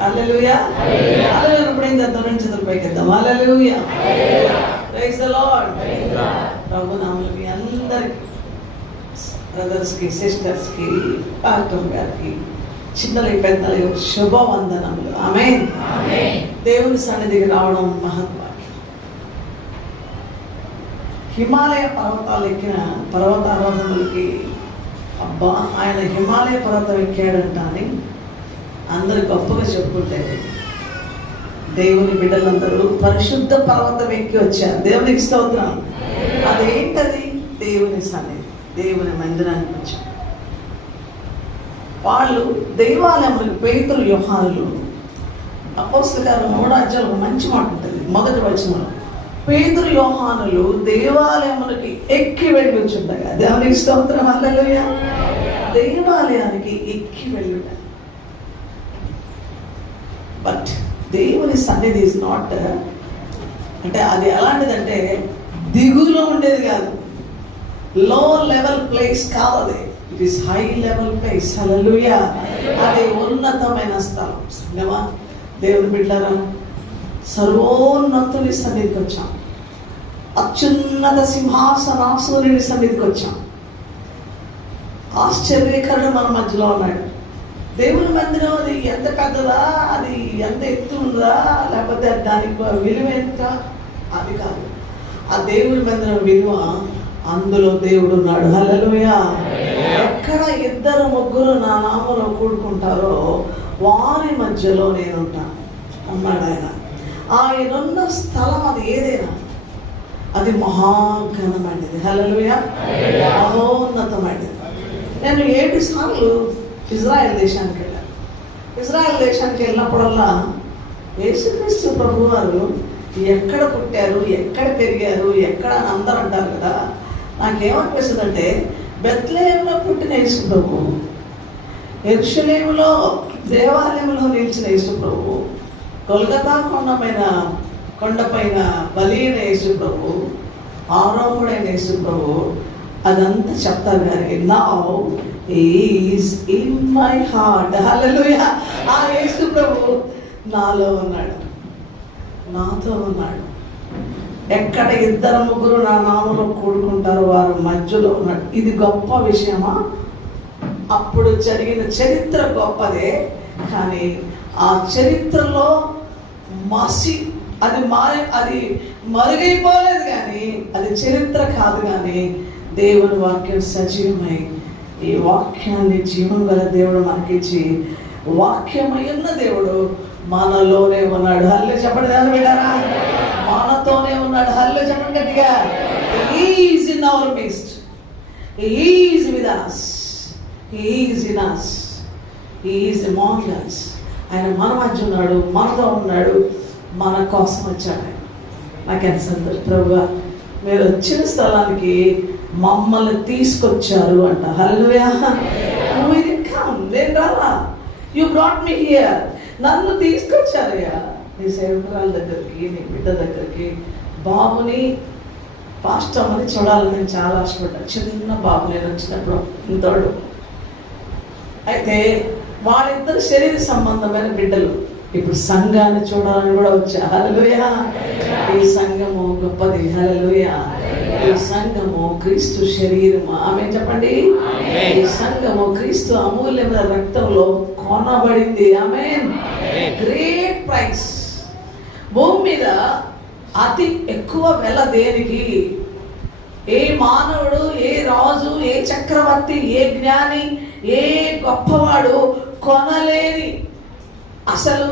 హల్లెలూయా. హల్లెలూయా. ఇప్పుడు ఏం చేద్దాం? రెండు చేతులు పైకెద్దాం. హల్లెలూయా. Praise the Lord. ప్రభు నామములో మీ అందరికి, బ్రదర్స్కి, సిస్టర్స్కి, పాస్టర్ గారికి, చిన్నలకి పెద్దలకి శుభవందనములు. ఆమేన్. దేవుని సన్నిధికి రావడం మహత్వాక్యం. హిమాలయ పర్వతాలు ఎక్కిన పర్వతారోహణులకి అబ్బా ఆయన హిమాలయ పర్వతం ఎక్కాడంట అని అందరు గొప్పగా చెప్పుకుంటే, దేవుని బిడ్డలందరూ పరిశుద్ధ పర్వతం ఎక్కి వచ్చారు. దేవునికి స్తోత్రం. అదేంటది? దేవుని సన్నిధి, దేవుని మందిరానికి వచ్చారు. వాళ్ళు దేవాలయములకు పేతురు, యోహానులు, అపోస్తలుల కార్యములు 3వ అధ్యాయంలో మంచి మాట ఉంటుంది. మొదటి వచనంలో పేతురు, యోహానులు దేవాలయములకి ఎక్కి వెళ్ళుచుండగా, దేవునికి స్తోత్రం. హల్లెలూయా. దేవాలయానికి ఎక్కి వెళ్ళుట. బట్ దేవుని సన్నిధి ఇస్ నాట్, అంటే అది ఎలాంటిదంటే దిగులో ఉండేది కాదు, లో లెవెల్ ప్లేస్ కాదు అది. It is high level place. Hallelujah. అది ఉన్నతమైన స్థలం. సంగమా, దేవుని బిడ్డలారా, సర్వోన్నతుని సన్నిధికి వచ్చాం. అత్యున్నత సింహాసనాసూరుని సన్నిధికి వచ్చాం. ఆశ్చర్యకరుడు మన మధ్యలో ఉన్నాడు. దేవుని మందిరం అది ఎంత పెద్దదా, అది ఎంత ఎత్తు ఉందా, లేకపోతే దానికి విలువ ఎంత, అది కాదు. ఆ దేవుని మందిరం విలువ, అందులో దేవుడు ఉన్నాడు. హల్లెలూయా. ఎక్కడ 2-3 నా నామములో కూడుకుంటారో వారి మధ్యలో నేనుంటాను అన్నాడు ఆయన. ఆయనున్న స్థలం అది ఏదైనా అది మహాఘనమైనది. హల్లెలూయా. మహోన్నతమైనది. నేను 7 సార్లు ఇజ్రాయెల్ దేశానికి వెళ్ళాను. ఇజ్రాయెల్ దేశానికి వెళ్ళినప్పుడల్లా యేసుక్రీస్తు ప్రభు వారు ఎక్కడ పుట్టారు, ఎక్కడ పెరిగారు, ఎక్కడ అని అందరూ అంటారు కదా. నాకేమనిపిస్తుందంటే, బెత్లెహేములో పుట్టిన యేసు ప్రభు, యెరూషలేములో దేవాలయంలో నిలిచిన యేసు ప్రభు, గొల్గతా కొండపైన బలియిన యేసు ప్రభు, ఆరోహుడైన యేసు ప్రభు, అదంతా చెప్తారు కానీ now is in my heart. Hallelujah. ఆ యేసు ప్రభు నాలో ఉన్నాడు, నాతో ఉన్నాడు. ఎక్కడ 2-3 నా నామములో కూడుకుంటారో వారు మధ్యలో ఉన్నాడు. ఇది గొప్ప విషయమా? అప్పుడు జరిగిన చరిత్ర గొప్పదే, కానీ ఆ చరిత్రలో అది మరుగైపోలేదు, కానీ అది చరిత్ర కాదు. కానీ దేవుని వాక్యం సజీవమై, ఈ వాక్యాన్ని జీవం గల దేవుడు మనకిచ్చి, వాక్యమైన దేవుడు మనలోనే ఉన్నాడు. హల్లెలూయా. చెప్పండి దాన్ని విడారా, మనతోనే ఉన్నాడు. హల్లెలూయా. చెప్పండి గట్టిగా. He is in our midst. He is with us. He is in us. He is among us. ఆయన మన మధ్య ఉన్నాడు, మనతో ఉన్నాడు, మన కోసం వచ్చాడు ఆయన. నాకెంత సంతోషం. ప్రభువా, మీరు వచ్చిన స్థలానికి మమ్మల్ని తీసుకొచ్చారు అంట. హల్లెలూయా. నేను రాలా, యు బ్రాట్ మీ హియర్. నన్ను తీసుకొచ్చారయ్యా నీ సేవకురాల దగ్గరికి, నీ బిడ్డ దగ్గరికి. బాబుని పాస్టమ్మని చూడాలని నేను చాలా ఆశపడ్డా. చిన్న బాబు నేను వచ్చినప్పుడు ఇంతోడు. అయితే వాళ్ళిద్దరు శరీర సంబంధమైన బిడ్డలు. ఇప్పుడు సంఘాన్ని చూడాలని కూడా వచ్చా. హల్లెలూయా. ఈ సంఘము గొప్పది. హల్లెలూయా. ఈ సంఘము క్రీస్తు శరీరము. ఆమేన్ చెప్పండి. ఈ సంఘము క్రీస్తు అమూల్యమైన రక్తంలో కొనబడింది. ఆమేన్. Great price. భూమి మీద అతి ఎక్కువ వెల దేనికి? ఏ మానవుడు, ఏ రాజు, ఏ చక్రవర్తి, ఏ జ్ఞాని, ఏ గొప్పవాడు కొనలేని, అసలు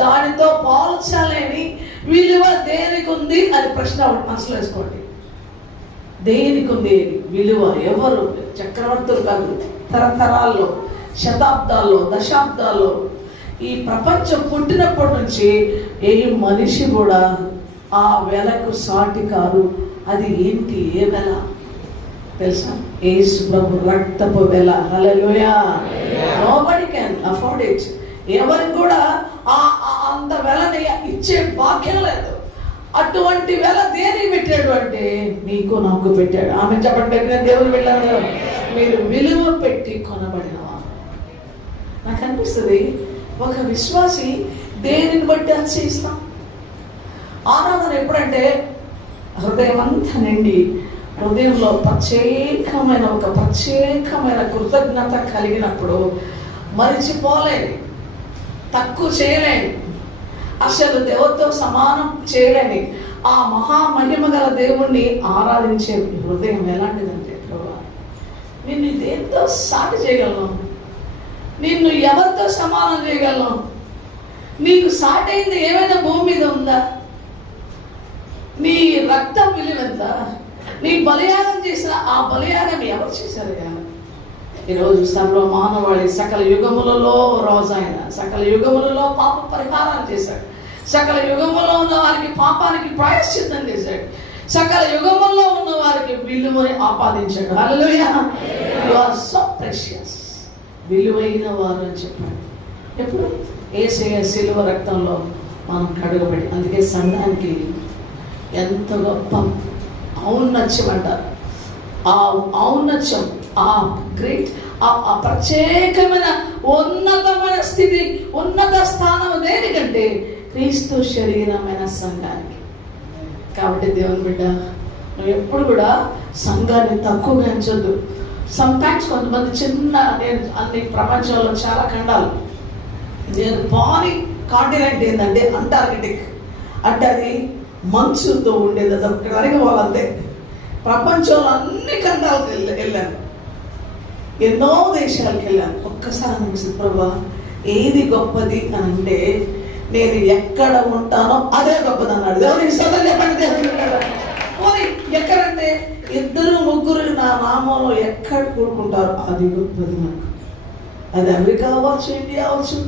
దానితో పోల్చలేని విలువ దేనికి ఉంది అని ప్రశ్న మనసులో వేసుకోండి. దేనికి ఉంది విలువ? ఎవరు? చక్రవర్తులు కాదు. తరతరాల్లో, శతాబ్దాల్లో, దశాబ్దాల్లో, ఈ ప్రపంచం పుట్టినప్పటి నుంచి ఏ మనిషి కూడా ఆ వెలకు సాటి కాదు. అది ఏంటి? ఏ వెల తెలుసా? యేసు ప్రభు రక్తపు వెల. Hallelujah. Nobody can afford it. ఎవరికి కూడా అంత వెలని ఇచ్చే భాగ్యం లేదు. అటువంటి వెల దేనికి పెట్టాడు అంటే నీకు నాకు పెట్టాడు. ఆమె చెప్పండి, దేవుని వెళ్ళారు. మీరు విలువ పెట్టి కొనబడిన వారు. నాకు అనిపిస్తుంది ఒక విశ్వాసి దేనిని బట్టి అతిశయిస్తాం? ఆరాధన ఎప్పుడంటే హృదయం అంతా నిండి హృదయంలో ప్రత్యేకమైన కృతజ్ఞత కలిగినప్పుడు మరిచిపోలేని, తక్కువ చేయలేని, అసలు దేవుడితో సమానం చేయలేని ఆ మహామహిమ గల దేవుణ్ణి ఆరాధించే హృదయం ఎలాంటిదంటే, ప్రభువా నిన్ను దేంతో సాటి చేయగలను? నిన్ను ఎవరితో సమానం చేయగలను? నీకు సాటైంది ఏమైనా భూమి మీద ఉందా? నీ రక్తం విలువెంత? నీ బలియాగం చేసిన ఆ బలియాగం ఎవరు చేశారుగా? ఈరోజు సర్వ మానవాళి సకల యుగములలో రోజైన, సకల యుగములలో పాప పరిహారం చేశాడు, సకల యుగములో ఉన్న వారికి పాపానికి ప్రాయశ్చిత్తం చేశాడు, సకల యుగములో ఉన్న వారికి విలువని ఆపాదించాడు. హల్లెలూయా! యు ఆర్ సో ప్రెషియస్, విలువైన వారు అని చెప్పాడు. ఎప్పుడు? యేసయ్య శిలువ రక్తంలో మనం కడుగబడి. అందుకే సంఘానికి ఎంత గొప్ప ఔన్నత్యం అంటారు. ఆ ఔన్నత్యం, ఆ గ్రేట్, ఆ ప్రత్యేకమైన ఉన్నతమైన స్థితి, ఉన్నత స్థానం దేనికంటే క్రీస్తు శరీరమైన సంఘానికి. కాబట్టి దేవుని బిడ్డ, నువ్వు ఎప్పుడు కూడా సంఘాన్ని తక్కువగా ఎంచొద్దు. సమ్టైమ్స్ కొంతమంది నేను అన్ని ప్రపంచంలో చాలా ఖండాలు, నేను పాని కాంటినెంట్ ఏంటంటే అంటార్కిటిక్, అంటే అది మంచుతో ఉండేది, అది ఒక్కడికి వాళ్ళంతే. ప్రపంచంలో అన్ని ఖండాలకు వెళ్ళాను, ఎన్నో దేశాలకు వెళ్ళాను. ఒక్కసారి అనిపిస్తుంది, ప్రభా ఏది గొప్పది అని అంటే నేను ఎక్కడ ఉంటానో అదే గొప్పది అన్నాడు. దేవునికి సదం చెప్పండి. దేవుని ఎక్కడంటే 2-3 నా నామంలో ఎక్కడ కూడుకుంటారో అది గొప్పది నాకు. అది అమెరికా అవ్వచ్చు, ఇండియా అవ్వచ్చు,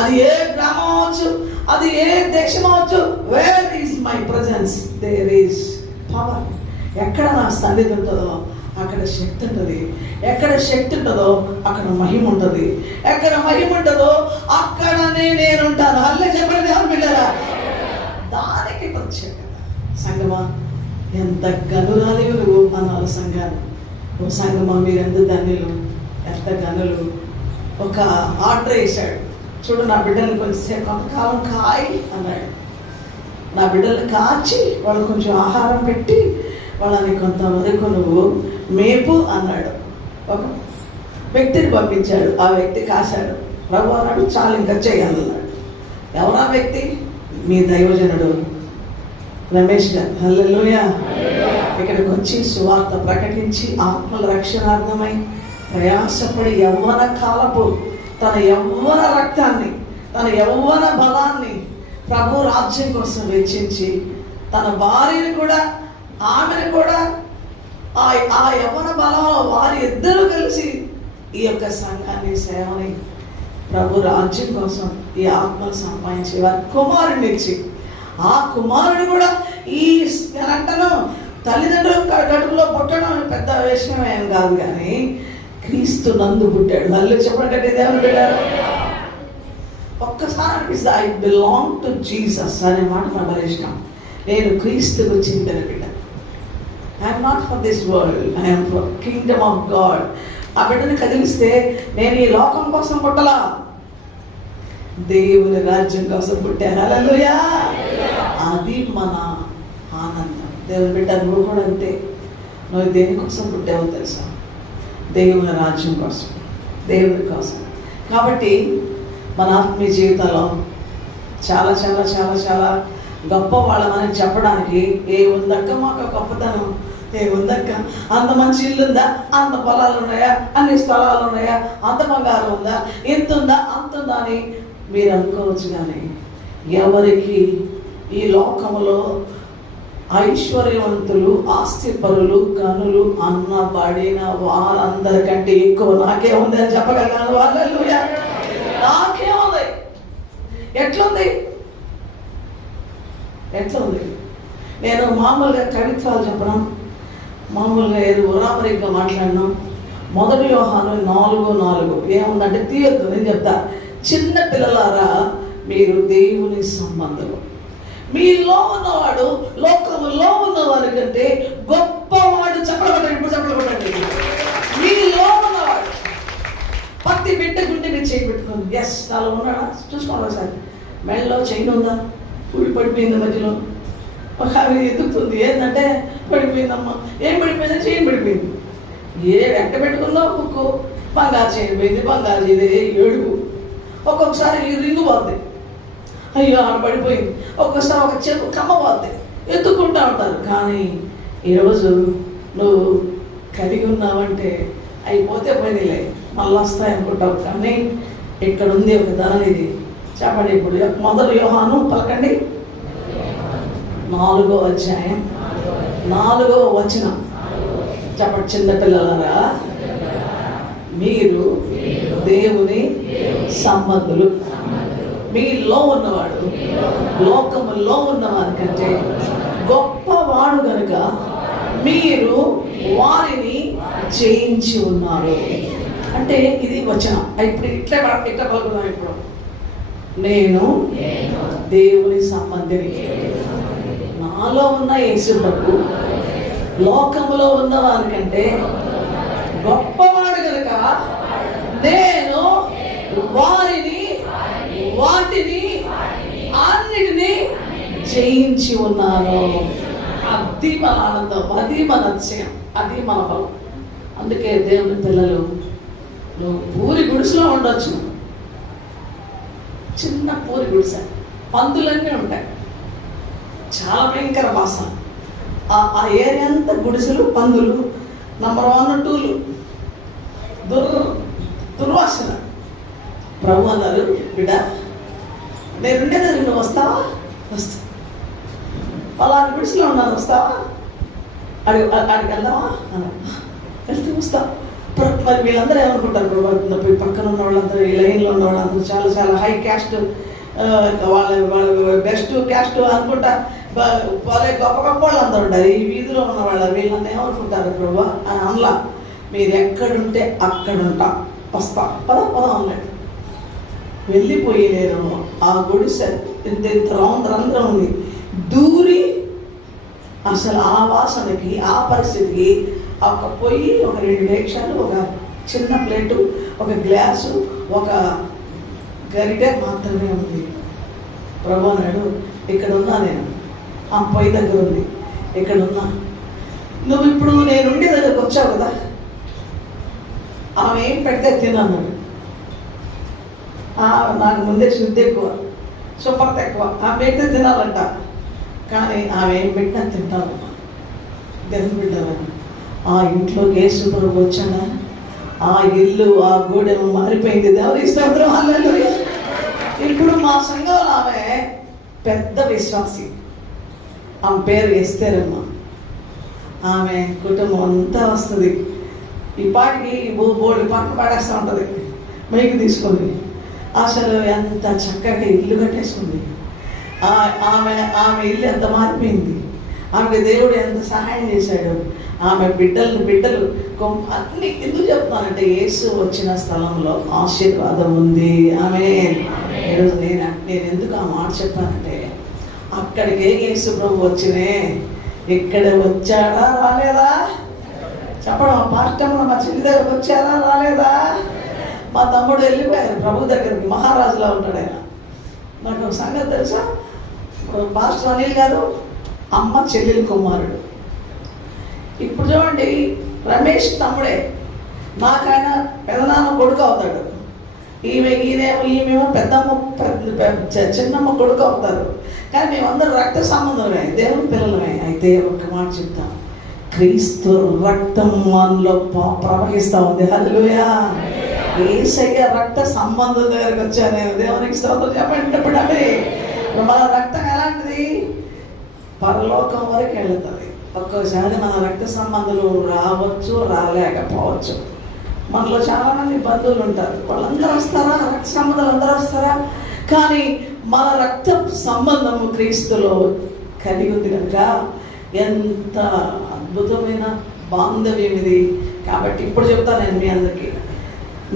అది ఏ గ్రామం అవ్వచ్చు, అది ఏ దేశం అవ్వచ్చు. Where is my presence there is power. ఎక్కడ నా సన్నిధి ఉంటుందో అక్కడ శక్తి ఉంటుంది, ఎక్కడ శక్తి ఉంటుందో అక్కడ మహిమ ఉంటుంది, ఎక్కడ మహిమ ఉంటుందో అక్కడనే నేను ఉంటాను. అల్లే చెప్పండి దేవుని బిడ్డలారా. దానికి ప్రత్యేకత. సంగమా, ఎంత గనురాలి నువ్వు అనాలి సంఘాన్ని. ఓ సంగమా, మీరు ఎంత ధన్యులు, ఎంత గనులు. ఒక ఆర్డర్ వేశాడు, చూడు నా బిడ్డలు కొంతకాలం కాయి అన్నాడు. నా బిడ్డలు కాచి వాళ్ళు కొంచెం ఆహారం పెట్టి వాళ్ళని కొంతవరకు నువ్వు మేపు అన్నాడు. ఒక వ్యక్తిని పంపించాడు, ఆ వ్యక్తి కాశాడు. ప్రభు అన్నాడు, చాలు ఇంకా చేయాలన్నాడు. ఎవరా వ్యక్తి? మీ దైవజనుడు రమేష్ గారు. హల్లెలూయా! ఇక్కడికి వచ్చి సువార్త ప్రకటించి ఆత్మల రక్షణార్థమై ప్రయాసపడి యవ్వన కాలపు తన యవ్వన రక్తాన్ని, తన యవ్వన బలాన్ని ప్రభు రాజ్యం కోసం వెచ్చించి తన భార్యని కూడా, ఆమెను కూడా ఆ యవ్వన బలంలో వారి ఇద్దరు కలిసి ఈ యొక్క సంఘాన్ని, సేవని, ప్రభు రాజ్యం కోసం ఈ ఆత్మను సంపాదించి వారి కుమారుడిని ఇచ్చి, ఆ కుమారుడు కూడా ఈ అంటను తల్లిదండ్రులు గడుపులో పుట్టడం పెద్ద విషయం ఏం కాదు, కానీ క్రీస్తు నందు పుట్టాడు. మళ్ళీ చెప్పండి దేవుని బిడ్డలారా. ఒక్కసారి అనిపిస్తుంది, ఐ బిలాంగ్ టు జీసస్ అనే మాట నాకు ఇష్టం. నేను క్రీస్తుకు చెందిన బిడ్డ. I'm not for this world, I'm for Kingdom of God. ఆ బిడ్డని కదిలిస్తే నేను ఈ లోకం కోసం పుట్టలా, దేవుని రాజ్యం కోసం పుట్టాను. హల్లెలూయా! అది మన ఆనందం. దేవుని బిడ్డ, నువ్వు కూడా అంతే. నువ్వు దేనికోసం పుట్టావో తెలుసా? దేవుని రాజ్యం కోసం, దేవుని కోసం. కాబట్టి మన ఆత్మీయ జీవితంలో చాలా చాలా చాలా చాలా గొప్ప వాళ్ళమని చెప్పడానికి ఏముందక్క మాకు గొప్పతనం, ఏముందక్క అంత మంచి ఇల్లు ఉందా, అంత పొలాలు ఉన్నాయా, అన్ని స్థలాలు ఉన్నాయా, అంత బంగారం ఉందా, ఎంత ఉందా, అంత ఉందా అని మీరు అనుకోవచ్చు. కానీ ఎవరికి ఈ లోకంలో ఐశ్వర్యవంతులు, ఆస్తిపరులు, గనులు అన్నబడిన వారందరికంటే ఎక్కువ నాకే ఉంది అని చెప్పగలను. హల్లెలూయా! నాకే ఉంది. ఎట్లుంది? నేను మామూలుగా కవిత్వాలు చెప్పడం, మామూలుగా ఏదో ఉరామరిగా మాట్లాడడం. 1 యోహాను 4:4 ఏముందంటే, తీయొద్దు, నేను చెప్తా. చిన్న పిల్లలారా, మీరు దేవుని సంబంధులు. మీలో ఉన్నవాడు లోకములో ఉన్నవారి కంటే గొప్పవాడు. చెప్పబడ్డాడు. ఇప్పుడు చెప్పబడ్డాడు. మీలో ఉన్నవాడు ప్రతి బిడ్డ గుండె మీరు చేయి పెట్టుకోండి. ఎస్ నాలో ఉన్నాడా చూసుకోండి సార్. మెడలో చైన్ ఉందా? ఊడి పడిపోయింది మధ్యలో. ఒక అవి ఎదుగుతుంది. ఏంటంటే పడిపోయిందమ్మా. ఏం పడిపోయిందా? చైన్ పడిపోయింది. ఎట్ట పెట్టుకుందో ఒక్కొక్క బంగారు చైన్ పోయింది, బంగారు ఇది ఏడుగు. ఒక్కొక్కసారి ఈ రింగు పోద్ది, అయ్యో ఆడ పడిపోయింది. ఒక్కొక్కసారి ఒక చెరువు కమ్మ పోద్ది, ఎత్తుకుంటూ ఉంటారు. కానీ ఈరోజు నువ్వు కలిగి ఉన్నావంటే అయిపోతే పోయినాయిలే, మళ్ళీ వస్తాయి అనుకుంటావు. కానీ ఇక్కడ ఉంది ఒక ధననిధి. చెప్పండి ఇప్పుడు మొదలు యోహాను పలకండి 4వ అధ్యాయం 4వ వచనం. చెప్పండి, చిన్నపిల్లలారా మీరు దేవుని సంబంధులు. మీలో ఉన్నవాడు లోకములో ఉన్నవాడి కంటే గొప్పవాడు కనుక మీరు వారిని జయించి ఉన్నారు. అంటే ఇది వచనం. ఇప్పుడు ఇట్లా పలుకుదాం. ఇప్పుడు నేను దేవుని సంబంధిని. నాలో ఉన్న యేసుప్రభు లోకములో ఉన్న వారికంటే గొప్పవాడు కనుక నేను వాటిని అన్నిటినీ జయించి ఉన్నాను. అది మన ఆనందం, అది మన అతిశయం, అది మన బలం. అందుకే దేవుని పిల్లలు, నువ్వు పూరి గుడిసెలో ఉండొచ్చు. చిన్న పూరి గుడిసె, పందులన్నీ ఉంటాయి, చాలా భయంకర వాసన. ఆ ఏరియా అంతా గుడిసెలు, పందులు, నంబర్ 1, 2లు, దుర్వాసన. ప్రభు అన్నారు, బిడ్డ నేనుండేది, నువ్వు వస్తావా? వస్తా. వాళ్ళ గుడిసెలో ఉన్నాను, వస్తావా? అడిగి వెళ్దామా? వెళ్తే వస్తా. మరి వీళ్ళందరూ ఏమనుకుంటారు? పక్కన ఉన్న వాళ్ళందరూ, ఈ లైన్లో ఉన్న వాళ్ళందరూ చాలా చాలా హై క్యాస్ట్, వాళ్ళ బెస్ట్ క్యాస్ట్ అనుకుంటా, వాళ్ళ గొప్ప గొప్ప వాళ్ళు అందరూ ఉంటారు. ఈ వీధిలో ఉన్న వాళ్ళు వీళ్ళని ఏమనుకుంటారు? ప్రభు అని అనలా. మీరు ఎక్కడుంటే అక్కడ ఉంటా, వస్తా, పదం అన్నాడు. వెళ్ళిపోయి నేను ఆ గుడిసె ఇంత రంధ్రం ఉంది, దూరి అసలు ఆ వాసనకి, ఆ పరిస్థితికి ఒక పొయ్యి, ఒక 2 డేక్షాలు, ఒక చిన్న ప్లేటు, ఒక గ్లాసు, ఒక గరిటె మాత్రమే ఉంది. ప్రభు అన్నాడు, ఇక్కడ ఉన్నా నేను, ఆ పొయ్యి దగ్గర ఉంది, ఇక్కడ ఉన్నా. నువ్వు ఇప్పుడు నేనుండే దగ్గరకు వచ్చావు కదా, ఆమె ఏం పెడితే తిన్నాను. నాకు ముందే శుద్ధి ఎక్కువ, శుభ్రత ఎక్కువ. ఆమె పెడితే తినాలంట, కానీ ఆమె ఏం పెట్టినా తింటాను. దేవుని బిడ్డలని ఆ ఇంట్లోకి యేసుప్రభు వచ్చాడా, ఆ ఇల్లు, ఆ గూడెం మారిపోయింది. దేవుని స్తోత్రం, హల్లెలూయా. ఇప్పుడు మా సంఘంలో ఆమె పెద్ద విశ్వాసి. ఆమె పేరు ఎస్తేరమ్మ. ఆమె కుటుంబం అంతా వస్తుంది. ఈ పాటికి బోర్డు పాటలు పాడేస్తూ ఉంటుంది మైకి తీసుకొని. అసలు ఎంత చక్కగా ఇల్లు కట్టేసుకుంది. ఆమె ఇల్లు ఎంత మారిపోయింది. ఆమెకు దేవుడు ఎంత సహాయం చేశాడు. ఆమె బిడ్డలు అన్ని ఎందుకు చెప్తున్నానంటే, యేసు వచ్చిన స్థలంలో ఆశీర్వాదం ఉంది. ఆమె ఈరోజు నేను ఎందుకు ఆ మాట చెప్పానంటే, అక్కడికే యేసు ప్రభు వచ్చినే, ఇక్కడ వచ్చాడా రాలేదా? చెప్పడం మా పాస్టర్లో మా చెల్లి దగ్గరకు వచ్చారా రాలేదా? మా తమ్ముడు వెళ్ళిపోయారు ప్రభు దగ్గరికి, మహారాజులా ఉంటాడు ఆయన. నాకు ఒక సంగతి తెలుసా, పాస్టర్ అనిల్ గారు అమ్మ చెల్లెలు కుమారుడు. ఇప్పుడు చూడండి, రమేష్ తమ్ముడే, నాకైన పెదనాన్న కొడుకు అవుతాడు. ఈమెమో పెద్దమ్మ చిన్నమ్మ కొడుకు అవుతారు. కానీ మేమందరూ రక్త సంబంధమే, దేవుని పిల్లలమే. అయితే ఒక మాట చెప్తాం, క్రీస్తు రక్తం మనలో ప్రవహిస్తూ ఉంది. హల్లెలూయా. యేసయ్య రక్త సంబంధం దగ్గరకు వచ్చాను నేను. దేవునికి స్తోత్రం చెప్పండి. మన రక్తం ఎలాంటిది? పరలోకం వరకు వెళుతుంది. ఒక్కోసారి మన రక్త సంబంధాలు రావచ్చు, రాలేకపోవచ్చు. మనలో చాలామంది బంధువులు ఉంటారు, వాళ్ళందరూ వస్తారా? రక్త సంబంధాలు అందరూ వస్తారా? కానీ మన రక్త సంబంధము క్రీస్తులో కలిగి ఉంది కనుక ఎంత అద్భుతమైన బాంధవ్యం ఇది. కాబట్టి ఇప్పుడు చెప్తాను నేను మీ అందరికీ,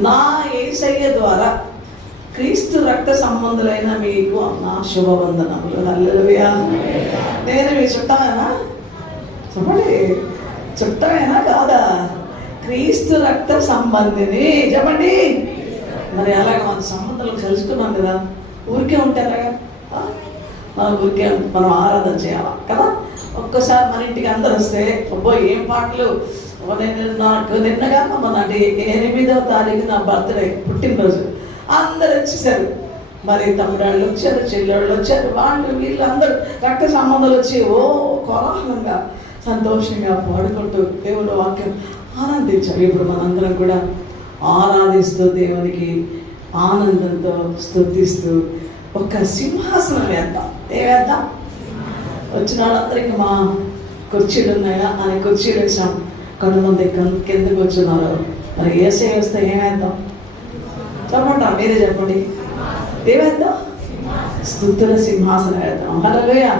నా యేసయ్య ద్వారా క్రీస్తు రక్త సంబంధులైన మీకు నా శుభవందనములు. హల్లెలూయా. నేను మీ చుట్టామేనా? చెప్పండి, చుట్టమేనా కాదా? క్రీస్తు రక్త సంబంధిని చెప్పండి. మరి అలాగ మన సంబంధాలు కలుసుకున్నాం కదా, ఊరికే ఉంటారా? మన ఊరికే మనం ఆరాధన చేయాలా కదా? ఒక్కసారి మన ఇంటికి అందరు వస్తే అబ్బో ఏం పాటలు! నాకు నిన్నగా అంటే 8వ తారీఖు నా బర్త్డే, పుట్టినరోజు. అందరు వచ్చేసారు. మరి తమ్ముడాళ్ళు వచ్చారు, చెల్లెళ్ళు వచ్చారు, వాళ్ళు వీళ్ళు అందరూ రక్త సంబంధాలు వచ్చి కోలాహలంగా సంతోషంగా పాడుకుంటూ దేవుని వాక్యం ఆనందించారు. ఇప్పుడు మనందరం కూడా ఆరాధిస్తూ దేవునికి ఆనందంతో స్తుతిస్తూ ఒక సింహాసనం వేద్దాం. ఏవేద్దాం? వచ్చిన వాళ్ళందరికీ మా కుర్చీలు ఉన్నాయా అని కుర్చీలు వేసాం. కొంతమంది కిందకు వచ్చున్నారు. మరి ఏసై వస్తే ఏమేద్దాం? చెప్పండి, మీరే చెప్పండి. ఏమేద్దాం? స్తుతుల సింహాసనం వేద్దాం. హల్లెలూయా,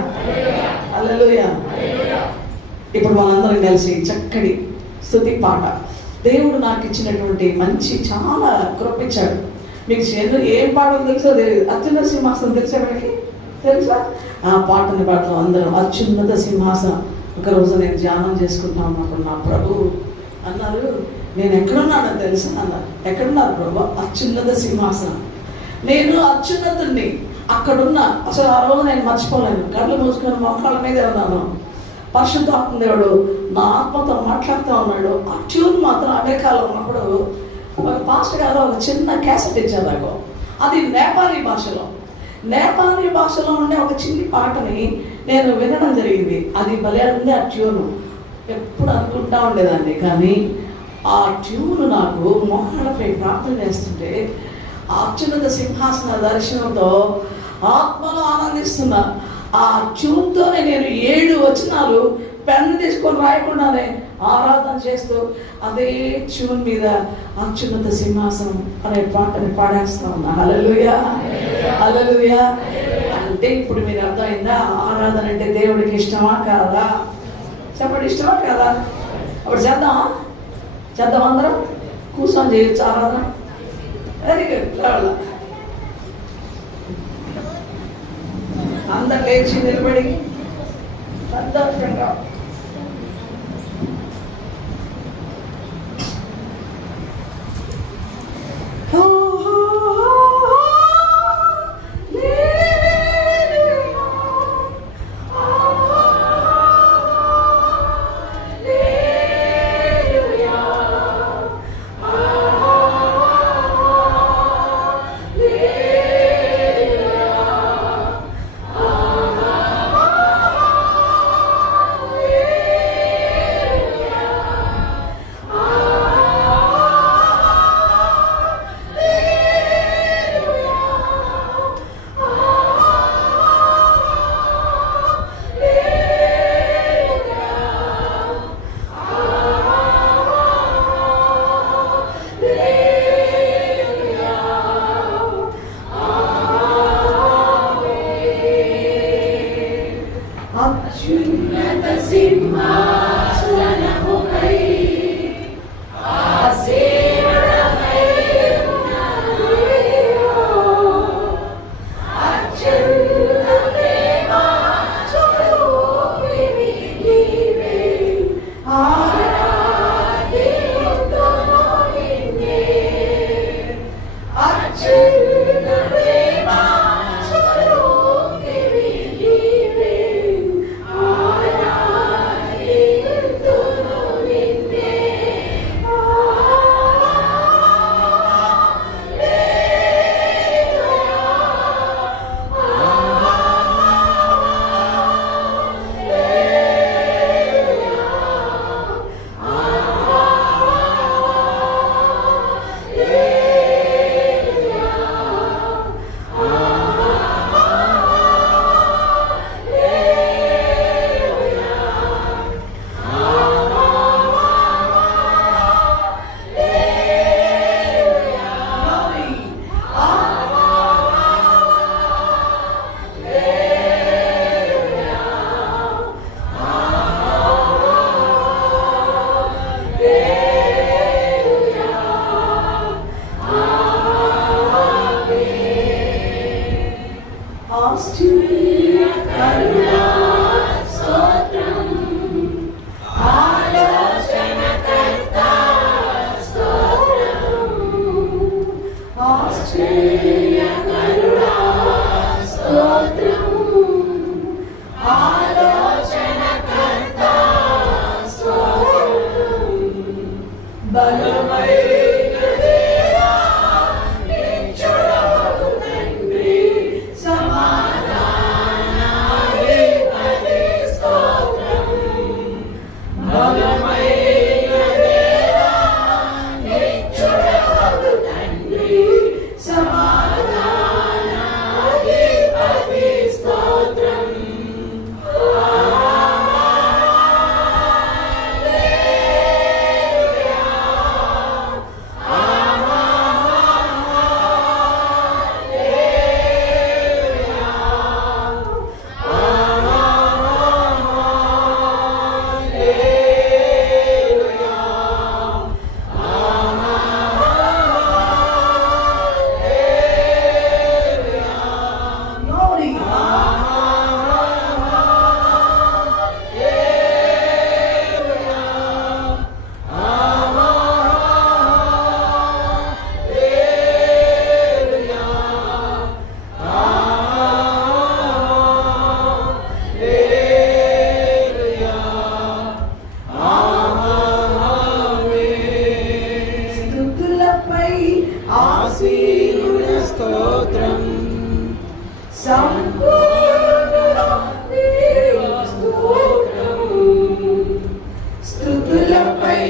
హల్లెలూయా. ఇప్పుడు మనందరం కలిసి చక్కటి స్తుతి పాట, దేవుడు నాకు ఇచ్చినటువంటి మంచి చాలా కృపించాడు. మీకు ఏం పాటలు తెలుసో తెలియదు. అత్యున్నత సింహాసనం తెలుసా? మనకి తెలుసా? ఆ పాటని పాడతాం అందరం. అత్యున్నత సింహాసనం. ఒకరోజు నేను ధ్యానం చేసుకుంటా ఉన్నప్పుడు నా ప్రభువు అన్నారు, నేను ఎక్కడున్నానో తెలుసా అన్నారు. ఎక్కడున్నారు ప్రభు? అత్యున్నత సింహాసనం. నేను అత్యున్నతుడిని అక్కడున్నా. అసలు ఆ రోజు నేను మర్చిపోలేను. కళ్ళు మూసుకొని మొక్కల మీదే ఉన్నాను. పరిశుద్ధాత్మ దేవుడు నా ఆత్మతో మాట్లాడుతూ ఉన్నాడు. ఆ ట్యూన్ మాత్రం అమెరికాలో ఉన్నప్పుడు ఒక పాస్టర్ గారు ఒక చిన్న క్యాసెట్ ఇచ్చారు నాకు. అది నేపాలీ భాషలో ఉండే ఒక చిన్ని పాటని నేను వినడం జరిగింది. అది భలే ఉంది ఆ ట్యూను. ఎప్పుడు అనుకుంటా ఉండేదాన్ని, కానీ ఆ ట్యూన్ నాకు మోహనపై ప్రార్థన చేస్తుంటే ఆ అత్యున్నత సింహాసన దర్శనంతో ఆత్మలో ఆనందిస్తున్నా. ఆ ట్యూన్తోనే నేను 7 వచనాలు పెన్ను తీసుకొని రాయకుండానే ఆరాధన చేస్తూ అదే ట్యూన్ మీద అత్యున్నత సింహాసనం అనే పాటని పాడేస్తా ఉన్నా. హల్లెలూయా, హల్లెలూయా. అంటే ఇప్పుడు మీరు అర్థమైందా? ఆరాధన అంటే దేవుడికి ఇష్టమా కాదా? చెప్పండి, ఇష్టమా కాదా? అప్పుడు చేద్దామా? అందరం కూర్చొని చేయొచ్చు ఆరాధన. Very good. అందరు లేచి నిలబడి సంతోషంగా స్తోత్రం. స్తుతులపై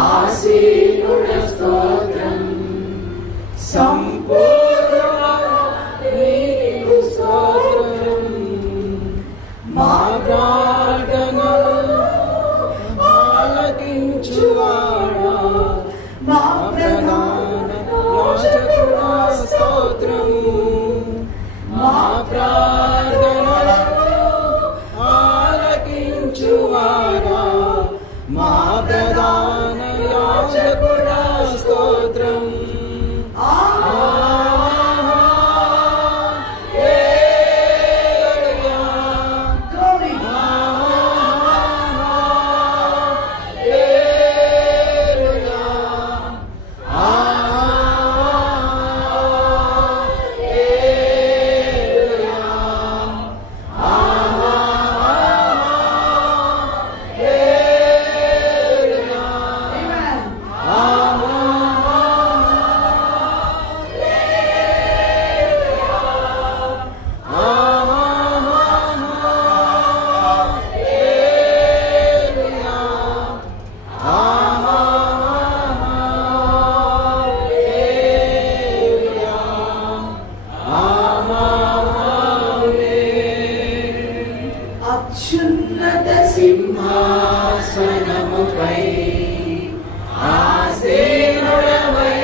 ఆసీనుడ స్తోత్రం. సంపూర్ణ నీకు స్తోత్రం. మా ప్రార్థనలు ఆలకించువాడా మా ప్రధాన యాజకుడా స్తోత్రం. మా ప్రార్థనలు ఆలకించువాడా మా ప్రధాన యాజకుడా స్తోత్రం. అత్యున్నత సింహాసనముపై ఆసీనుడవై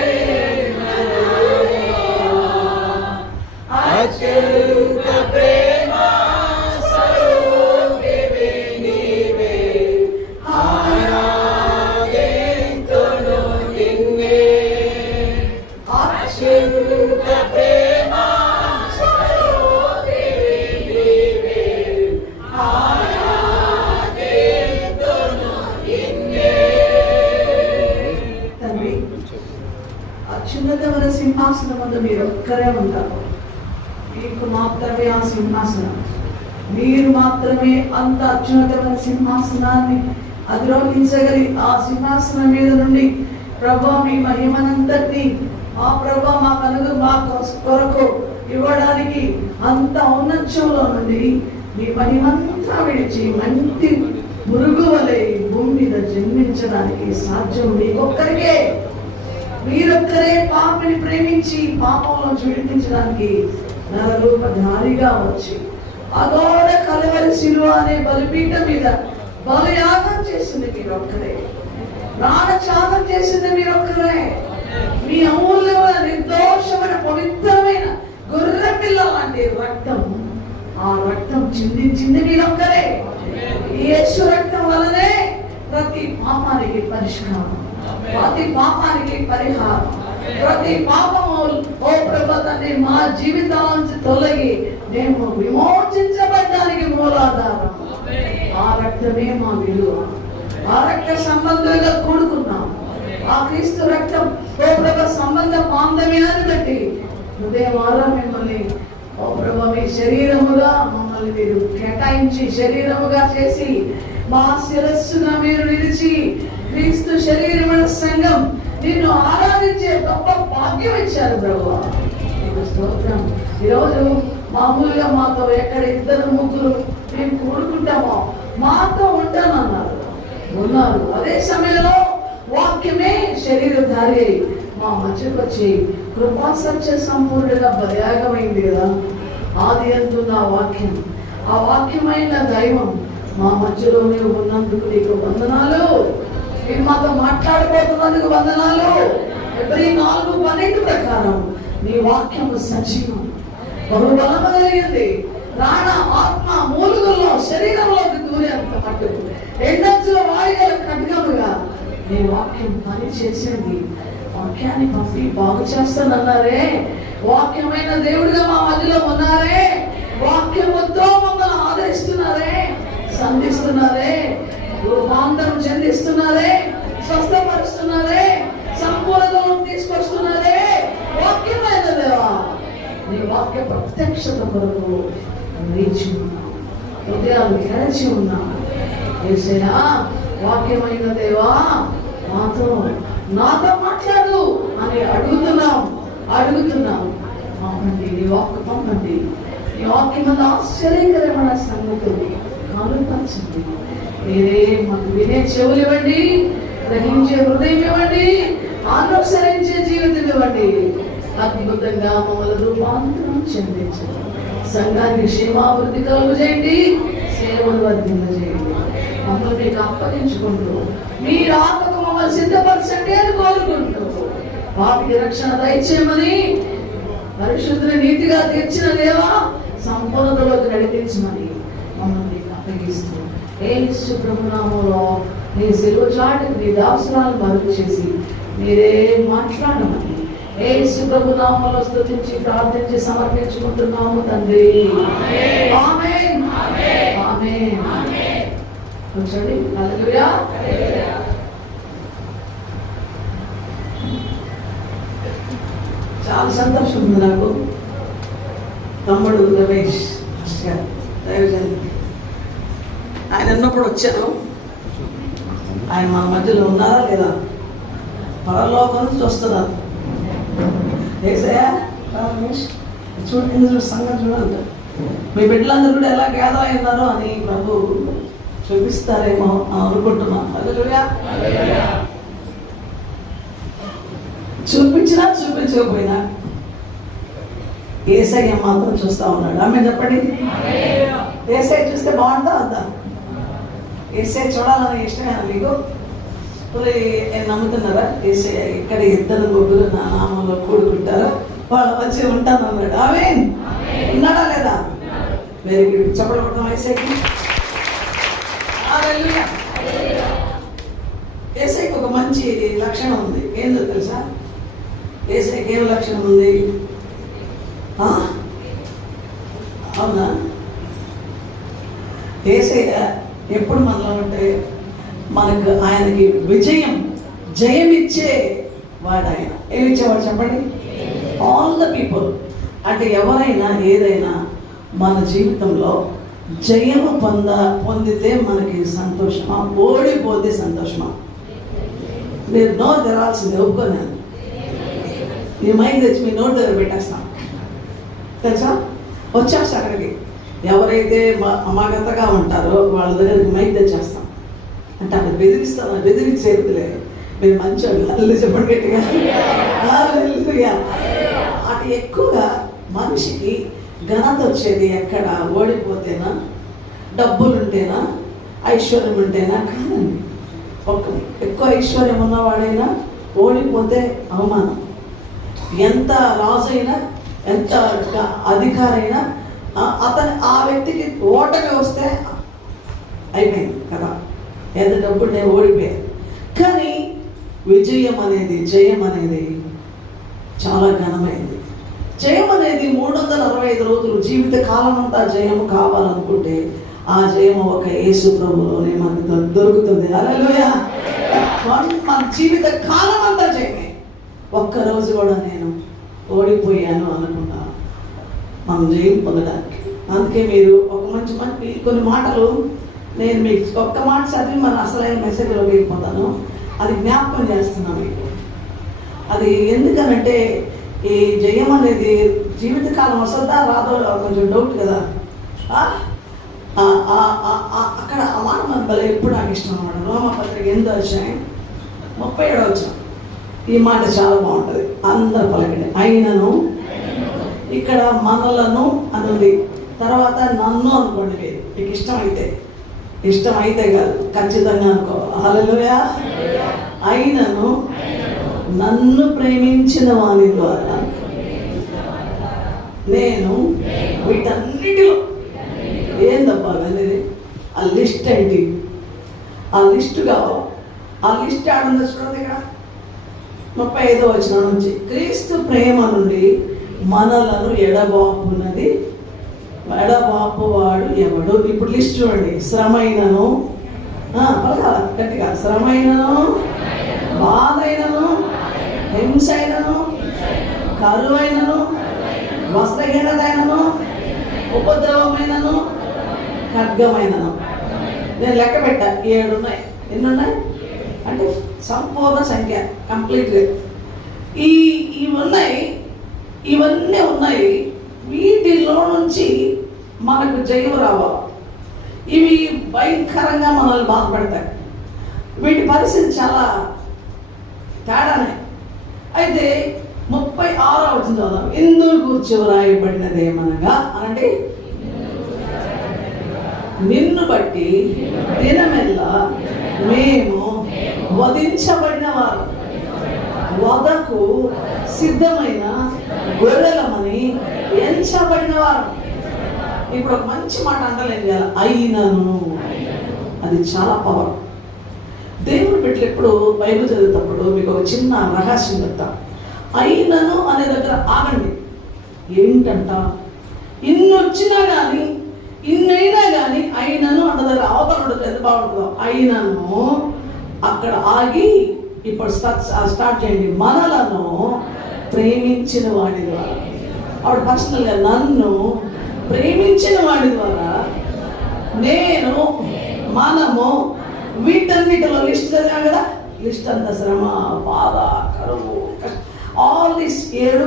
అత్యంత ప్రేమ స్వరూపివి నీవే. ఆరాధింతును నిన్నే. అత్యంత ప్రేమ అత్యున్నతమైన సింహాసనం వద్ద మీరు ఒక్కరే ఉంటారు. మీకు మాత్రమే ఆ సింహాసనం, మీరు మాత్రమే అంత అత్యున్నతమైన సింహాసనాన్ని అధిరోహించగలి ఆ సింహాసనం మీద నుండి ప్రభా మీ మహిమనంతటిని మా ప్రభా మా కొరకు ఇవ్వడానికి అంత ఔన్నత్యంలో నుండి మీ మహిమంతా విడిచి మంచి మురుగు వలె భూమి మీద జన్మించడానికి సాధ్యం మీకొక్కరికే. మీరొక్కరే పాపని ప్రేమించి పాపంలో విడిపించడానికి నరరూపధారిగా వచ్చి అఘోర కలవరి శిలువ అనే బలిపీఠం మీద బలియాగం చేసింది మీరొక్కరే. ప్రాణత్యాగం చేసింది మీరొక్కరే. మీ అమూల్యమైన నిర్దోషమైన పవిత్రమైన గొర్రె పిల్ల లాంటి రక్తం, ఆ రక్తం చిందించింది మీరొక్కరే. యేసు రక్తం వలనే ప్రతి పాపానికి పరిష్కారం, ప్రతి పాపానికి పరిహారం, ప్రతి పాపము ఓ ప్రభుత్వాన్ని మా జీవితానికి తొలగి మేము విమోచించబడ్డానికి మూలాధారం. ఆ రక్తమే మా విలువ. ఆ రక్త సంబంధంగా కూడుకున్నాం. ఆ క్రీస్తు రక్తం ఓ ప్రభు సంబంధ బాంధవ్యాన్ని బట్టి హృదయమారా మిమ్మల్ని ఓ ప్రభు మీ శరీరముగా మమ్మల్ని మీరు కేటాయించి శరీరముగా చేసి మా శిరస్సుగా మీరు నిలిచి క్రీస్తు శరీరమైన సంఘం నిన్ను ఆరాధించే గొప్ప భాగ్యం ఇచ్చారు ప్రభువా. నీకు స్తోత్రం. ఈరోజు మామూలుగా మాతో ఎక్కడ ఇద్దరు ముగ్గురు మేము కూడుకుంటామో మాతో ఉంటానన్నారు, ఉన్నారు. అదే సమయంలో వాక్యమే శరీరధారి అయి మా మధ్యకు వచ్చి కృపా సత్య సంపూర్ణంగా బలియాగమైంది కదా. ఆది అంటున్న వాక్యం, ఆ వాక్యమైన దైవం మా మధ్యలోనే ఉన్నందుకు నీకు వందనాలు. మీరు మాతో మాట్లాడబోతున్నందుకు వందనాలు. ఎబ్రీ 4:12 ప్రకారం నీ వాక్యము సజీవం, బహుబలము కలిగింది. ప్రాణ ఆత్మ మూలుగుల్లో శరీరంలోకి దూరేంత మట్టు ఎండంచుల వాయుగల ఖడ్గముగా నీ వాక్యం పని చేసింది. వాక్యాన్ని పంపి బాగు చేస్తానన్నారే. వాక్యమైన దేవుడిగా మా మధ్యలో ఉన్నారే. వాక్యముతో మమ్మల్ని ఆదరిస్తున్నారే, సంధిస్తున్నారే, రూపాంతరం చెందిస్తున్నారే, స్వస్థపరుస్తున్నారే, సంపూర్ణతను తీసుకొస్తున్నారే. వాక్యమైన దేవా, నీ వాక్య ప్రత్యక్షత కొరకు వేచి ఉన్నాం, హృదయాలు తెరచి ఉన్నాం. యేసయ్యా, వాక్యమైన దేవా నాతో మాట్లాడు అని అడుగుతున్నాం. మా పంపండి, నీ వాక్కు పంపండి. నీ వాక్యమందు ఆశ్చర్యకరమైన సంగతులు ఆలోచించండి. మీరే మాకు వినే చెవులు ఇవ్వండి, గ్రహించే హృదయం ఇవ్వండి, అనుసరించే జీవితం ఇవ్వండి. అద్భుతంగా మమ్మల్ని రూపాంతరం చెందించండి. సంఘానికి క్షేమాభివృద్ధి కలుగు చేయండి, సేవలు వర్ధింపజేయండి. మమ్మల్ని మీకు అప్పగించుకుంటూ మీరు ఆత్మకు మమ్మల్ని సిద్ధపరచండి అని కోరుకుంటూ వాటికి రక్షణ దయచేయమని, పరిశుద్ధుని నీతిగా తీర్చిన దేవా సంపూర్ణతలోకి నడిపించమని మమ్మల్ని అప్పగిస్తూ యేసు ప్రభునామములో నీ సిలువ చాటుకు నీ దాసురాలను మరుగు చేసి మీరే మాట్లాడమని యేసు ప్రభునామములో స్తుతించి ప్రార్థించి సమర్పించుకుంటున్నాము తండ్రి. ఆమేన్, ఆమేన్. కూర్చోండి. హల్లెలూయా. చాలా సంతోషం ఉంది నాకు. తమ్ముడు రమేష్ గారు దైవజన్, ఆయన ఉన్నప్పుడు వచ్చాను. ఆయన మన మధ్యలో ఉన్నారా లేదా? పరలోకం నుంచి వస్తున్నారు. ఏసయ్యా రమేష్ చూడు, సంగతి చూడాలి. మీ బిడ్డలందరూ కూడా ఎలా గ్యాదర్ అయినారో అని ప్రభు చూపిస్తారేమో అనుకుంటున్నాను. హల్లెలూయా. చూపించినా చూపించకపోయినా యేసయ్య మాత్రం చూస్తా ఉన్నాడు. ఆమె చెప్పండి. యేసయ్య చూస్తే బాగుంటుందా వద్దా? యేసయ్య చూడాలని ఇష్టమేనా మీకు? నమ్ముతున్నారా? యేసయ్య ఇక్కడ 2-3 నా నామంలో కూడుకుంటారా వాళ్ళ మంచిగా ఉంటాను అన్నాడు. ఆమేన్. ఉన్నాడా లేదా? Very good. చెప్పలు కొడతాం యేసయ్యకి. హల్లెలూయా. యేసయ్యకి ఒక మంచి లక్షణం ఉంది. ఏందో తెలుసా? యేసయ్యకి ఏం లక్షణం ఉంది? అవునా? యేసయ్య ఎప్పుడు మనలో ఉంటే మనకు ఆయనకి జయం ఇచ్చే వాడు. ఆయన ఏమిచ్చేవాడు చెప్పండి? All the people. అంటే ఎవరైనా ఏదైనా మన జీవితంలో జయము పొందితే మనకి సంతోషమా, ఓడిపోతే సంతోషమా? మీరు నోరు తెరాల్సింది ఒప్పుకోలేను. నీ మైక్ తెచ్చి మీ నోటు దగ్గర పెట్టేస్తాం తెలుసా? వచ్చేస్తా అక్కడికి. ఎవరైతే అమాగతగా ఉంటారో వాళ్ళ దగ్గరికి మైక్ తెచ్చేస్తాం. అంటే అక్కడ బెదిరించేదిలే. మీరు మంచోళ్ళు. అల్లు చెప్పండి గట్టిగా. అటు ఎక్కువగా మనిషికి ఘనత వచ్చేది ఎక్కడ? ఓడిపోతేనా, డబ్బులుంటేనా, ఐశ్వర్యం ఉంటేనా? కాదండి. ఎక్కువ ఐశ్వర్యం ఉన్నవాడైనా ఓడిపోతే అవమానం. ఎంత రాజు అయినా, ఎంత అధికారైనా ఆ వ్యక్తికి ఓటమి వస్తే అయిపోయింది కదా. ఎంత డబ్బులు నేను ఓడిపోయాను. కానీ జయం అనేది చాలా ఘనమైంది. జయం అనేది 365 రోజులు జీవిత కాలం అంతా జయము కావాలనుకుంటే ఆ జయము ఒక యేసు ప్రభువులోనే మనకు దొరుకుతుంది. హల్లెలూయా. మన జీవిత కాలం అంతా జయమే. ఒక్కరోజు కూడా నేను ఓడిపోయాను అనుకున్నా మనం జయం పొందడానికి. అందుకే మీరు ఒక మంచి కొన్ని మాటలు నేను మీకు ఒక్క మాట చదివి మన అసలైన మెసేజ్లోకి వెళ్ళిపోతాను. అది జ్ఞాపకం చేస్తున్నాను మీకు. అది ఎందుకనంటే ఈ జయం అనేది జీవితకాలం వస్తుందా రాదో కొంచెం డౌట్ కదా. అక్కడ ఆ మాట మన బల ఎప్పుడు నాకు ఇష్టం అన్నమాట. రోమపత్రిక 8వ అధ్యాయం 37వ వచనం. ఈ మాట చాలా బాగుంటుంది. అందరు పలకండి. అయినను ఇక్కడ మనలను అనుంది, తర్వాత నన్ను అనుకోండి. మీకు ఇష్టం అయితే కాదు, ఖచ్చితంగా అనుకో. హల్లెలూయా. అయినను నన్ను ప్రేమించిన వాని ద్వారా నేను వీటన్నిటిలో ఏందబ్బా అనేది ఆ లిస్ట్ ఏంటి? ఆ లిస్టుగా ఆ లిస్ట్ ఆడుందో చూడండి. ఇక్కడ 35వ వచనం నుంచి, క్రీస్తు ప్రేమ నుండి మనలను ఎడబాపువాడు ఎవడు? ఇప్పుడు లిస్ట్ చూడండి. శ్రమైనను, గట్టిగా, శ్రమైనను, బాధైనను, హింసైనను, కరువైనను, వస్త్రహీనతైనను, ఉపద్రవమైనను, ఖడ్గమైనను. నేను లెక్క పెట్టా, 7 ఉన్నాయి. ఎన్ని ఉన్నాయి అంటే సంపూర్ణ సంఖ్య, కంప్లీట్గా. ఇవి ఉన్నాయి. ఇవన్నీ ఉన్నాయి. వీటిలో నుంచి మనకు జయం రావాలి. ఇవి భయంకరంగా మనల్ని బాధపడతాయి. వీటి పరిస్థితి చాలా తేడానే. అయితే 36వ వచనం చదువుదాం. ఇందు గూర్చి వ్రాయబడినదేమనగా అనండి, నిన్ను బట్టి దినమెల్లా మేము వధించబడిన వారు, వధకు సిద్ధమైన గొర్రెలమని ఎంచబడిన వారు. ఇప్పుడు ఒక మంచి మాట అంటలేదు కదా, అయినను. అది చాలా పవర్. దేవుడు బిడ్డలు ఎప్పుడు బైబిల్ చదివేటప్పుడు మీకు ఒక చిన్న రహస్యం చెప్తా. అయినను అనే దగ్గర ఆగండి. ఏంటంట, ఇన్ని వచ్చినా కానీ, ఇన్నైనా కానీ అయినను అన్న దగ్గర అవతల ఎంత బాగుంటుందో. అయినను అక్కడ ఆగి ఇప్పుడు స్టార్ట్ చేయండి. మనలను ప్రేమించిన వాడి ద్వారా, ఆవిడ పర్సనల్గా నన్ను ప్రేమించిన వాడి ద్వారా నేను, మనము, వీటన్నిటిలో లిస్ట్ చదివాం కదా. లిస్ట్ అంతా శ్రమ, బాధ, కరువు, ఆల్ దిస్ 7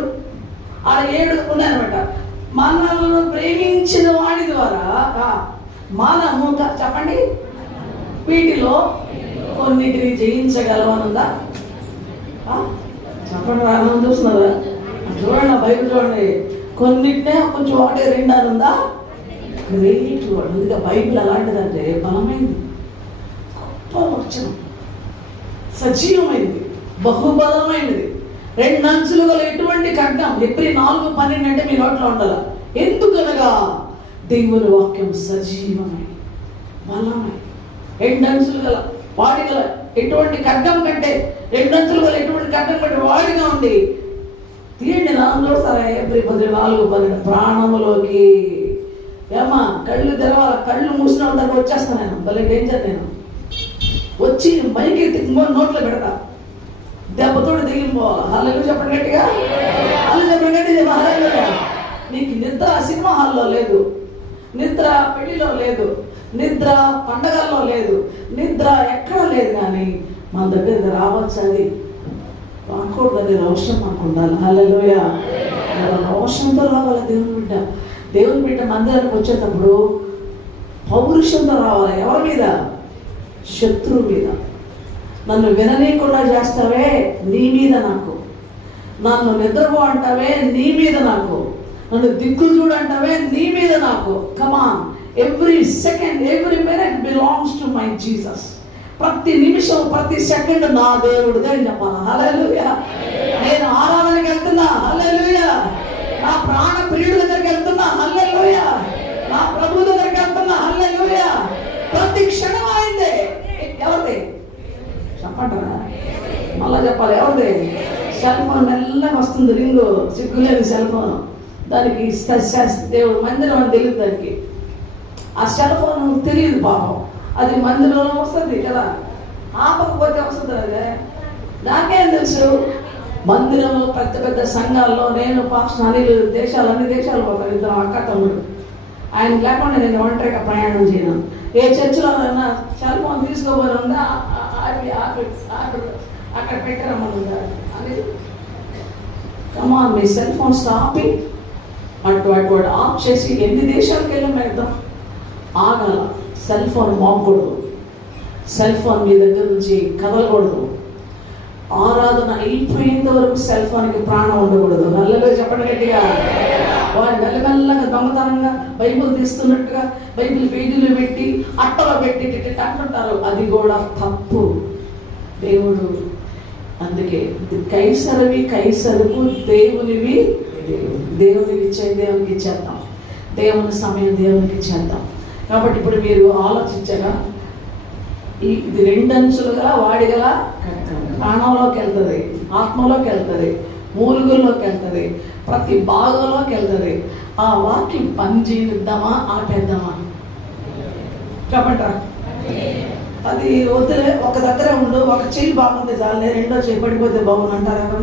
ఉన్నాయన్నమాట. మనల్ని ప్రేమించిన వాడి ద్వారా మనము చెప్పండి వీటిలో కొన్నిటిని జయించగలవనుందా? చెప్పండి, రాను చూస్తున్నారా? చూడండి, బైబిల్ చూడండి. కొన్నిటినే కొంచెం 1, 2 అని ఉందా? Great word. అందుకే బైబిల్ అలాంటిదంటే బలమైంది, గొప్ప వచనం, సజీవమైంది, బహుబలమైనది, 2 అంచులు గల ఎటువంటి ఖడ్గం. ఎప్పుడు 4:12 అంటే మీ నోట్లో ఉండాల. ఎందుకనగా దేవుని వాక్యం సజీవమై బలమై 2 అంచులు గల వాడిగల ఎటువంటి ఖడ్గం కంటే, 2 అంచులు గల ఎటువంటి ఖడ్గం కంటే వాడిగా ఉంది. తీయండి, నాలో సరే. ఏప్రిల్ 14 ప్రాణములోకి ఏమా కళ్ళు తెరవాలి. కళ్ళు మూసిన దగ్గర వచ్చేస్తాను నేను. భలే డేంజర్. నేను వచ్చి మైకి నోట్లో పెడతా, దెబ్బతోటి దిగిపోవాలి. హల్లెలూయా చెప్పండి గట్టిగా. హల్లెలూయా చెప్పండి గట్టిగా. హల్లెలూయా. నీకు నిద్ర సినిమా హాల్లో లేదు, నిద్ర పెళ్లిలో లేదు, నిద్ర పండగల్లో లేదు, నిద్ర ఎక్కడ లేదు. కానీ మన దగ్గర రావచ్చు. అది రాకూడదు. రోషం మనకు ఉండాలి. హల్లెలూయా. రోషంతో రావాలి దేవుని బిడ్డ మందిరానికి వచ్చేటప్పుడు పౌరుషంతో రావాలి. ఎవరి మీద? శత్రువు మీద. నన్ను విననీయకుండా చేస్తావే, నీ మీద నాకు. నన్ను నిద్రపో అంటావే, నీ మీద నాకు. నన్ను దిక్కులు చూడంటావే, నీ మీద నాకు. Come on, every second, every minute belongs to my Jesus. ప్రతి నిమిషం, ప్రతి సెకండ్ నా దేవుడిదే అని చెప్పాలి. హల్లెలూయా. నేను ఆరాధనకి వెళ్తున్నా. హల్లెలూయా. నా ప్రాణ ప్రియుడి దగ్గరికి వెళ్తున్నా. హల్లెలూయా. నా ప్రభు దగ్గరికి వెళ్తున్నా. హల్లెలూయా. ప్రతి క్షణం అయిందే. ఎవరిది చెప్పంటారా? మళ్ళా చెప్పాలి. ఎవరిది? సెల్ ఫోన్ మెల్లగా వస్తుంది, రింగు, సిగ్గులేని సెల్ ఫోన్. దానికి దేవుడు మందిరం అని తెలియదు దానికి. ఆ సెల్ ఫోన్ తెలియదు పాపం. అది మందిరంలో వస్తుంది కదా, ఆపకపోతే వస్తుంది. అదే నాకేం తెలుసు. మందిరంలో పెద్ద పెద్ద సంఘాల్లో నేను పాస్టర్ అనిల్ అన్ని దేశాలు పోతాను. 2 అక్క తమ్ముడు. ఆయన లేకుండా నేను ఒంటరిగా ప్రయాణం చేయను. ఏ చర్చిలో సెల్ ఫోన్ తీసుకోబోయి ఉందా అక్కడ పెట్టారమ్మా అని. కమాన్, మీ సెల్ ఫోన్ స్టాపింగ్ అటు ఆఫ్ చేసి ఎన్ని దేశాలకు వెళ్ళాం వెళ్దాం. ఆగాల. సెల్ ఫోన్ మోగకూడదు. సెల్ ఫోన్ మీ దగ్గర నుంచి కదలకూడదు. ఆరాధన అయిపోయేంత వరకు సెల్ ఫోన్కి ప్రాణం ఉండకూడదు. హల్లెలూయా చెప్పండి గట్టిగా. వారు మెల్లమెల్లగా దొంగతనంగా బైబిల్ తీస్తున్నట్టుగా బైబిల్ పేజీలు పెట్టి అట్టలో పెట్టి అంటుంటారు. అది కూడా తప్పు. దేవుడు అందుకే కైసరవి కైసరుకు, దేవునివి దేవునికి ఇచ్చేది దేవునికి ఇచ్చేద్దాం. దేవుని సమయం దేవునికి ఇచ్చేద్దాం. కాబట్టి ఇప్పుడు మీరు ఆలోచించగా ఇది 2 అంచులుగా వాడిగల ప్రాణంలోకి వెళ్తుంది, ఆత్మలోకి వెళ్తుంది, మూలుగుల్లోకి వెళ్తుంది, ప్రతి భాగంలోకి వెళ్తుంది. ఆ వాక్యం పని చేద్దామా ఆపేద్దామా? చెప్పండి. అది వద్దులే, ఒక దగ్గర ఉండు. ఒక చెయ్యి బాగుంటే చాలే, 2వ చెయ్యి పడిపోతే బాగుంది అంటారా?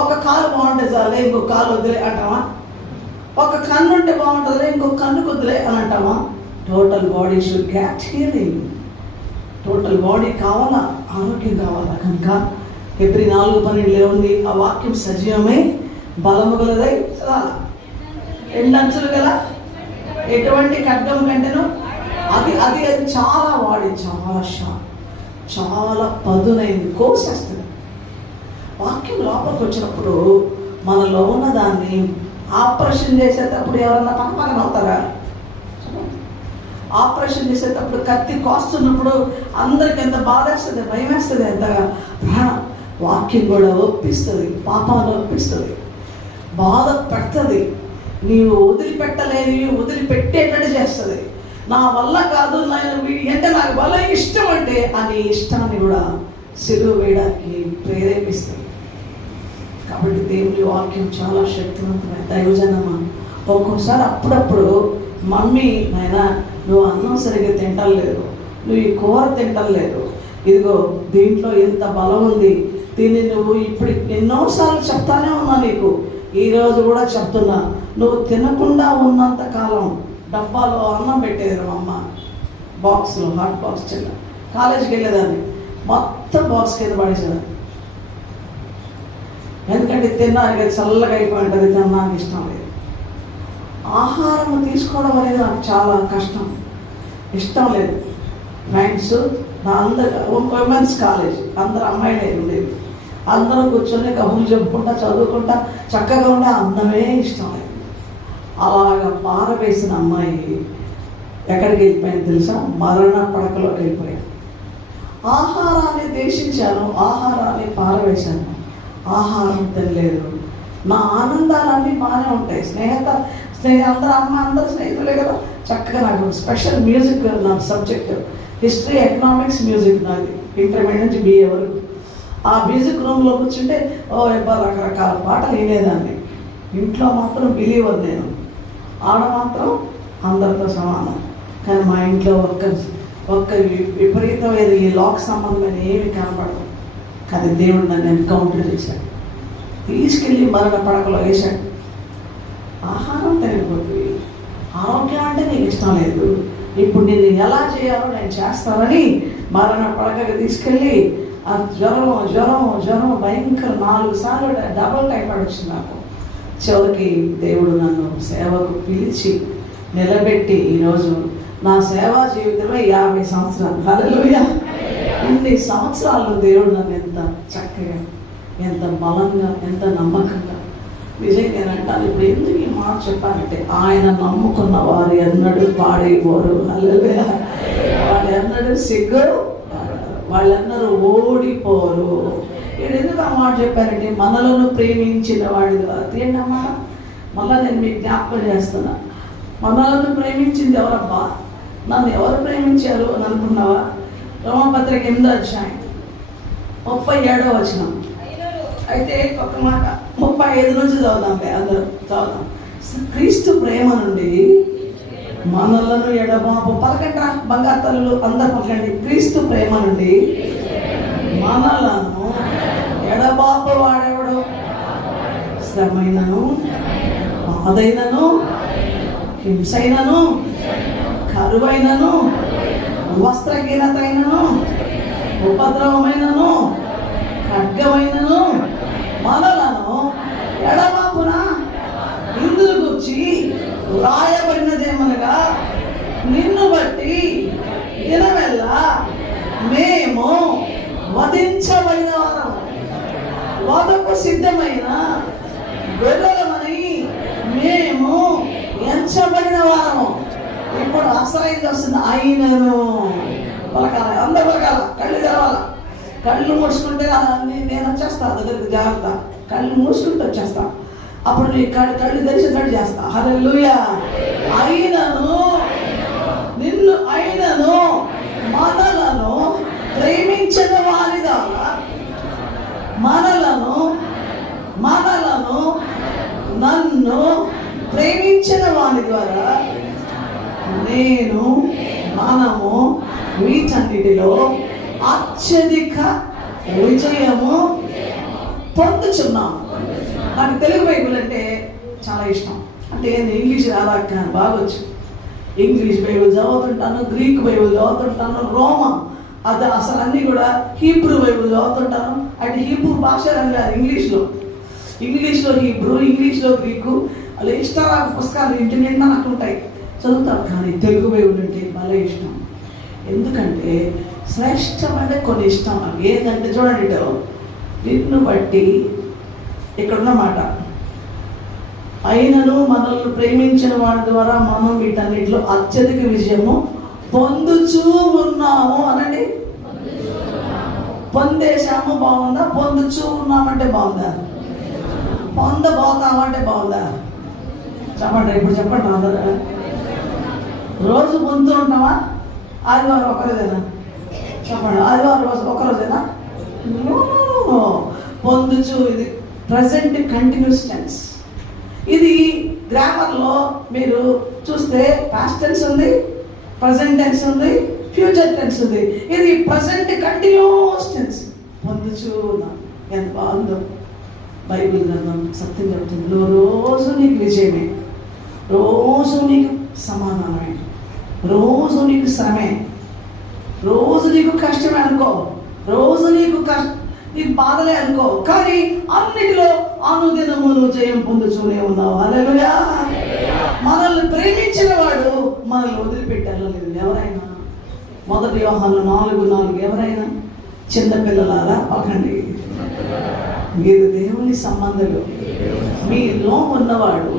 ఒక కాలు బాగుంటే చాలే, ఇంకొక కాలు వద్దులే అంటావా? ఒక కన్ను ఉంటే బాగుంటుందిలే, ఇంకొక కన్ను వద్దులే అని అంటావా? Total body should get healing. Total body కావాలా, ఆరోగ్యం కావాలా. కనుక ఏప్రిల్ 4:12 ఉంది. ఆ వాక్యం సజీవమై బలము గలదై చాలా 2 అంచులు గల ఎటువంటి ఖడ్గం కంటేను అది అది అది చాలా వాడి చాలా పదునైంది, కోసేస్తుంది. వాక్యం లోపలికి వచ్చినప్పుడు మనలో ఉన్న దాన్ని ఆపరేషన్ చేసేటప్పుడు ఎవరన్నా పక్కన అవుతారా? ఆపరేషన్ చేసేటప్పుడు కత్తి కోస్తున్నప్పుడు అందరికి ఎంత బాధ వేస్తుంది, భయం వేస్తుంది, ఎంతగా ప్రాణం. వాక్యం కూడా ఒప్పిస్తుంది, పాపాలు ఒప్పిస్తుంది, బాధ పెడుతుంది, నీవు వదిలిపెట్టలేని వదిలిపెట్టేటట్టు చేస్తుంది. నా వల్ల కాదు, అంటే నాకు వల్ల ఇష్టం అంటే అని ఇష్టాన్ని కూడా సిలువ వేయడానికి ప్రేరేపిస్తుంది. కాబట్టి దేవుని వాక్యం చాలా శక్తివంతమైన దైవజనమా. ఒక్కోసారి అప్పుడప్పుడు మమ్మీ నాయన నువ్వు అన్నం సరిగ్గా తింటలేదు, నువ్వు ఈ కూర తింటలేదు, ఇదిగో దీంట్లో ఎంత బలం ఉంది, దీన్ని నువ్వు ఇప్పుడు ఎన్నోసార్లు చెప్తానే ఉన్నా, నీకు ఈరోజు కూడా చెప్తున్నా, నువ్వు తినకుండా ఉన్నంత కాలం డబ్బాలో అన్నం పెట్టేది మా అమ్మ, బాక్స్లో హాట్ బాక్స్, చిన్న కాలేజీకి వెళ్ళేదాన్ని, మొత్తం బాక్స్ కింద పడేసేదాన్ని. ఎందుకంటే తిన్నాను కదా, చల్లగా అయిపోయి ఉంటుంది, తినడానికి ఇష్టం లేదు. ఆహారం తీసుకోవడం అనేది నాకు చాలా కష్టం, ఇష్టం లేదు. ఫ్రెండ్స్ అందరు ఉమెన్స్ కాలేజ్, అందరు అమ్మాయిలే ఉండేది, అందరూ కూర్చొని కబుర్లు చెప్పుకుంటా చదువుకుంటా చక్కగా ఉండే అందమే ఇష్టం లేదు. అలాగా పారవేసిన అమ్మాయి ఎక్కడికి వెళ్ళిపోయింది తెలుసా? మరణ పడకలోకి వెళ్ళిపోయాను. ఆహారాన్ని దేశించాను, ఆహారాన్ని పారవేశాను, ఆహారం తినలేదు. నా ఆనందాలన్నీ బాగానే ఉంటాయి, అందరూ అందరూ స్నేహితులే కదా. చక్కగా నాకు స్పెషల్ మ్యూజిక్ నా సబ్జెక్ట్ హిస్టరీ, ఎకనామిక్స్, మ్యూజిక్ నాది ఇంటర్మీడియట్ నుంచి BA వరకు. ఆ మ్యూజిక్ రూమ్లో కూర్చుంటే రకరకాల పాటలు వినేదాన్ని. ఇంట్లో మాత్రం బిలీవర్ నేను, ఆడ మాత్రం అందరితో సమానం. కానీ మా ఇంట్లో ఒక్క విపరీతమైన ఈ లోక సంబంధమైన ఏమి కనపడదు. కానీ దేవుడు నన్ను ఎన్కౌంటర్ చేశాడు, తీసుకెళ్ళి మరణ పడకలో వేశాడు. ఆహారం తినకపోతే ఆరోగ్యం అంటే నీకు ఇష్టం లేదు, ఇప్పుడు నిన్ను ఎలా చేయాలో నేను చేస్తానని మరణ పడకకి తీసుకెళ్ళి ఆ జ్వరం భయంకర 4 సార్లు డబుల్ టైఫాయిడ్ వచ్చింది నాకు. చివరికి దేవుడు నన్ను సేవకు పిలిచి నిలబెట్టి ఈరోజు నా సేవా జీవితంలో 50 సంవత్సరాలు. హల్లెలూయా! ఇన్ని సంవత్సరాలు దేవుడు నన్ను ఎంత చక్కగా, ఎంత బలంగా, ఎంత నమ్మకంగా, నిజంగా నేనంటాను. ఇప్పుడు ఎందుకు ఈ మాట చెప్పానంటే, ఆయన నమ్ముకున్న వారు ఎన్నడూ పాడైపోరు. హల్లెలూయా! వాళ్ళు ఎన్నడూ సిగ్గు, వాళ్ళెన్నరూ ఓడిపోరు. ఇక్కడ ఎందుకు ఆ మాట చెప్పారంటే, మనలను ప్రేమించిన వాడి ద్వారా. తీయండి అమ్మా, మళ్ళీ నేను మీకు జ్ఞాపకం చేస్తున్నా. మనలను ప్రేమించింది ఎవరబ్బా? నన్ను ఎవరు ప్రేమించారు అని అనుకున్నావా? రోమపత్రిక 8వ అధ్యాయం 37వ వచనం. అయితే ఒక్క మాట 35 నుంచి చదువుదాంలే, అందరూ చదువుదాం. క్రీస్తు ప్రేమ నుండి మనలను ఎడబాపు, పలకండి బంగారు తల్లులు అందరు పలకండి. క్రీస్తు ప్రేమ నుండి మనలను ఎడబాపు వాడేవాడు? శ్రమైనను, బాధైనను, హింసైనను, కరువైనను, వస్త్రహీనతైనను, ఉపద్రవమైనను, ఖడ్గమైనను మనలను ఎడబాపున ఇందుకు గురించి రాయబడినదేమనగా, నిన్ను బట్టి దినమెల్లా మేము వధించబడిన వారం, వధకు సిద్ధమైన గొర్రెలమని మేము ఎంచబడిన వారము. ఇప్పుడు అసలైంది వస్తుంది. అయినను పలకాల, అందరు పలకాల, కళ్ళు తెరవాల. కళ్ళు మూసుకుంటే నేను వచ్చేస్తా దగ్గరికి, జాగ్రత్త. కళ్ళు మూసుకుంటూ వచ్చేస్తా, అప్పుడు నీ కళ్ళు తెరిచేటట్టు చేస్తా. హల్లెలూయా! అయినను మనలను ప్రేమించిన వారి ద్వారా, నన్ను ప్రేమించిన వారి ద్వారా మనము వీటన్నిటిలో అత్యధిక విజయము పొందుచున్నాం. నాకు తెలుగు బైబిల్ అంటే చాలా ఇష్టం. అంటే ఇంగ్లీష్ అలా బాగొచ్చు. ఇంగ్లీష్ బైబిల్ చదువుతుంటాను, గ్రీక్ బైబిల్ చదువుతుంటాను, రోమా, అది అసలు అన్నీ కూడా హీబ్రూ బైబిల్ చదువుతుంటాను. అంటే హీబ్రూ భాష కాదు, ఇంగ్లీష్లో. ఇంగ్లీష్లో హీబ్రూ, ఇంగ్లీష్లో గ్రీకు, అలా ఇష్టాల పుస్తకాలు ఇంటి నిండా నాకు ఉంటాయి, చదువుతాం. కానీ తెలుగు బైబిల్ అంటే భలే ఇష్టం. ఎందుకంటే శ్రేష్టమైన కొన్ని ఇష్టం నాకు. ఏంటంటే చూడండి, వీటిని బట్టి ఇక్కడున్న మాట, అయినను మనల్ని ప్రేమించిన వాడి ద్వారా మనం వీటన్నిటిలో అత్యధిక విజయము పొందుచూ ఉన్నాము అనండి. పొందేశాము బాగుందా? పొందుచూ ఉన్నామంటే బాగుందా? పొందబోతామంటే బాగుందా? చెప్పండి, ఇప్పుడు చెప్పండి అందరూ. రోజు పొందుతూ ఉంటామా? ఆదివారం ఒకరోజేనా? చెప్పండి, ఆదివారం రోజు ఒకరోజేనా? పొందుచు, ఇది ప్రజెంట్ కంటిన్యూస్ టెన్స్. ఇది గ్రామర్లో మీరు చూస్తే పాస్ట్ టెన్స్ ఉంది, ప్రజెంట్ టెన్స్ ఉంది, ఫ్యూచర్ టెన్స్ ఉంది. ఇది ప్రజెంట్ కంటిన్యూస్ టెన్స్. పొందుచు ఉన్నాం. ఎంత బాగుందో బైబిల్ గ్రంథం సత్యం చెప్తుంది. నువ్వు రోజు నీకు విజయమే, రోజు నీకు సమాధానమే, రోజు నీకు శ్రమే, రోజు నీకు కష్టమే అనుకో, రోజు నీకు నీకు బాధలే అనుకో, కానీ అన్నిటిలో అనుదినము నువ్వు జయం పొందుతూనే ఉన్నావు. హల్లెలూయా. మనల్ని ప్రేమించిన వాడు మనల్ని వదిలిపెట్టాలేదు ఎవరైనా. 1 యోహాను 4:4 ఎవరైనా చిన్నపిల్లలారా పలకండి, మీరు దేవుని సంబంధులు, మీలో ఉన్నవాడు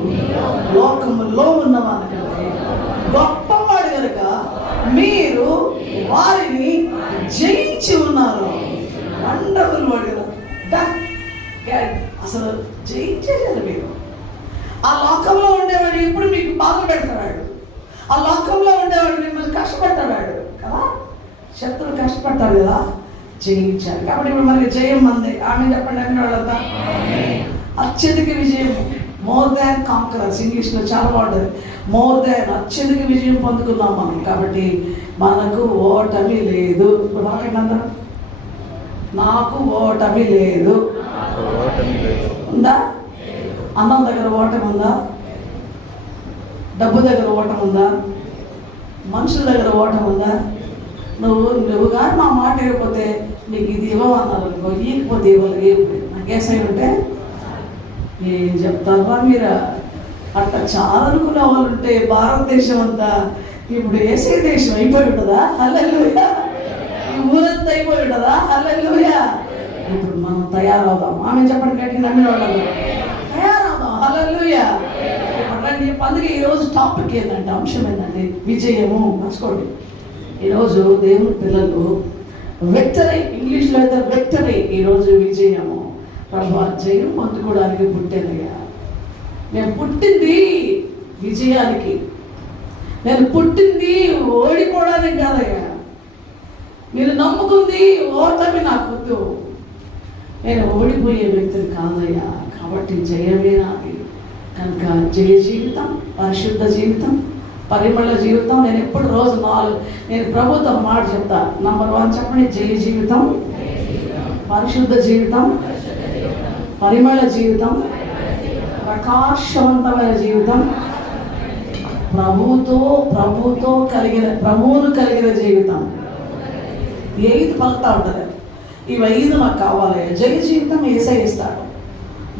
లోకములో ఉన్నవాడు కనుక గొప్పవాడు కనుక మీరు వారిని జయించి ఉన్నారు. వండర్ఫుల్ వర్డ్ కదా. అసలు జయించేసారు మీరు. ఆ లోకంలో ఉండేవాడు ఇప్పుడు మీకు బాధ పెడతాడు, ఆ లోకంలో ఉండేవాడు మిమ్మల్ని కష్టపెడతాడు కదా, శత్రువు కష్టపడతాడు కదా, జయించారు. కాబట్టి ఇప్పుడు మనకి జయం మంది. ఆమె చెప్పండి అన్ని వాళ్ళంతా. అత్యధిక విజయం, మోర్ దాన్ కాంకరర్స్. ఇంగ్లీష్లో చాలా బాగుంటుంది. మోర్ దాన్, అత్యధిక విజయం పొందుకున్నాం మనం. కాబట్టి మనకు ఓటమి లేదు. ఇప్పుడు బాగా నాకు ఓటమి లేదు. ఉందా? అన్నం దగ్గర ఓటమి ఉందా? డబ్బు దగ్గర ఓటమి ఉందా? మనుషుల దగ్గర ఓటమి ఉందా? నువ్వు కానీ మా మాట ఇవ్వకపోతే నీకు ఇది ఇవ్వమన్నారు అనుకో, ఇవ్వకపోతే ఇవ్వలేదు. నాకు ఏ సైడ్ ఉంటే ఏం చెప్తారా మీరు? అట్లా చాలా అనుకునే వాళ్ళు ఉంటే భారతదేశం అంతా ఇప్పుడు ఏసే దేశం అయిపోయి ఉంటుందా? హల్లెలూయా. ఈ ఊరంతా అయిపోయి ఉంటుందా? హల్లెలూయా. ఇప్పుడు మనం తయారవుదాం. ఆమె చెప్పండి గట్టి నమ్మిన వాళ్ళు తయారవుదాం. హల్లెలూయా. అందుకే ఈరోజు టాపిక్ ఏంటంటే, అంశం ఏంటంటే విజయము. మర్చిపోండి, ఈరోజు దేవుని పిల్లలు విక్టరీ, ఇంగ్లీష్లో అయితే విక్టరీ. ఈరోజు విజయము. ప్రభు జయం పొందుకోవడానికి పుట్టానయ్యా. నేను పుట్టింది విజయానికి, నేను పుట్టింది ఓడిపోవడానికి కాదయ్యా. మీరు నమ్ముకుంది ఓటమి నాకు వద్దు. నేను ఓడిపోయే వ్యక్తిని కాదయ్యా. కాబట్టి జయమే నాది. కనుక జయ జీవితం, పరిశుద్ధ జీవితం, పరిమళ జీవితం. నేను ఎప్పుడు రోజు 4 నేను ప్రభుత్వం మాట చెప్తా. నంబర్ 1 చెప్పండి, జయ జీవితం, పరిశుద్ధ జీవితం, పరిమళ జీవితం, ప్రకాశవంతమైన జీవితం, ప్రభువును కలిగిన జీవితం. 5 పలుకుతా ఉంటుంది. ఇవి 5 మాకు కావాలి. జయ జీవితం యేసయ్య ఇస్తాడు.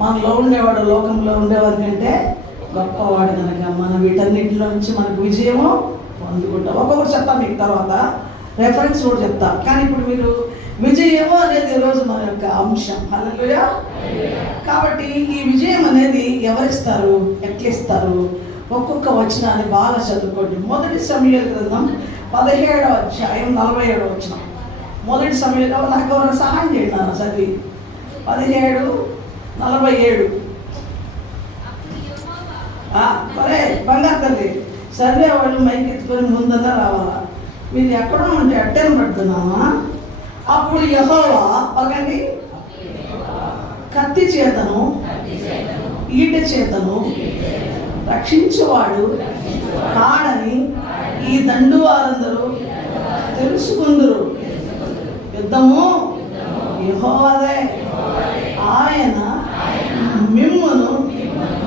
మనలో ఉండేవాడు లోకంలో ఉండేవాడి కంటే గొప్పవాడు కనుక మనం వీటన్నింటిలో నుంచి మనకు విజయము పొందుకుంటాం. ఒక్కొక్కటి చెప్తాం మీకు, తర్వాత రెఫరెన్స్ కూడా చెప్తాం. కానీ ఇప్పుడు మీరు విజయము అనేది ఈరోజు మన యొక్క అంశం. హల్లెలూయా. కాబట్టి ఈ విజయం అనేది ఎవరిస్తారు, ఎట్లిస్తారు? ఒక్కొక్క వచనాన్ని బాగా చదువుకోండి. 1 సమూయేలు గ్రంథం 17వ అధ్యాయం 47వ వచనం. 1 సమూయేలు, నాకు ఎవరైనా సహాయం చేయండి నాన్న చదివి. 17:47. మరే బంగారు తల్లి సర్వే వాళ్ళు మైకి ఎత్తుకొని ముందుగా రావాలా? మీరు ఎక్కడో ఉంటే అట్టెను పడుతున్నామా? అప్పుడు యెహోవా పగండి కత్తి చేతను ఈట చేతను రక్షించువాడు కాడని ఈ దండు వారందరూ తెలుసుకుందురు. యుద్ధము యెహోవాదే, ఆయన మిమ్మును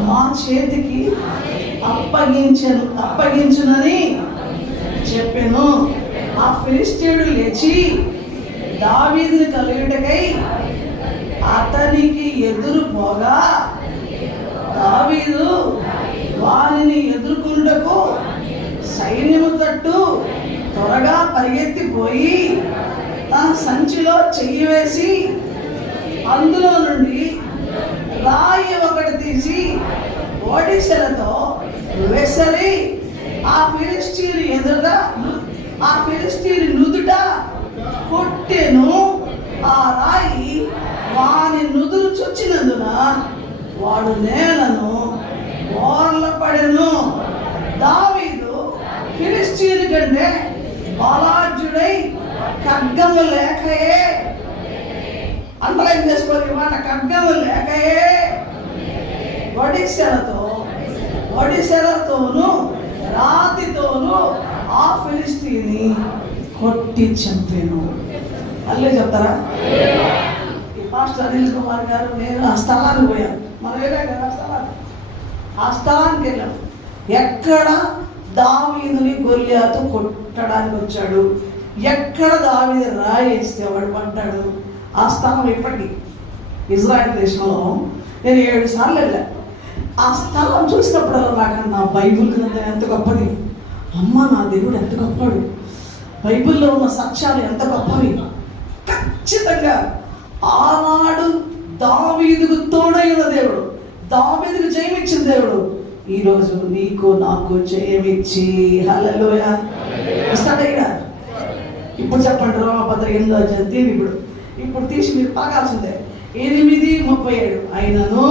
మా చేతికి అప్పగించునని చెప్పెను. ఆ ఫిలిష్తీయుడు లేచి దావీదుని కలియుటకై అతనికి ఎదురు పోగా దావీదు వారిని ఎదుర్కొంటకు సైన్యము తట్టు త్వరగా పరిగెత్తిపోయి తన సంచిలో చెయ్యి వేసి అందులో నుండి రాయి ఒకటి తీసి ఓడిసెలతో వెసరి ఆ ఫిలిష్తీయుని ఎదురుగా ఆ ఫిలిష్తీయుని నుదుట కొట్టెను. ఆ రాయి వాని నుదురు చొచ్చినందున వాడు నేలను బోర్ల పడెను. దావీదు ఫిలిష్తీయుని కంటే బలాఢ్యుడై ఖడ్గము లేకయే, అండర్లైన్ చేసుకోవాలి మాట, ఖడ్గము లేకయే ఒడిసెలతోను రాతితోను ఆ ఫిలిష్తీయుని కొట్టి చంపాను. అల్లే చెప్తారా? ఈ మాస్టర్ అనిల్ కుమార్ గారు నేను ఆ స్థలానికి పోయాను. మనం వెళ్ళాం కదా ఆ స్థలానికి వెళ్ళాం. ఎక్కడ దావీదుని గొల్లియాతు కొట్టడానికి వచ్చాడు, ఎక్కడ దావీదు రాయి వేస్తే వాడు పడ్డాడు, ఆ స్థలం ఇప్పటికీ ఇజ్రాయెల్ దేశంలో నేను 7 సార్లు వెళ్ళాను. ఆ స్థలం చూసినప్పుడల్లా నాకు నా బైబిల్ గ్రంథం ఎంత గొప్పది, అమ్మ నా దేవుడు ఎంత గొప్పడు, బైబిల్లో ఉన్న సత్యాలు ఎంత గొప్పవి. ఖచ్చితంగా ఆనాడు దావీదుకు తోడైన దేవుడు, దావీదుకు జయమిచ్చిన దేవుడు ఈరోజు నీకు నాకు జయమిచ్చి హల్లెలూయా ఇస్తాడయ్యా. ఇప్పుడు చెప్పండి, రోమపత్రిక 8వ అధ్యాయం ఇప్పుడు తీసి మీరు తాగాల్సిందే. 8:37 అయినను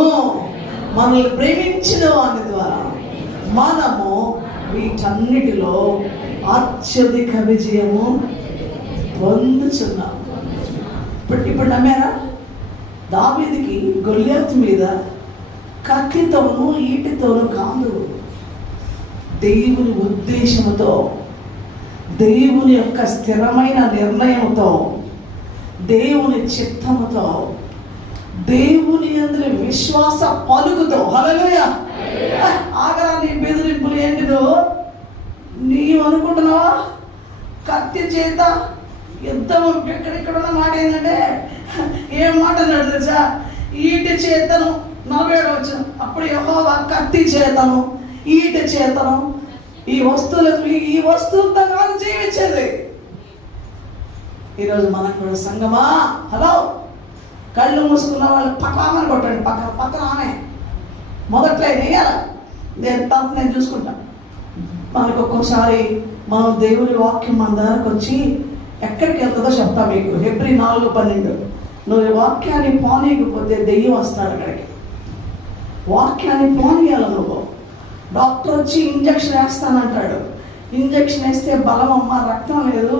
మనల్ని ప్రేమించిన వాని ద్వారా మనము వీటన్నిటిలో అత్యధిక విజయము పొందుచున్నాం. ఇప్పుడు నమ్మారా? దావీదుకి గొల్లియాతు మీద కత్తితోనూ ఈటితోనూ కాదు, దేవుని ఉద్దేశముతో, దేవుని యొక్క స్థిరమైన నిర్ణయంతో, దేవుని చిత్తముతో, దేవుని యందు విశ్వాస పలుకుతో. హల్లెలూయా. ఆగరా నీ బెదిరింపులు ఏంటిదో నీవు అనుకుంటున్నావా? కత్తి చేత యుద్ధం ఎక్కడెక్కడ ఉన్న మాట ఏంటంటే ఏం మాట అన్నాడు తెలుసా? ఈటి చేతను 47 వచ్చిన అప్పుడు యెహోవా కత్తి చేతను ఈటి చేతను ఈ వస్తువులతో కాదు జీవించేది. ఈరోజు మనకు కూడా సంగమా, హలో, కళ్ళు మూసుకున్న వాళ్ళు పక్కమని కొట్టండి, పక్కన ఆమె మొదట్లో వేయాల, నేను చూసుకుంటాను. మనకు ఒక్కోసారి మనం దేవుని వాక్యం మన దగ్గరకు వచ్చి ఎక్కడికి వెళ్తుందో చెప్తా మీకు. హెబ్రీ 4:12 నువ్వు వాక్యాన్ని పోనీయకపోతే దెయ్యం వస్తాడు అక్కడికి. వాక్యాన్ని పోనీయాల నువ్వు. డాక్టర్ వచ్చి ఇంజక్షన్ వేస్తానంటాడు, ఇంజక్షన్ వేస్తే బలం అమ్మ, రక్తం లేదు,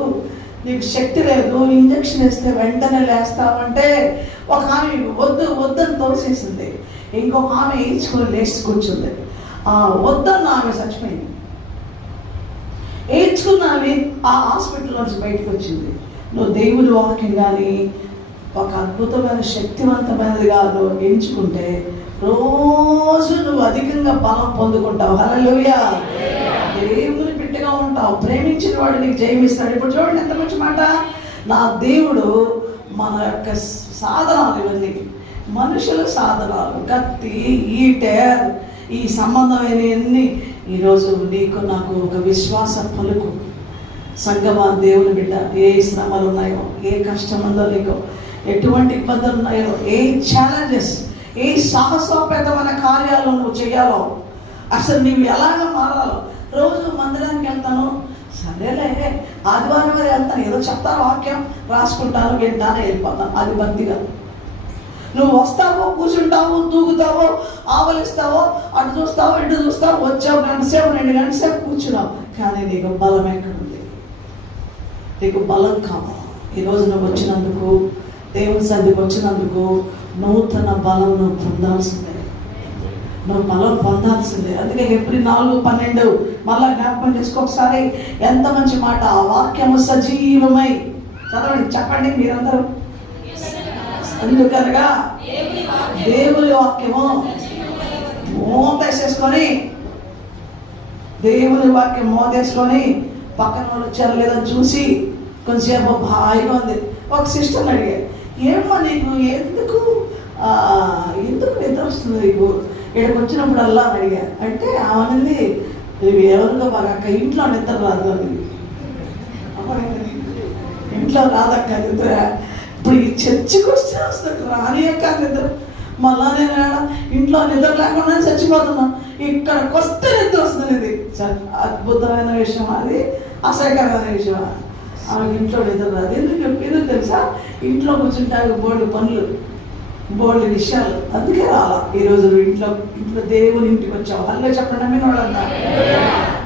నీకు శక్తి లేదు, ఇంజక్షన్ వేస్తే వెంటనే లేస్తావంటే ఒక ఆమె వద్దని తోసేసింది, ఇంకొక ఆమె వేయించుకొని లేచి కూర్చుంది. వద్దన్న ఆమె చచ్చిపోయింది, వేయించుకున్న ఆమె ఆ హాస్పిటల్ నుంచి బయటకు వచ్చింది. నువ్వు దేవుని వాక్యం కానీ ఒక అద్భుతమైన శక్తివంతమైనదిగా నువ్వు ఎంచుకుంటే రోజు నువ్వు అధికంగా బలం పొందుకుంటావు. హల్లెలూయా. దేవుని బిడ్డగా ఉంటావు, ప్రేమించిన వాడు నీకు జయమిస్తాడు. ఇప్పుడు చూడండి ఎంత మంచి మాట. నా దేవుడు మన యొక్క సాధనాలు, ఇవన్నీ మనుషుల సాధనాలు, కత్తి, ఈటె, ఈ సంబంధమైనవన్నీ ఈరోజు నీకు నాకు ఒక విశ్వాస పలుకు. సంగమా దేవుని బిడ్డ, ఏ శ్రమలు ఉన్నాయో, ఏ కష్టం ఉందో, నీకు ఎటువంటి ఇబ్బందులు ఉన్నాయో, ఏ ఛాలెంజెస్, ఏ సాహసోపేతమైన కార్యాలు నువ్వు చేయాలో, అసలు నీవు ఎలాగ మారాలో. రోజు మందిరానికి వెళ్తాను, సరేలే ఆదివారం వరకు వెళ్తాను, ఏదో చెప్తాను, వాక్యం రాసుకుంటాను, వింటాను, వెళ్ళిపోతాను. అది భక్తిగా నువ్వు వస్తావో, కూర్చుంటావో, తూగుతావో, ఆవలిస్తావో, అటు చూస్తావో, ఇటు చూస్తావో, వచ్చావు 2 గంటల సేపు కూర్చున్నావు, కానీ నీకు బలం ఎక్కడుంది? నీకు బలం కావాలి. ఈరోజు నువ్వు వచ్చినందుకు, దేవుని సన్నిధికి వచ్చినందుకు నూతన బలం నువ్వు పొందాల్సిందే, నువ్వు బలం పొందాల్సిందే. అందుకే హెబ్రీ 4:12 మళ్ళా జ్ఞాపకం చేసుకోకసారి. ఎంత మంచి మాట. ఆ వాక్యము సజీవమై, చదవండి, చెప్పండి మీరందరూ. ఎందుకనగా దేవుని వాక్యము మోదేసుకొని, దేవుని వాక్యం మోదేసుకొని పక్కన వాళ్ళు వచ్చారు లేదని చూసి కొంచెంసేపు హాయిగా ఉంది. ఒక సిస్టర్ని అడిగా, ఏమో నీకు ఎందుకు ఎందుకు నిద్ర వస్తుంది నీకు ఇక్కడికి వచ్చినప్పుడల్లా అని అడిగా. అంటే ఆమెనింది ఎవరితో బాగా అక్క ఇంట్లో నిద్ర రాదు అని. ఇంట్లో రాదక్క నిద్ర, ఇప్పుడు ఈ చర్చికి వస్తే వస్తుంది రాని అక్క నిద్ర. మళ్ళా నేను ఇంట్లో నిద్ర లేకుండా చచ్చిపోతున్నా, ఇక్కడికి వస్తే నిద్ర వస్తుంది. ఇది అద్భుతమైన విషయం, అది అసహ్యకరమైన విషయం. ఆమె ఇంట్లో నిద్ర రాదు. ఎందుకు తెలుసా? ఇంట్లో కూర్చుంటారు బోల్డ్ పనులు, బోల్డ్ విషయాలు, అందుకే రాలా. ఈరోజు ఇంట్లో దేవుని ఇంటికి వచ్చావు. అల్లే చెప్పండి నమ్మిన వాళ్ళంతా.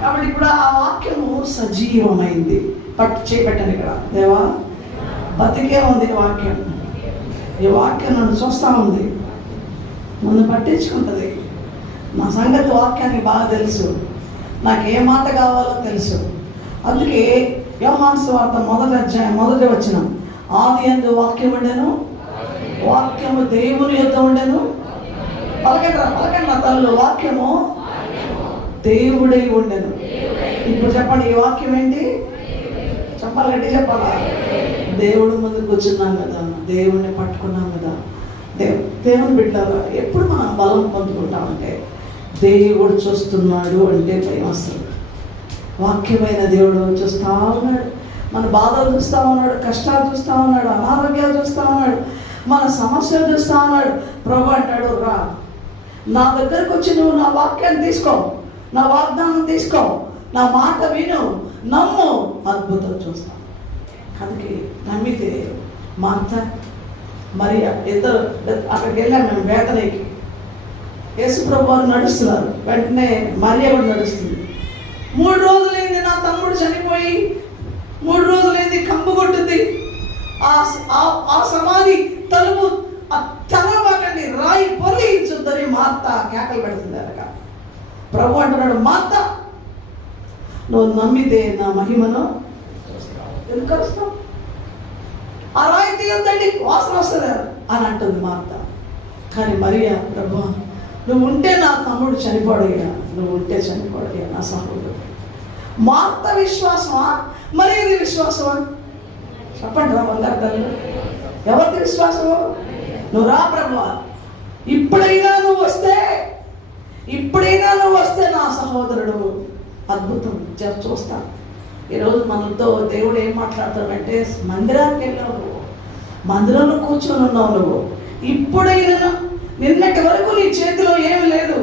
కాబట్టి ఇప్పుడు ఆ వాక్యము సజీవమైంది. చేపెట్టాను ఇక్కడ. దేవా, బతికే ఉంది ఈ వాక్యం. ఈ వాక్యం నన్ను చూస్తూ ఉంది, నన్ను పట్టించుకుంటుంది. నా సంగతి వాక్యానికి బాగా తెలుసు, నాకు ఏ మాట కావాలో తెలుసు. అందుకే యోహాను సువార్త 1వ అధ్యాయం 1వ వచనం, ఆది యందు వాక్యం ఉండెను, వాక్యము దేవుని యొద్ద ఉండెను. పలకండి నా తల్లు, వాక్యము దేవుడై ఉండెను. ఇప్పుడు చెప్పండి, ఈ వాక్యం ఏంటి? చెప్పాలి, గట్టి చెప్పాలా? దేవుడు ముందు కూర్చున్నాం కదా, దేవుడిని పట్టుకున్నాం కదా. దేవుని బిడ్డలారా, ఎప్పుడు మనం బలం పొందుకుంటామంటే దేవుడు చూస్తున్నాడు అంటే భయం వస్తుంది. వాక్యమైన దేవుడు చూస్తూ ఉన్నాడు, మన బాధలు చూస్తూ ఉన్నాడు, కష్టాలు చూస్తూ ఉన్నాడు, అనారోగ్యాలు చూస్తూ ఉన్నాడు, మన సమస్యలు చూస్తూ ఉన్నాడు. ప్రభు అంటాడు, రా నా దగ్గరకు వచ్చి నువ్వు నా వాక్యాన్ని తీసుకో, నా వాగ్దానం తీసుకో, నా మాట విను, నమ్ము, అద్భుతం చూస్తాం. అందుకే నమ్మితే మార్త మరియా ఇద్దరు అక్కడికి వెళ్ళాం మేము బేతనీకి. యేసు ప్రభు వారు నడుస్తున్నారు, వెంటనే మరియా కూడా నడుస్తుంది. 3 రోజులైంది నా తమ్ముడు చనిపోయి, 3 రోజులైంది కంపు కొట్టింది. ఆ సమాధి తలుపు తెరవకండి, రాయి పొలించుద్దని మార్త కేకలు పెడుతుంది. అనగా ప్రభు అంటున్నాడు, మార్త నువ్వు నమ్మితే నా మహిమను ఎందుకు కలుస్తావు? ఆ రాయి తీయొద్దండి, వాసన వస్తుంది అని అంటుంది మార్త. కానీ మరియా, ప్రభు నువ్వు ఉంటే నా తమ్ముడు చనిపోడయ్యా, నువ్వు ఉంటే చనిపోడయ్యా నా సహోదరుడు. మార్త విశ్వాసమా, మరి ఇది విశ్వాసమా? చెప్పండి రా బంగారు తల్లి, ఎవరికి విశ్వాసము? నువ్వు రా ప్రభు, ఇప్పుడైనా నువ్వు వస్తే నా సహోదరుడు అద్భుతం చూస్తాను. ఈరోజు మనతో దేవుడు ఏం మాట్లాడతాడంటే, మందిరానికి వెళ్ళావు నువ్వు, మందిరంలో కూర్చొని ఉన్నావు నువ్వు. ఇప్పుడైనా, నిన్నటి వరకు నీ చేతిలో ఏమి లేదు,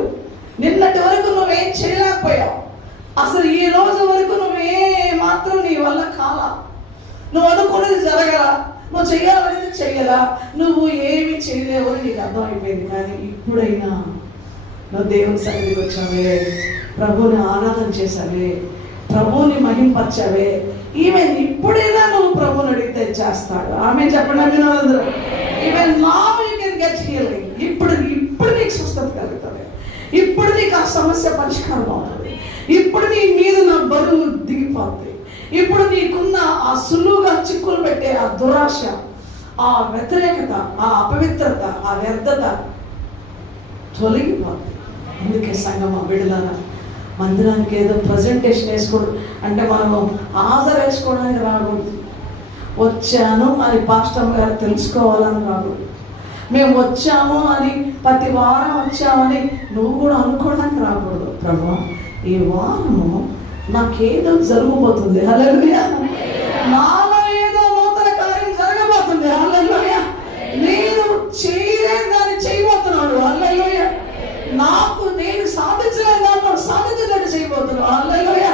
నిన్నటి వరకు నువ్వేం చేయలేకపోయావు, అసలు ఈ రోజు వరకు నువ్వే మాత్రం నీ వల్ల కాలా, నువ్వు అనుకున్నది జరగలా, నువ్వు చేయాలనేది చెయ్యలా, నువ్వు ఏమి చేయలేవు అని నీకు అర్థమైపోయింది. కానీ ఇప్పుడైనా నువ్వు దేవుని సన్నిధికి వచ్చావే, ప్రభువుని ఆరాధన చేసావే, ప్రభువుని మహింపరచావే, ఈవెన్ ఇప్పుడైనా నువ్వు ప్రభువుని అడిగితే చేస్తాడు. ఆమె చెప్పండి అమ్మిన వాళ్ళందరూ. Even now you can get healing. ఇప్పుడు నీకు స్వస్థత కలుగుతుంది, ఇప్పుడు నీకు ఆ సమస్య పరిష్కారం అవుతుంది, ఇప్పుడు నీ మీద నా బరువు దిగిపోతుంది, ఇప్పుడు నీకున్న ఆ సులువుగా చిక్కులు పెట్టే ఆ దురాశ, ఆ వ్యతిరేకత, ఆ అపవిత్రత, ఆ వ్యర్థత తొలగిపోతుంది. అందుకే సంగమ బిడ్డలారా, మందిరానికి ఏదో ప్రజెంటేషన్ వేసుకోవడం అంటే మనము హాజరు వేసుకోవడానికి రాకూడదు. వచ్చాను అని పాస్టర్ గారు తెలుసుకోవాలని రాకూడదు. మేము వచ్చాము అని ప్రతి వారం వచ్చామని నువ్వు కూడా అనుకోవడానికి రాకూడదు. ప్రభు, ఈ వారము నాకేదో జరగబోతుంది, హల్లెలూయా, నాలో ఏదో నూతన కార్యం జరగబోతుంది, హల్లెలూయా, నేను చేయలేని దాన్ని చేయబోతున్నాడు, హల్లెలూయా, నేను సాధించలేని దాన్ని సాధించినట్టు చేయబోతున్నాడు, హల్లెలూయా.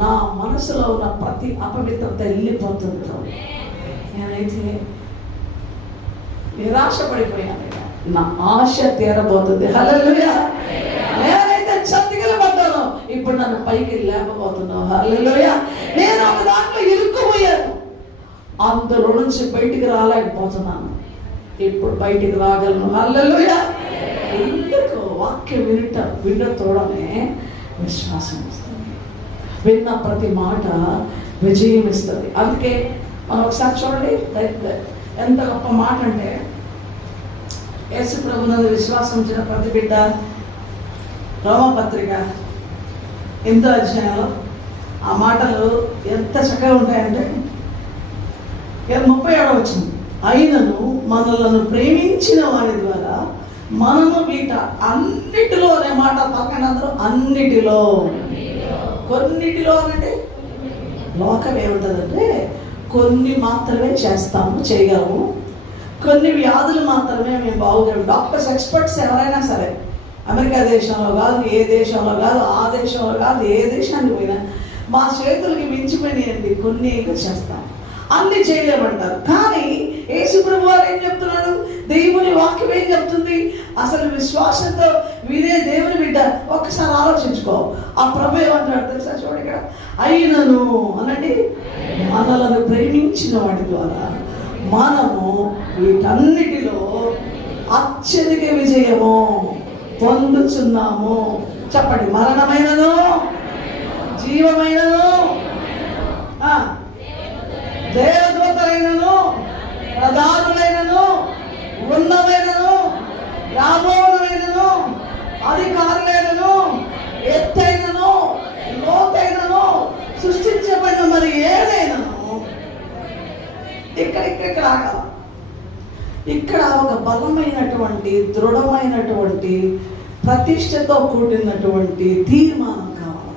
నా మనసులో ఉన్న ప్రతి అపవిత్రత వెళ్ళిపోతుంది. నేనైతే నిరాశ పడిపోయాను, నా ఆశ తీరబోతుంది, హల్లెలూయా. నేనైతే చతికిలబడ్డాను, ఇప్పుడు నన్ను పైకి లేకపోతున్నావు, హల్లెలూయా. నేను ఒక దాంట్లో ఇరుక్కుపోయాను, అందులో నుంచి బయటికి రాలేకపోతున్నాను, ఇప్పుడు బయటికి రాగలను, హల్లెలూయా. ఎందుకు? వాక్యం వినతోడనే విశ్వాసం ఇస్తుంది, విన్న ప్రతి మాట విజయం ఇస్తుంది. అందుకే మనం ఒకసారి చూడండి, ఎంత గొప్ప మాట అంటే, యేసు ప్రభువునందు విశ్వాసం ఉంచిన ప్రతి బిడ్డ, రోమపత్రిక 8వ అధ్యాయంలో ఆ మాటలు ఎంత చక్కగా ఉంటాయంటే, 37వ వచనం, అయినను మనలను ప్రేమించిన వారి ద్వారా మనము వీట అన్నిటిలో అనే మాట పక్కన అందరూ అన్నిటిలో, కొన్నిటిలో అంటే లోకం ఏముంటుందంటే కొన్ని మాత్రమే చేయగలము, కొన్ని వ్యాధులు మాత్రమే మేము బాగులేము. డాక్టర్స్, ఎక్స్పర్ట్స్ ఎవరైనా సరే, అమెరికా దేశంలో కాదు, ఏ దేశంలో కాదు, ఆ దేశంలో కాదు, ఏ దేశానికి పోయినా మా చేతులకి మించిపోయినాయండి, కొన్ని చేస్తాం, అన్ని చేయలేమంటారు. కానీ యేసుప్రభు వారు ఏం చెప్తున్నాడు? దేవుని వాక్యం ఏం చెప్తుంది? అసలు విశ్వాసంతో వినే దేవుని బిడ్డ ఒక్కసారి ఆలోచించుకో. ఆ ప్రభు ఏమంటున్నాడు తెలుసా? చూడండి ఇక్కడ, అయినను అనండి మనలను ప్రేమించిన వాడి ద్వారా మనము వీటన్నిటిలో అత్యధిక విజయము పొందుచున్నాము. చెప్పండి, మరణమైనను జీవమైనను దేవదూతలైనను ప్రధానులైనను ఉన్నమైనను రాబోనైనను అధికారులైనను ఎత్తైనను లోతైనను సృష్టించబడిన మరి ఏదైనను ఇక్కడ ఆగాల. ఇక్కడ ఒక బలమైనటువంటి దృఢమైనటువంటి ప్రతిష్టతో కూడినటువంటి తీర్మానం కావాలి.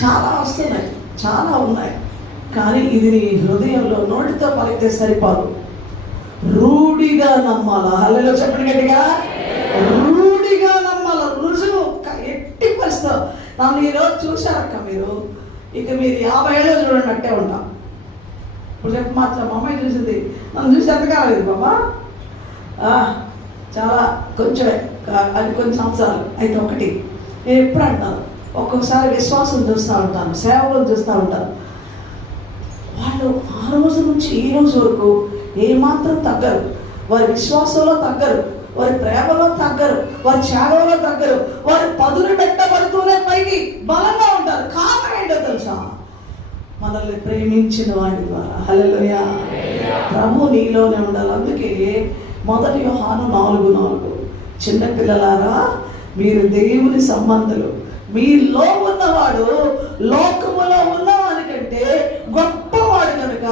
చాలా వస్తున్నాయి, చాలా ఉన్నాయి, కానీ ఇది నీ హృదయంలో నోటితో పలికితే సరిపోదు, రూఢిగా నమ్మాల. హల్లెలూయా చెప్పండి గట్టిగా, రూఢిగా నమ్మాల. రుజువు ఎట్టి పరిస్థితి. నన్ను ఈరోజు చూశారక్క మీరు, ఇక మీరు 50 ఏళ్ళు చూడండి అట్టే ఉంటాం. ఇప్పుడు చెప్పి మాత్రం మా అమ్మాయి చూసింది, నన్ను చూసి ఎంత కాలేదు బాబా, చాలా కొంచెం అది కొన్ని సంవత్సరాలు అయితే. ఒకటి నేను ఎప్పుడు అంటాను, ఒక్కొక్కసారి విశ్వాసం చూస్తూ ఉంటాను, సేవలు చూస్తూ ఉంటాను. వాళ్ళు ఆ రోజు నుంచి ఈ రోజు వరకు ఏమాత్రం తగ్గరు, వారి విశ్వాసంలో తగ్గరు, వారి ప్రేమలో తగ్గరు, వారి త్యాగంలో తగ్గరు, వారి పదులు పెట్టబడుతూనే పైకి బలంగా ఉంటారు. కారణం ఏంటో తెలుసా? మనల్ని ప్రేమించిన వాడి ద్వారా. హల్లెలూయా. ప్రభు నీలోనే ఉండాలి. అందుకే 1 యోహాను 4:4, చిన్నపిల్లలారా మీరు దేవుని సంబంధులు, మీలో ఉన్నవాడు లోకములో ఉన్నవాని కంటే గొప్పవాడు కనుక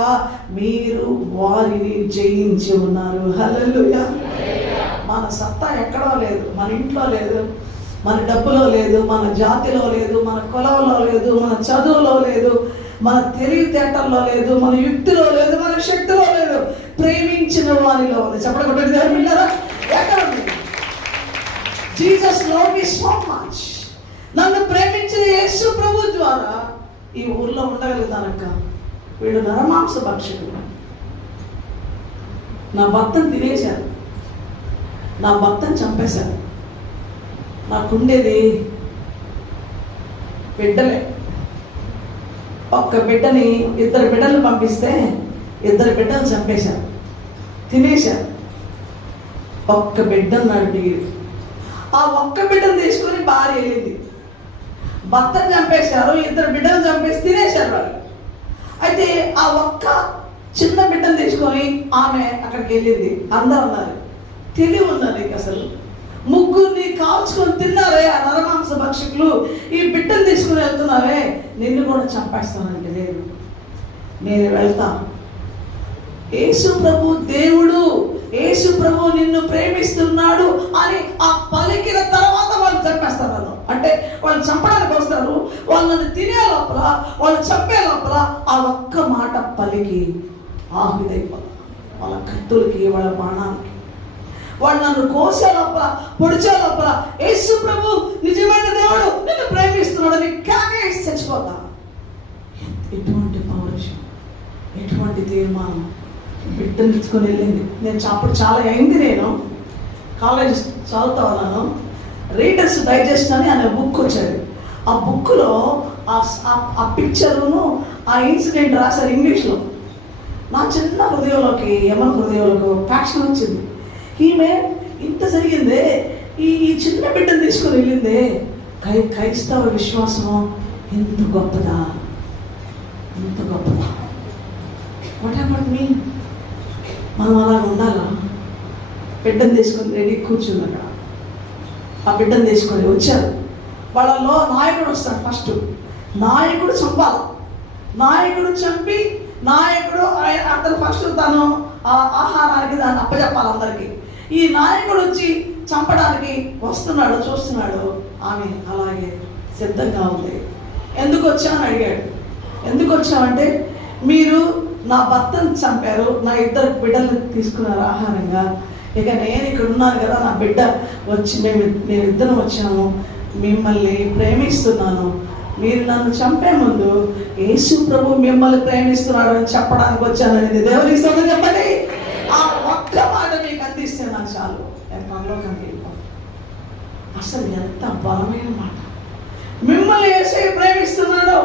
మీరు వారిని జయించి ఉన్నారు. హల్లెలూయా. మన సత్తా ఎక్కడో లేదు, మన ఇంట్లో లేదు, మన డబ్బులో లేదు, మన జాతిలో లేదు, మన కులంలో లేదు, మన చదువులో లేదు, మన తెలివితేటల్లో లేదు, మన యుక్తిలో లేదు, మన శక్తిలో లేదు, ప్రేమించిన వారిలో ఉంది. చెప్పడం ఎక్కడ ఉంది? జీసస్ లవ్ మీ సో మచ్. నన్ను ప్రేమించిన యేసు ప్రభు ద్వారా ఈ ఊర్లో ఉండగలుగుతానక్క. వీడు నరమాంస భక్షకుడు, నా భర్తను తినేశారు, నా భర్తను చంపేశారు, నాకుండేది బిడ్డలే. ఒక్క బిడ్డని 2 బిడ్డలు పంపిస్తే 2 బిడ్డలు చంపేశారు, తినేశారు. ఒక్క బిడ్డన్నాడు డిగ్రీ. ఆ ఒక్క బిడ్డను తీసుకొని భార్య వెళ్ళింది, భర్తను చంపేశారు, 2 బిడ్డలు చంపేసి తినేశారు వాళ్ళు. అయితే ఆ ఒక్క చిన్న బిడ్డను తీసుకొని ఆమె అక్కడికి వెళ్ళింది. అందరూ ఉన్నారు, తెలివి ఉన్నది అసలు. 3 కాల్చుకొని తిన్నారే ఆ నరమాంస భక్షకులు, ఈ బిడ్డను తీసుకుని వెళ్తున్నారే, నిన్ను కూడా చంపేస్తానంటే లేదు, నేను వెళ్తాను. యేసు ప్రభు దేవుడు, యేసు ప్రభు నిన్ను ప్రేమిస్తున్నాడు అని ఆ పలికిన తర్వాత వాళ్ళు చంపేస్తారు. అంటే వాళ్ళు చంపడానికి వస్తారు, వాళ్ళని తినే లోపల, వాళ్ళు చంపే లోపల ఆ ఒక్క మాట పలికి ఆహుదైపోతారు. వాళ్ళ కత్తులకి, వాళ్ళ బాణానికి, వాళ్ళు నన్ను కోసే లోపల, పొడిచే లోపల యేసు ప్రభు నిజమైన దేవుడు నిన్ను ప్రేమిస్తున్నాడని కాకేసి చచ్చిపోతా. ఎటువంటి పౌరుషం, ఎటువంటి తీర్మానం. బిడ్డను తెచ్చుకొని వెళ్ళింది. నేను అప్పుడు చాలా అయింది, నేను కాలేజ్ చదువుతా ఉన్నాను. రీడర్స్ డైజెస్ట్ అని అనే బుక్ వచ్చేది. ఆ బుక్లో ఆ పిక్చరును ఆ ఇన్సిడెంట్ రాశారు ఇంగ్లీష్లో. నా చిన్న హృదయంలోకి, యమన హృదయంలోకి ప్యాషన్ వచ్చింది. ఈమె ఇంత జరిగిందే, ఈ చిన్న బిడ్డను తీసుకొని వెళ్ళిందే, క్రైస్తవ విశ్వాసం ఎంత గొప్పదా, ఎంత గొప్పదా. What about me? మనం అలా ఉండాలా? బిడ్డను తీసుకొని రెడీ కూర్చుంది అక్కడ. ఆ బిడ్డను తీసుకొని వచ్చారు. వాళ్ళలో నాయకుడు వస్తాడు. ఫస్ట్ నాయకుడు చంపాలి. నాయకుడు చంపి నాయకుడు అతను ఫస్ట్ తను ఆహారానికి దాన్ని అప్పచెప్పాలి అందరికీ. ఈ నాయకుడు వచ్చి చంపడానికి వస్తున్నాడు, చూస్తున్నాడు. ఆమె అలాగే సిద్ధంగా ఉంది. ఎందుకు వచ్చామని అడిగాడు. ఎందుకు వచ్చామంటే, మీరు నా భర్తను చంపారు, నా 2 బిడ్డలను తీసుకున్నారు ఆహారంగా, ఇక నేను ఇక్కడ ఉన్నాను కదా, నా బిడ్డ వచ్చి మేమిద్దరం వచ్చాము, మిమ్మల్ని ప్రేమిస్తున్నాను, మీరు నన్ను చంపే ముందు యేసు ప్రభు మిమ్మల్ని ప్రేమిస్తున్నాడు అని చెప్పడానికి వచ్చానని దేవునికి స్తోత్రం చెప్పండి. ఆ ఒక్క మాట మీకు అందిస్తే నాకు చాలు, నేను పరలోకానికి వెళ్ళిపోతాను. అసలు ఎంత బలమైన మాట. మిమ్మల్ని యేసయ్య ప్రేమిస్తున్నాడు,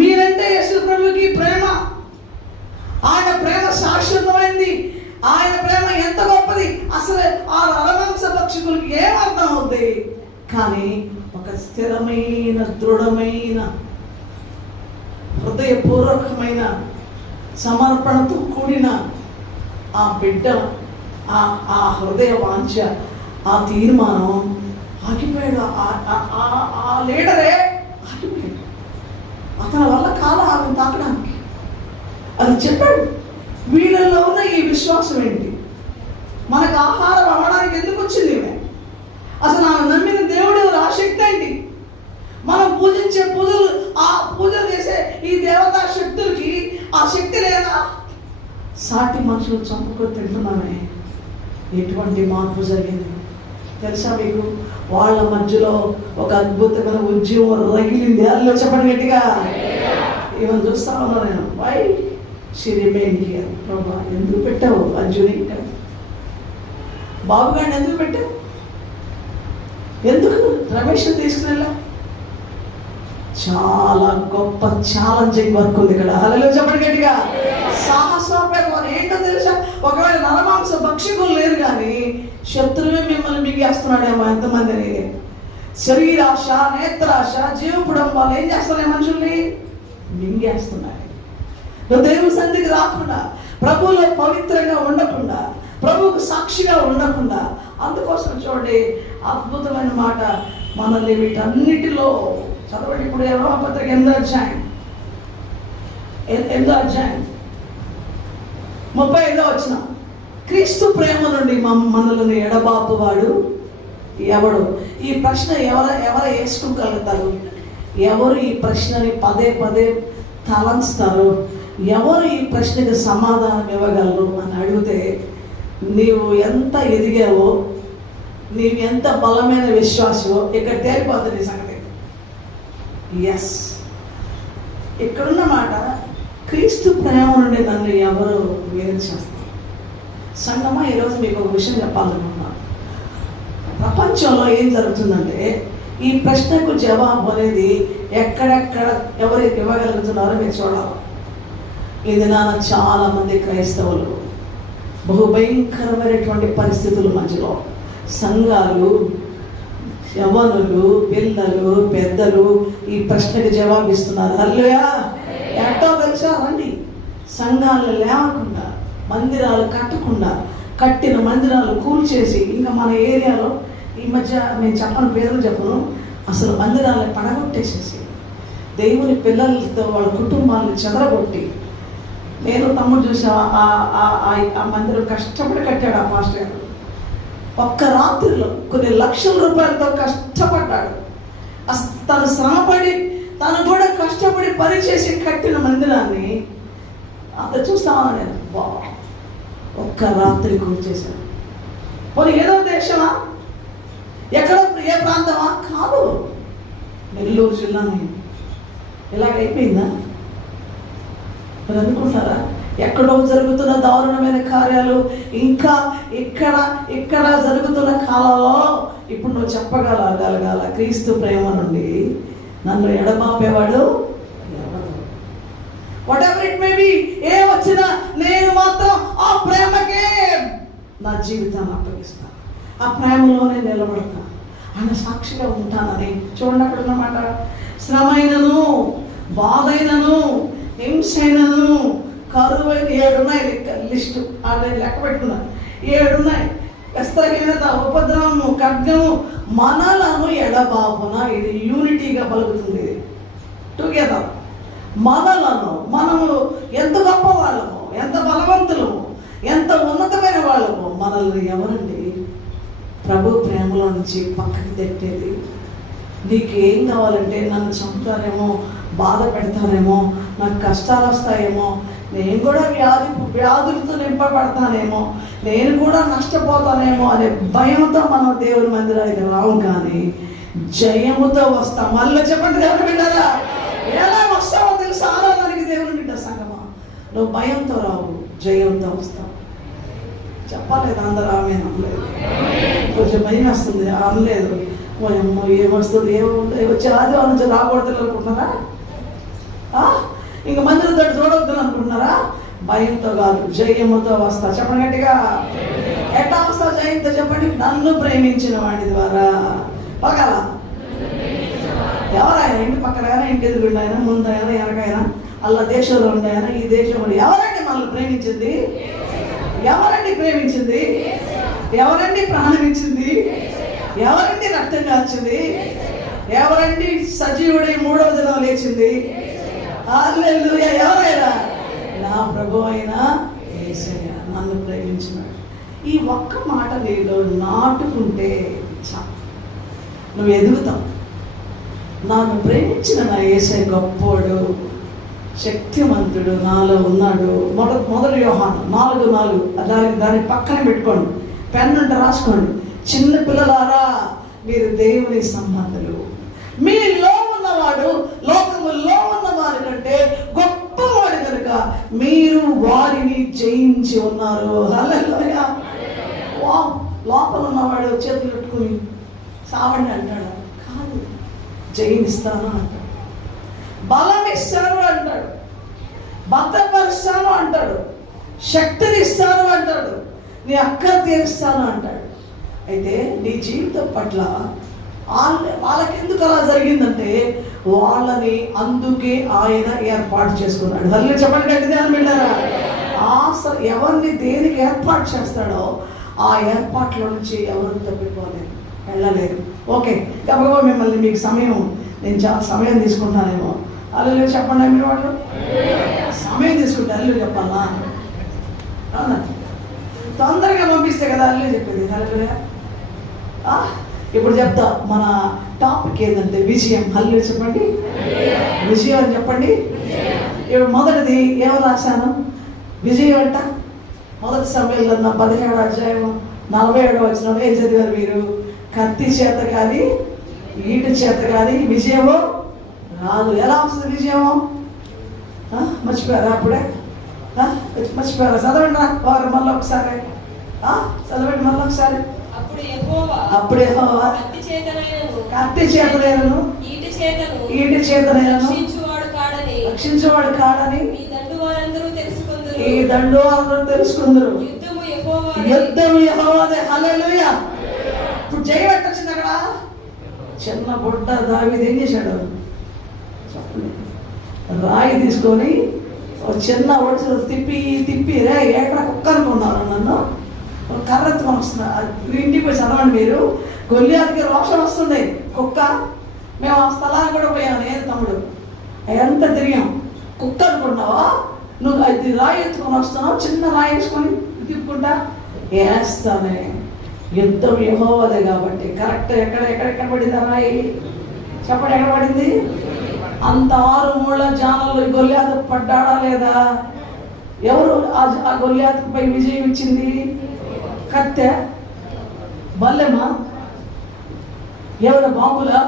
మీరంటే యేసు ప్రభుకి ప్రేమ. ఆయన ప్రేమ శాశ్వతమైంది, ఆయన ప్రేమ ఎంత గొప్పది. అసలు ఆ నరమాంస భక్షకులకి ఏమర్థం అవుద్ది? కానీ ఒక స్థిరమైన, దృఢమైన, హృదయపూర్వకమైన సమర్పణతో కూడిన ఆ బిడ్డ, ఆ హృదయ వాంఛ, ఆ తీర్మానం ఆగిపోయాడు. ఆ లీడరే ఆగిపోయాడు. అతని వల్ల కాలం ఆమెను తాకడానికి అది చెప్పాడు. వీళ్ళల్లో ఉన్న ఈ విశ్వాసం ఏంటి? మనకు ఆహారం అవ్వడానికి ఎందుకు వచ్చింది? అసలు ఆమె నమ్మిన దేవుడు ఆ శక్తి ఏంటి? మనం పూజించే పూజలు, ఆ పూజలు చేసే ఈ దేవతా శక్తులకి ఆ శక్తి లేదా? సాటి మనుషులు చంపుకొని తింటున్నామే. ఎటువంటి మార్పు జరిగింది తెలుసా మీకు? వాళ్ళ మధ్యలో ఒక అద్భుతమైన ఉద్యమం రగిలింది. అందులో చెప్పండి గట్టిగా. ఇవన్నీ చూస్తా ఉన్నా నేను. వై షిరిమేంటి ప్రభా, ఎందుకు పెట్టావు అర్జుని? బాబుగాడిని ఎందుకు పెట్టావు? ఎందుకు రమేష్ తీసుకునేలా? చాలా గొప్ప ఛాలెంజింగ్ వర్క్ ఉంది ఇక్కడ. హల్లెలూయా చెప్పండి గట్టిగా. సాహసోపేతం ఏంటో తెలుసా? ఒకవేళ నరమాంస భక్షకులు లేరు కానీ శత్రువే మిమ్మల్ని మింగేస్తున్నాడేమో ఎంతమందిని. శరీరాశ, నేత్రాశ, జీవపుడం వాళ్ళు ఏం చేస్తున్నాయి? మనుషుల్ని మింగేస్తున్నాయి. నువ్వు దేవుని సన్నిధికి రాకుండా, ప్రభువులో పవిత్రంగా ఉండకుండా, ప్రభువుకు సాక్షిగా ఉండకుండా. అందుకోసం చూడండి, అద్భుతమైన మాట. మనల్ని వీటన్నిటిలో చదవండి. ఇప్పుడు యోహాను పత్రిక 8వ అధ్యాయం 35వ వచనం. క్రీస్తు ప్రేమ నుండి మనల్ని ఎడబాపువాడు ఎవడు? ఈ ప్రశ్న ఎవరు వేసుకోగలుగుతారు? ఎవరు ఈ ప్రశ్నని పదే పదే తలంచుతారు? ఎవరు ఈ ప్రశ్నకి సమాధానం ఇవ్వగలరు అని అడిగితే, నీవు ఎంత ఎదిగావో, నీవు ఎంత బలమైన విశ్వాసమో ఇక్కడ తేలిపోతుంది సంగతి. ఎస్, ఇక్కడున్న మాట, క్రీస్తు ప్రేమ నుండి నన్ను ఎవరు వేరు చేస్తారు? సంగమా, ఈరోజు మీకు ఒక విషయం చెప్పాలనుకున్నాను. ప్రపంచంలో ఏం జరుగుతుందంటే, ఈ ప్రశ్నకు జవాబు అనేది ఎక్కడెక్కడ ఎవరు ఇవ్వగలుగుతున్నారో మీరు చూడాలి. ఇది నాన్న చాలా మంది క్రైస్తవులు బహుభయంకరమైనటువంటి పరిస్థితుల మధ్యలో సంఘాలు, యవ్వనులు, పిల్లలు, పెద్దలు ఈ ప్రశ్నకు జవాబిస్తున్నారు. హల్లెలూయా. ఎట్టో తెలుసా? రండి, సంఘాలు లేవకుండా, మందిరాలు కట్టకుండా, కట్టిన మందిరాలు కూల్చేసి, ఇంకా మన ఏరియాలో ఈ మధ్య నేను చెప్పని పేర్లు చెప్పను, అసలు మందిరాలను పడగొట్టేసేసి దేవుని పిల్లలతో వాళ్ళ కుటుంబాలను చెదరగొట్టి, నేను తమ్ముడు చూసా ఆ మందిరం కష్టపడి కట్టాడు ఆ మాస్టర్ గారు. ఒక్క రాత్రిలో కొన్ని లక్షల రూపాయలతో కష్టపడ్డాడు. తను శ్రమపడి, తను కూడా కష్టపడి పనిచేసి కట్టిన మందిరాన్ని అంత చూస్తామా నేను? ఒక్క రాత్రి కూర్చేశాను. పోనీ ఏదో దేశమా, ఎక్కడో ఏ ప్రాంతమా? కాదు, నెల్లూరు జిల్లాని. ఇలాగైపోయిందా? మీరు అనుకుంటారా? ఎక్కడో జరుగుతున్న దారుణమైన కార్యాలు ఇంకా ఇక్కడ జరుగుతున్న కాలంలో ఇప్పుడు నువ్వు చెప్పగలగాల, క్రీస్తు ప్రేమ నుండి నన్ను ఎడబాపేవాడు ఎవరు? Whatever it may be, ఏ వచ్చినా నేను మాత్రం ఆ ప్రేమకే నా జీవితాన్ని అప్పగిస్తాను, ఆ ప్రేమలోనే నిలబడతాను, ఆయన సాక్షిగా ఉంటానని. చూడండి అక్కడ ఉన్నమాట. శ్రమైనను, బాధైనను, హింసైనను, కరువైన 7 ఉన్నాయి లిస్టు. ఆల్రెడీ లెక్క పెట్టుకున్నాను. 7 ఉన్నాయి. కష్టహీనత, ఉపద్రవము, ఖడ్గము మనలను ఎడబాపున. ఇది యూనిటీగా పలుకుతుంది, టుగెదర్. మనము ఎంత గొప్ప వాళ్ళము, ఎంత బలవంతులము, ఎంత ఉన్నతమైన వాళ్ళము, మనల్ని ఎవరండి ప్రభు ప్రేమలో నుంచి పక్కకి తెట్టేది? నీకు ఏం కావాలంటే, నన్ను చంపుతారేమో, బాధ పెడతారేమో, నాకు కష్టాలు వస్తాయేమో, నేను కూడా వ్యాధులతో నింపబడతానేమో, నేను కూడా నష్టపోతానేమో అనే భయంతో మనం దేవుని మందిరానికి రావు, కానీ జయముతో వస్తాం. మళ్ళీ చెప్పండి దేవుని బిడ్డరా, ఎలా వస్తావో తెలుసు ఆరాధనకి దేవుని బిడ్డ సంగమా. నువ్వు భయంతో రావు, జయంతో వస్తావు. చెప్పలేదు అందరూ, ఆమె అనలేదు. కొంచెం భయం వస్తుంది, అనలేదు. అమ్మో ఏమొస్తుంది, ఏముంది, వచ్చి ఆదివారం నుంచి రాకూడదు అనుకుంటున్నారా? ఇంక మందిరం తోటి చూడవద్దు అనుకుంటున్నారా? భయంతో కాదు, జయముతో వస్తా. చెప్పండి గట్టిగా. ఎట్లా వస్తా జయంతో చెప్పండి? నన్ను ప్రేమించిన వాడి ద్వారా. పగల ఎవరైనా, ఇంటి పక్కనైనా, ఇంటి ఎదురుండైనా, ముందైనా, వెనకైనా, అలా దేశంలో ఉండైనా, ఈ దేశంలో ఎవరండి మనల్ని ప్రేమించింది? ఎవరండి ప్రేమించింది? ఎవరండి ప్రాణం ఇచ్చింది? ఎవరండి రక్తం కాల్చింది? ఎవరండి సజీవుడి మూడవ దినం లేచింది? హల్లెలూయా. ఎవరైనా నా ప్రభు అయినా యేసయ్య నన్ను ప్రేమించినాడు. ఈ ఒక్క మాట నీలో నాటుకుంటే నువ్వు ఎదుగుతావు. నన్ను ప్రేమించిన నా యేసయ్య గొప్పోడు, శక్తిమంతుడు, నాలో ఉన్నాడు. మొదటి యోహాను 4:4 దాని పక్కన పెట్టుకోండి, పెన్ అంటే రాసుకోండి. చిన్న పిల్లలారా, మీరు దేవుని సంబంధులు, మీలో ఉన్నవాడు లోకములో ఉన్న వారి కంటే గొప్పవాడు కనుక మీరు వారిని జయించి ఉన్నారు. హల్లెలూయా. లోపల ఉన్నవాడు చేతులు పెట్టుకుని సావండి అంటాడు? కాదు, జయిస్తాను అంటాడు, బలం ఇస్తాను అంటాడు, భద్రపరుస్తాను అంటాడు, శక్తిని ఇస్తాను అంటాడు, నీ అక్కర తీరుస్తాను అంటాడు. అయితే నీ జీవితం పట్ల వాళ్ళకి ఎందుకు అలా జరిగిందంటే, వాళ్ళని అందుకే ఆయన ఏర్పాటు చేసుకున్నాడు. హల్లెలూయా. చెప్పండి గట్టిగా వెళ్ళారా? అసలు ఎవరిని దేనికి ఏర్పాటు చేస్తాడో ఆ ఏర్పాట్లో నుంచి ఎవరు తప్పిపోలేరు, వెళ్ళలేరు. ఓకే, కాబట్టి మిమ్మల్ని మీకు సమయం, నేను చాలా సమయం తీసుకుంటానేమో. హల్లెలూయా చెప్పండి. మీరు వాళ్ళు సమయం తీసుకుంటే హల్లెలూయా చెప్పాలా? అవునా? తొందరగా పంపిస్తే కదా హల్లెలూయా చెప్పేది. హల్లెలూయా. ఇప్పుడు చెప్తా, మన టాపిక్ ఏంటంటే విజయం. హల్లెలూయా చెప్పండి. విజయం అని చెప్పండి. ఇప్పుడు మొదటిది ఏమో రాశాను, విజయం అంట. మొదటి సమయంలో 17వ అధ్యాయం 47వ వచనంలో ఏం చదివారు మీరు? కత్తి చేత కానీ ఈటు చేత కానీ విజయము రాదు. ఎలా వస్తుంది విజయము? మర్చిపోయారా? అప్పుడే మర్చిపోయారా? చదవండి వారు మళ్ళీ ఒకసారి, చదవండి మళ్ళీ ఒకసారి. అప్పుడు యెహోవా కత్తి చేతనైనను ఈటి చేతనైనను రక్షించువాడు కాడని ఈ దండు అందరూ తెలుసుకుందరు. యుద్ధము యెహోవాదే. హల్లెలూయా. ఇప్పుడు జయం ఎట్టొచ్చింది అక్కడ? చిన్న బుడ్డ దావీదు ఏం చేశాడు? రాయి తీసుకొని ఒక చిన్న ఒడిసి తిప్పి రే ఏట్రా కుక్క అనుకున్నారు నన్ను, కర్రెత్తుకొని వస్తున్నా. ఇంటికి పోయి చదవండి మీరు. గొల్లియాతుకి రోషం వస్తుంది, కుక్క. మేము ఆ స్థలానికి కూడా పోయాం, నేను తమ్ముడు ఎంత తిరిగాం. కుక్క అనుకుంటున్నావా నువ్వు? అది రాయి ఎత్తుకొని వస్తున్నావు, చిన్న రాయి వేసుకొని తిప్పుకుంటా వేస్తానే. యుద్ధం యెహోవాదే కాబట్టి కరెక్ట్. ఎక్కడ పడింది ఆ రాయి? చెప్పండి, ఎక్కడ పడింది? అంత 6 మూల జానల్లో గొల్లియాతు పడ్డాడా లేదా? ఎవరు ఆ గొల్లియాతుపై విజయం ఇచ్చింది? కత్తె, బల్లెమా, ఎవరు బాంబులా?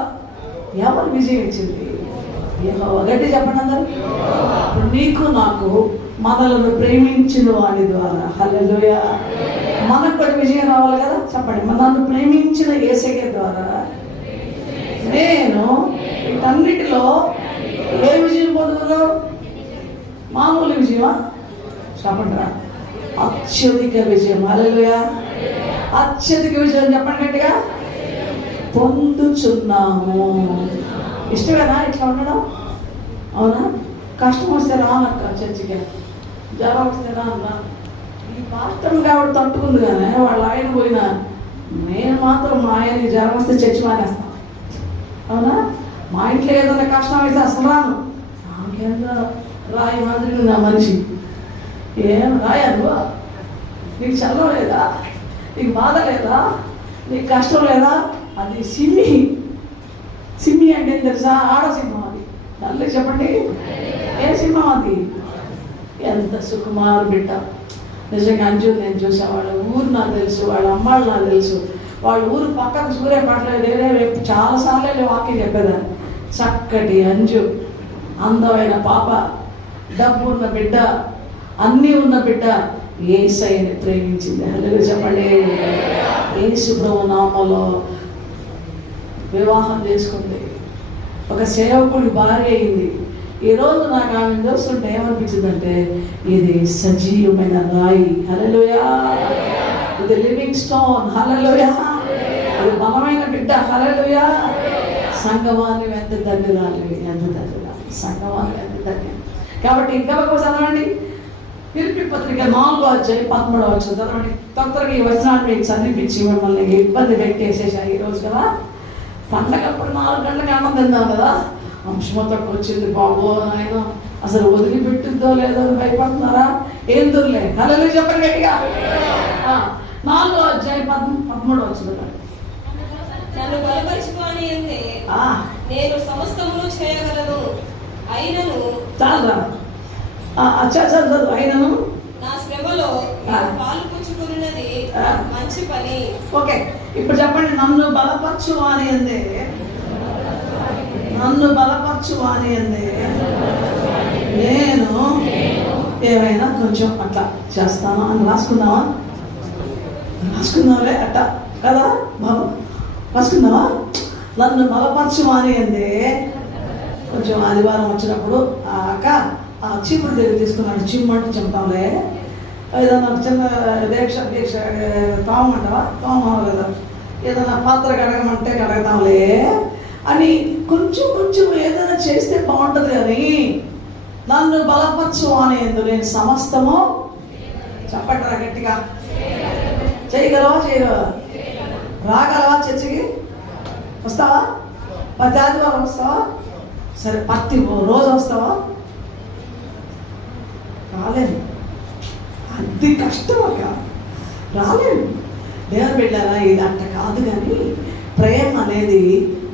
ఎవరు విజయం ఇచ్చింది? యెహోవా. గట్టి చెప్పండి అందరూ. నీకు నాకు మనలను ప్రేమించిన వాడి ద్వారా. హల్లెలూయా. మనకు కూడా విజయం రావాలి కదా. చెప్పండి, నన్ను ప్రేమించిన యేసయ్య ద్వారా నేను వీటన్నిటిలో ఏ విజయం పొందుతున్నా? మామూలు విజయమా? చెప్పండి రా, అత్యధిక విజయం. హల్లెలూయా. అత్యధిక విజయం చెప్పండి గట్టిగా. పొందుచున్నాము. ఇష్టమేనా ఇట్లా ఉండడం? అవునా? కష్టం వస్తే రానక్క చర్చికి, జ్వరం వస్తే రాన్న. ఈ పాస్టర్ కాబట్టి తట్టుకుంది కానీ వాళ్ళ ఆయన పోయినా, నేను మాత్రం మా ఆయనకి జ్వరం వస్తే చర్చి మానేస్తాను. అవునా? మా ఇంట్లో ఏదైనా కష్టం అయితే అసలు రాను. నీకెంత రాయి మాదిరి నా మనిషి, ఏం రాయా నువ్వు? నీకు చల్లవ లేదా? నీకు బాధ లేదా? నీకు కష్టం లేదా? అది సిమ్మి. సిమ్మి అంటే ఏం తెలుసా? ఆడసింహం అది. తల్లి చెప్పండి, ఏ సింహం అది? ఎంత సుకుమారు బిడ్డ. నిజంగా అంజు నేను చూసా, వాళ్ళ ఊరు నాకు తెలుసు, వాళ్ళ అమ్మాళ్ళు నాకు తెలుసు. వాళ్ళ ఊరు పక్కన సూర్యపట్ల వేరే వైపు చాలాసార్లు వాక్యం చెప్పేదాన్ని. చక్కటి అంజు, అందమైన పాప, డబ్బు ఉన్న బిడ్డ, అన్నీ ఉన్న బిడ్డ యేసయ్యని ప్రేమించింది. హల్లెలూయా చెప్పండి. యేసు ప్రభు నామములో వివాహం చేసుకుంది, ఒక సేవకుడి భార్య అయింది. ఈరోజు నాకు ఆమె చూస్తుంటే ఏమనిపించిందంటే, ఇది సజీవమైన రాయి. హల్లెలూయా. ఇది లివింగ్ స్టోన్. హల్లెలూయా. అది బలమైన బిడ్డ. హల్లెలూయా. సంగమాన్ని ఎంత ధన్యురాలి, ఎంత ధన్యురాలి, సంగమాన్ని ఎంత ధన్యం. కాబట్టి ఇంకా ఒక చదవండి, ఫిలిప్పీ పత్రిక 4వ అధ్యాయం 13వ వచనం చదవండి. తొందరగా ఈ వచనాన్ని మీకు చదివించి మిమ్మల్ని ఇబ్బంది పెట్టేసేసాయి ఈరోజు కదా. పండగప్పుడు 4 గంటలకు అన్నం తిందాం కదా, అంశమతకు వచ్చింది బాబో ఆయన, అసలు వదిలిపెట్టిద్దో లేదో భయపడుతున్నారా? ఏం దొరలే. హల్లెలూయా చెప్పండి గట్టిగా. 4వ అధ్యాయం 13వ వచనం. నన్ను బలపరుచుకొని నేను సమస్తమును చేయగలను, అయినను చాలా అయినను నా శ్రమలో పాలు పుచ్చుకున్నది మంచి పని. ఓకే, ఇప్పుడు చెప్పండి, నన్ను బలపరచు అని అందే, నన్ను బలపరచు అని అందే నేను ఏమైనా కొంచెం అట్లా చేస్తాను అని రాసుకుందామా? రాసుకుందాంలే అట్ట కదా బాబు, రాసుకుందామా? నన్ను బలపరచు అని అందే కొంచెం ఆదివారం వచ్చినప్పుడు అక్క ఆ చీపుడు దగ్గర తీసుకున్నాడు, చిమ్మంటూ చెప్తాంలే, ఏదన్నా చిన్న దీక్ష తోమంటావా, తోమావు కదా, ఏదైనా పాత్ర కడగమంటే కడగతాంలే అని కొంచెం కొంచెం ఏదైనా చేస్తే బాగుంటుంది. కానీ నన్ను బలపరచు అని నేను సమస్తము చెప్పంటారా గట్టిగా? చేయగలవా? చేయగలవా? రాగలవా? చర్చికి వస్తావా? 10 ఆదివారం వస్తావా? సరే, ప్రతి రోజు వస్తావా? రాలేదు. అది కష్టం అక్క, రాలేదు. దేవుని బిడ్డలారా, ఇది అంట కాదు. కానీ ప్రేమ అనేది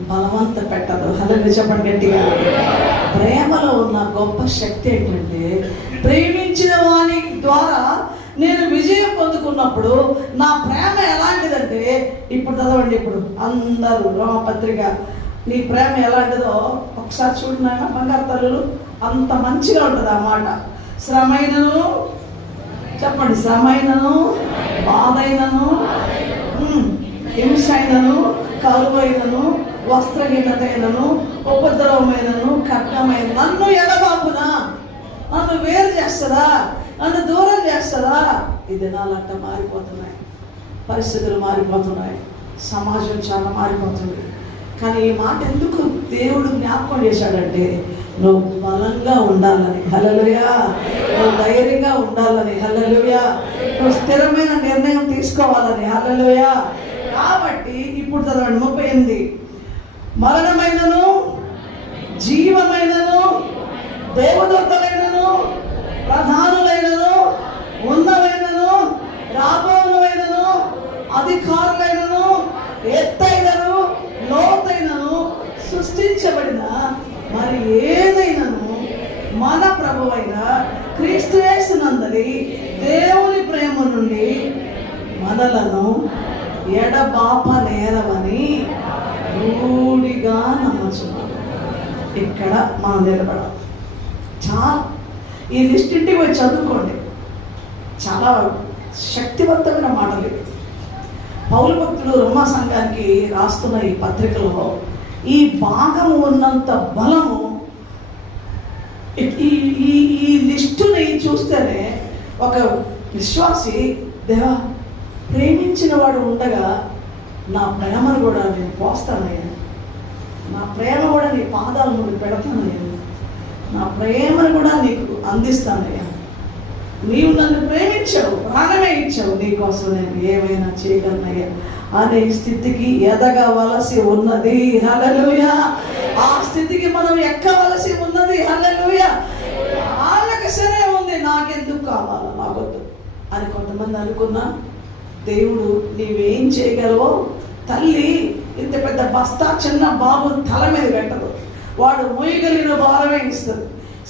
బలవంత పెట్టదు. హల్లెలూయా చెప్పండి గట్టిగా. ప్రేమలో ఉన్న గొప్ప శక్తి ఏంటంటే, ప్రేమించిన వాని ద్వారా నేను విజయం పొందుకున్నప్పుడు నా ప్రేమ ఎలాంటిదంటే, ఇప్పుడు చదవండి, ఇప్పుడు అందరూ రోమపత్రిక, నీ ప్రేమ ఎలాంటిదో ఒకసారి చూడినాయన బంగారు తల్లులు, అంత మంచిగా ఉంటుంది ఆ మాట. శ్రమైనను చెప్పండి, శ్రమైనను, బాధైనను, హింసైనను, కరువైనను, వస్త్రహీనతైనను, ఉపద్రవమైనను, కట్నమైన నన్ను ఎడబాపునా, నన్ను వేరు చేస్తుందా, నన్ను దూరం చేస్తుందా? ఈ దినాలంట మారిపోతున్నాయి, పరిస్థితులు మారిపోతున్నాయి, సమాజం చాలా మారిపోతుంది. కానీ ఈ మాట ఎందుకు దేవుడు జ్ఞాపకం చేశాడంటే, నువ్వు బలంగా ఉండాలని. హల్లెలూయా. నువ్వు ధైర్యంగా ఉండాలని. హల్లెలూయా. నువ్వు స్థిరమైన నిర్ణయం తీసుకోవాలని. హల్లెలూయా. కాబట్టి ఇప్పుడు చదవండి 38. మరణమైనను, జీవమైనను, దేవదూతలైనను, ప్రధానులైనను, ఉన్నవైనను, రాబోనువైనను, అధికారులైనను, ఎత్తైనను, లోతైనను, సృష్టించబడిన మరి ఏదైనాను మన ప్రభువైన క్రీస్తు యేసునందలి దేవుని ప్రేమ నుండి మనలను ఎడబాప నేరవని రూఢిగా నమ్మచున్నాను. ఇక్కడ మనం నిలబడాలి. చాలా ఈ లిస్ట్ ఇంటికి పోయి చదువుకోండి, చాలా శక్తివంతమైన మాటలు. పౌలు భక్తుడు రోమా సంఘానికి రాస్తున్న ఈ పత్రికలో ఈ భాగము ఉన్నంత బలము, ఈ లిస్టుని చూస్తేనే ఒక విశ్వాసి, దేవా ప్రేమించిన వాడు ఉండగా నా ప్రేమను కూడా నేను పోస్తానయ్యా, నా ప్రేమ కూడా నీ పాదాల ముందు పెడతానయ్యా, నా ప్రేమను కూడా నీకు అందిస్తానయ్యా, నీవు నన్ను ప్రేమించావు, ప్రాణమే ఇచ్చావు, నీకోసం నేను ఏమైనా చేయగలనయ్యా అనే స్థితికి ఎదగవలసి ఉన్నది. హల్లెలూయా. ఆ స్థితికి మనం ఎక్కవలసి ఉన్నది. హల్లెలూయా. ఎంతమంది అనుకున్నా దేవుడు నీవేం చేయగలవో, తల్లి ఇంత పెద్ద బస్తా చిన్న బాబు తల మీద పెట్టదు, వాడు మోయగలిగిన భారమే ఇస్తుంది.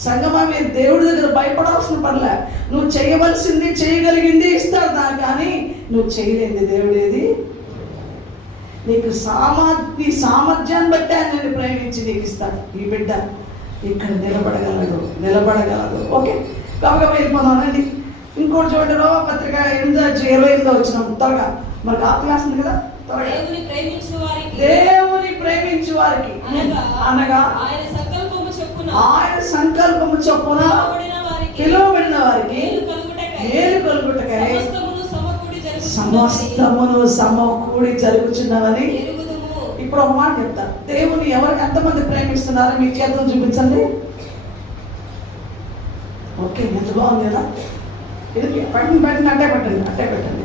సంగమా, మీరు దేవుడి దగ్గర భయపడాల్సిన పనిలే. నువ్వు చేయవలసింది చేయగలిగింది ఇస్తాడు దాని, కానీ నువ్వు చేయలేంది దేవుడేది నీకు నీ సామర్థ్యాన్ని బట్టి ఆయన నేను ప్రేమించి నీకు ఇస్తాడు. ఈ బిడ్డ ఇక్కడ నిలబడగలదు. ఓకే, కాబట్టి వెళ్ళిపోదానండి. ఇంకోటి చూడండి, రోమపత్రిక 8:28 వచ్చినాం. త్వరగా మనకు ఆత్మలాస్తుంది కదా. దేవుని ప్రేమించు వారికి అనగా ఆయన సంకల్పము చొప్పున పిలువబడిన వారికి మేలు కలుగుటకై సమస్తమును సమకూడి జరుగుచున్నవని. ఇప్పుడు ఒక మాట చెప్తా, దేవుని ఎవరికి ఎంతమంది ప్రేమిస్తున్నారో మీ చేతులు చూపించండి. ఓకే, ఎంత బాగుంది కదా. ఇది పెట్టండి, అట్టే పెట్టండి.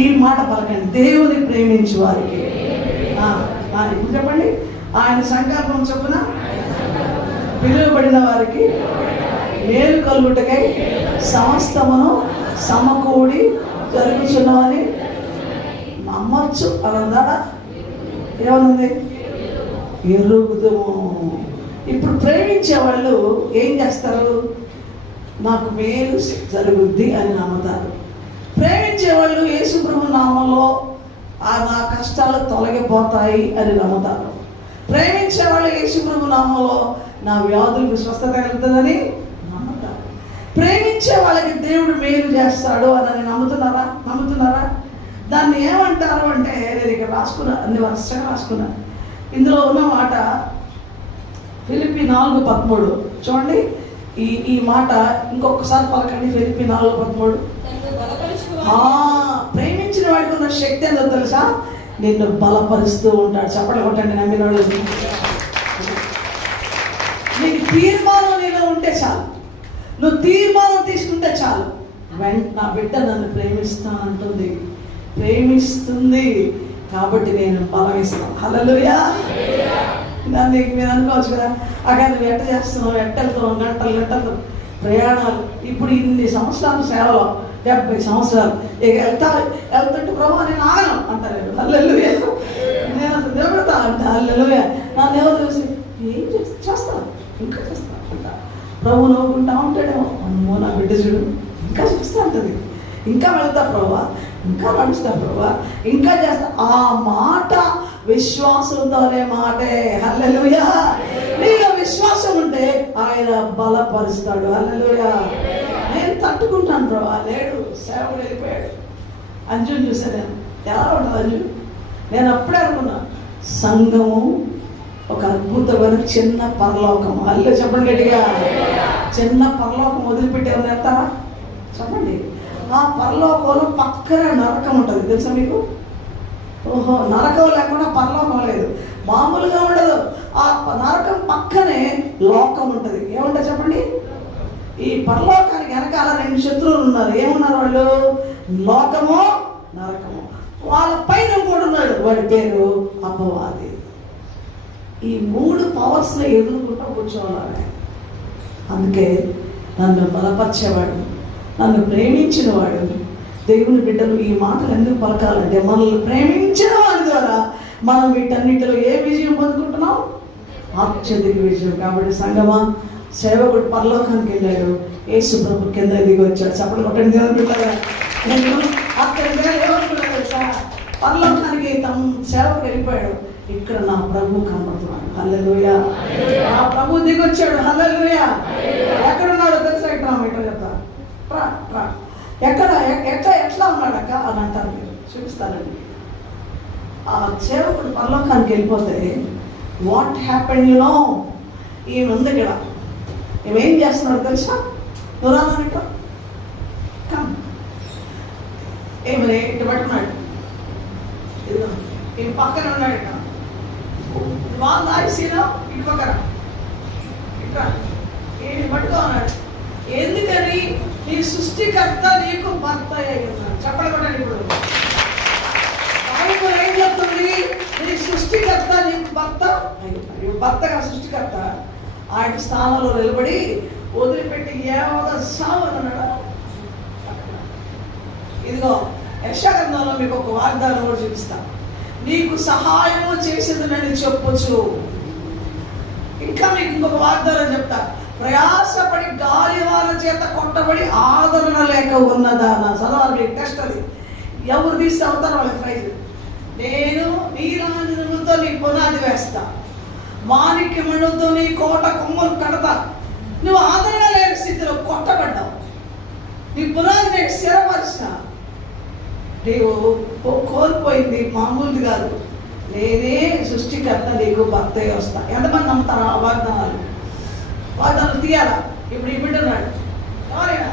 ఈ మాట పలకండి, దేవుని ప్రేమించు వారికి. ఇప్పుడు చెప్పండి, ఆయన సంకల్పం చొప్పున పిలువబడిన వారికి మేలు కలుగుటకై సమస్తమును సమకూడి జరుగుచున్నవని నమ్మచ్చు. అని ఉందా? ఏమనుంది? ఎరుగుదము. ఇప్పుడు ప్రేమించే వాళ్ళు ఏం చేస్తారు? నాకు మేలు జరుగుద్ది అని నమ్ముతారు. ప్రేమించే వాళ్ళు యేసు ప్రభు నామంలో నా కష్టాలు తొలగిపోతాయి అని నమ్ముతారు. ప్రేమించే వాళ్ళు యేసు ప్రభు నామంలో నా వ్యాధులకు స్వస్థత కలుగుతుందని నమ్ముతారు. ప్రేమించే వాళ్ళకి దేవుడు మేలు చేస్తాడు అని నమ్ముతున్నారా? దాన్ని ఏమంటారు అంటే, నేను ఇక్కడ రాసుకున్నా, అన్ని వరుసగా రాసుకున్నా. ఇందులో ఉన్న మాట ఫిలిప్పీ 4:13 చూడండి. ఈ మాట ఇంకొకసారి పలకండి. ఫిలిప్పీ 4:13. ప్రేమించిన వాడికి ఉన్న శక్తి ఏందో తెలుసా? నిన్ను బలపరుస్తూ ఉంటాడు. చప్పట్లు కొట్టండి నమ్మిన వాళ్ళు. నీకు తీర్మానం నీలో ఉంటే చాలు, నువ్వు తీర్మానం తీసుకుంటే చాలు. నా బిడ్డ నన్ను ప్రేమిస్తుంది కాబట్టి నేను బలం ఇస్తాను. హల్లెలూయా. మీరు అనుకోవచ్చు కదా, అక్కడ నువ్వు ఎట్ట చేస్తున్నావు, వెళ్తున్నావు, గంటలు ప్రయాణాలు. ఇప్పుడు ఇన్ని సంవత్సరాలు సేవలో 70 సంవత్సరాలు ఇక వెళ్తుంటే ప్రభు నేను ఆగను అంటారు. హల్లెలూయా. నేను అసలు నిలబడతా అంటే హల్లెలూయా. నా దేవుడు చూసి ఏం చేస్తాను, ఇంకా చేస్తాను అంట. ప్రభు నవ్వుకుంటా ఉంటాడేమో, అమ్మో నా బిడ్డ చూడు ఇంకా చేస్తా ఉంటుంది, ఇంకా వెళ్తా ప్రభు, ఇంకా నడుస్తా ప్రభు, ఇంకా చేస్తా. ఆ మాట విశ్వాసంతోనే మాటే. హల్లెలూయా. నీలో విశ్వాసం ఉంటే ఆయన బలపరుస్తాడు. హల్లెలూయా. నేను తట్టుకుంటాను ప్రభా. లేడు, సేవకుడు వెళ్ళిపోయాడు. అంజుని చూసాను నేను, ఎలా ఉంటుంది అంజు? నేను అప్పుడే అనుకున్నా, సంఘము ఒక అద్భుతమైన చిన్న పరలోకం. అల్లే చెప్పండి గట్టిగా. చిన్న పరలోకం వదిలిపెట్టే వెళ్తారా? చెప్పండి. ఆ పరలోకంలో పక్కనే నరకం ఉంటుంది, తెలుసా మీకు? ఓహో, నరకం లేకుండా పరలోకం లేదు, మామూలుగా ఉండదు. ఆ నరకం పక్కనే లోకం ఉంటుంది. ఏముంటుంది చెప్పండి? ఈ పరలోకానికి వెనకాల 2 శత్రువులు ఉన్నారు. ఏమున్నారు వాళ్ళు? లోకము, నరకము. వాళ్ళ పైన కూడా ఉన్నాడు, వాడి పేరు అపవాది. ఈ 3 పవర్స్ని ఎదుర్కొంటూ కూర్చోవాలి. అందుకే నన్ను బలపరిచేవాడు, నన్ను ప్రేమించిన వాడు, దేవుని బిడ్డలు ఈ మాటలు ఎందుకు పలకాలంటే, మనల్ని ప్రేమించిన వారి ద్వారా మనం వీటన్నిటిలో ఏ విజయం పొందుకుంటున్నాం? అత్యధిక విజయం. కాబట్టి సంగమా, సేవకుడు పరలోకానికి వెళ్ళాడు, యేసు ప్రభు కింద దిగి వచ్చాడు. చప్పట్లు కొట్టండి దేవుని బిడ్డలారా. నేను అక్కడ పరలోకానికి తమ సేవకు వెళ్ళిపోయాడు, ఇక్కడ నా ప్రభు కనబడుతున్నాడు. హల్లెలూయా. నా ప్రభు దిగి వచ్చాడు. హల్లెలూయా. ఎక్కడున్నాడో తెలుసా? ఇక్కడ చెప్తా, ఎట్లా ఉన్నాడక్క అని అంటారు. మీరు చూపిస్తానండి. ఆ సేవకుడు పరలోకానికి వెళ్ళిపోతే వాట్ హ్యాపెండ్ యు నో? ఈయన ఉంది ఇక్కడ, ఏమేం చేస్తున్నాడు తెలుసా? నువ్వు రాను ఇక్కడ ఏమని ఇటు పట్టుకున్నాడు, ఈ పక్కన ఉన్నాడు. ఇక్కడ వాళ్ళు ఆగిసినా ఇటు పక్కన ఇక్కడ ఈయన పట్టుకో ఉన్నాడు. ఎందుకని? నీ సృష్టికర్త నీకు భర్త అయి ఉన్నాడు. చెప్పడకూడదు. ఇప్పుడు బైబిల్ ఏం చెప్తుంది? నీ సృష్టికర్త నీకు భర్త అయి ఉన్నాడు. భర్తగా సృష్టికర్త ఆయన స్థానంలో నిలబడి వదిలిపెట్టి ఏమో సావు అన్నాడు. ఇదిగో యెషయా మీకు ఒక వాగ్దానం కూడా చూపిస్తా. నీకు సహాయము చేసేదనని చెప్పొచ్చు. ఇంకా మీకు ఇంకొక వాగ్దానం చెప్తా. ప్రయాసపడి గాలివాన చేత కొట్టబడి ఆదరణ లేక ఉన్నదానా. చదవాలి మీకు, టెస్ట్ అది. ఎవరు తీసి అవుతారు వాళ్ళకి ప్రైజ్. నేను నీరాజులతో నీ పునాది వేస్తా, మాణిక్యమణులతో నీ కోట కొమ్మలు కడతా. నువ్వు ఆదరణ లేని స్థితిలో కొట్టబడ్డావు, నీ పునాది నేను స్థిరపరిచిన. నీవు కోల్పోయింది మామూలుది కాదు. నేనే సృష్టికర్త, నీకు భర్త వస్తా. ఎంతమంది నమ్ముతారు ఆ వాగ్దానాలు? వాగ్దానాలు తీయాలా? ఇప్పుడు ఈ బిడ్డ ఉన్నాడు, ఎవరైనా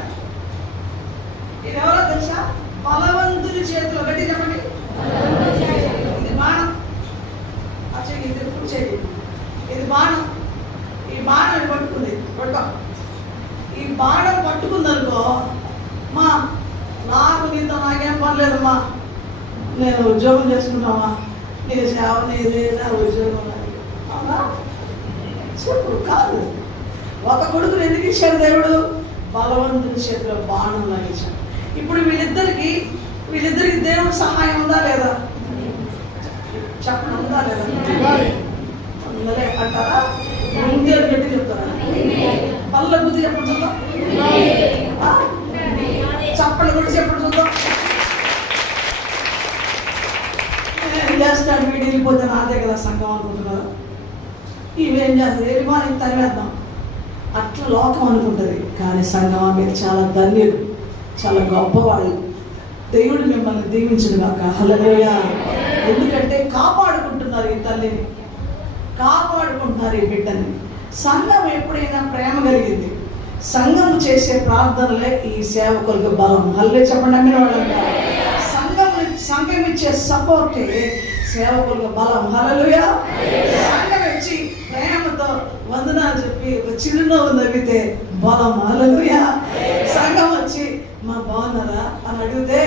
ఇది ఎవరో తెలుసా? బలవంతుని చేతిలో. గట్టి చెప్పండి. ఇది బాణం, ఇది కూర్చేది, ఇది బాణం. ఈ బాణం పట్టుకుంది, పట్టుకో. ఈ బాణం పట్టుకుందనుకో, మా నాకు నీతో నాకేం పర్లేదమ్మా, నేను ఉద్యోగం చేసుకున్నామా, నీ సేవ నీదే, నా ఉద్యోగం అవునా చెప్పు. కాదు, ఒక కొడుకుని ఎందుకు ఇచ్చాడు దేవుడు? బలవంతుని చేతిలో బాణం లాగించాడు. ఇప్పుడు వీళ్ళిద్దరికి దేవుడు సహాయం ఉందా లేదా? చెప్పండి, ఉందా లేదా? ఉందలే అంటారా? ఇంకేం గట్టి చెప్తారా? పళ్ళ బుద్ధి చెప్పండి చూద్దాం. చప్పలు కూడా చెప్పండి చూద్దాం. ఏం చేస్తాడు వీడు? వెళ్ళిపోతే నాదే కదా సంఘం అనుకుంటున్నారు. ఇవేం చేస్తారు? వెళ్ళిపోయి తరివేద్దాం, అట్లా లోకం అనుకుంటుంది. కానీ సంఘం మీరు చాలా ధన్యులు, చాలా గొప్పవాళ్ళు. దేవుడు మిమ్మల్ని దీవించును గాక. హల్లెలూయా. ఎందుకంటే కాపాడుకుంటున్నారు ఈ తల్లిని, కాపాడుకుంటున్నారు ఈ బిడ్డని. సంఘం ఎప్పుడైనా ప్రేమ కలిగింది, సంఘం చేసే ప్రార్థనలే ఈ సేవకులకు బలం. హల్లెలూయా చెప్పండి. అమ్మిన వాళ్ళంతా సంఘం ఇచ్చే సపోర్టే సేవకులకు బలం. హల్లెలూయా. సంఘం ఇచ్చి ప్రేమతో వందనాలు చెప్పి ఒక చిరునవ్వు నవ్వితే బలం. హల్లెలూయా. సంఘం వచ్చి మా బాగున్నారా అని అడిగితే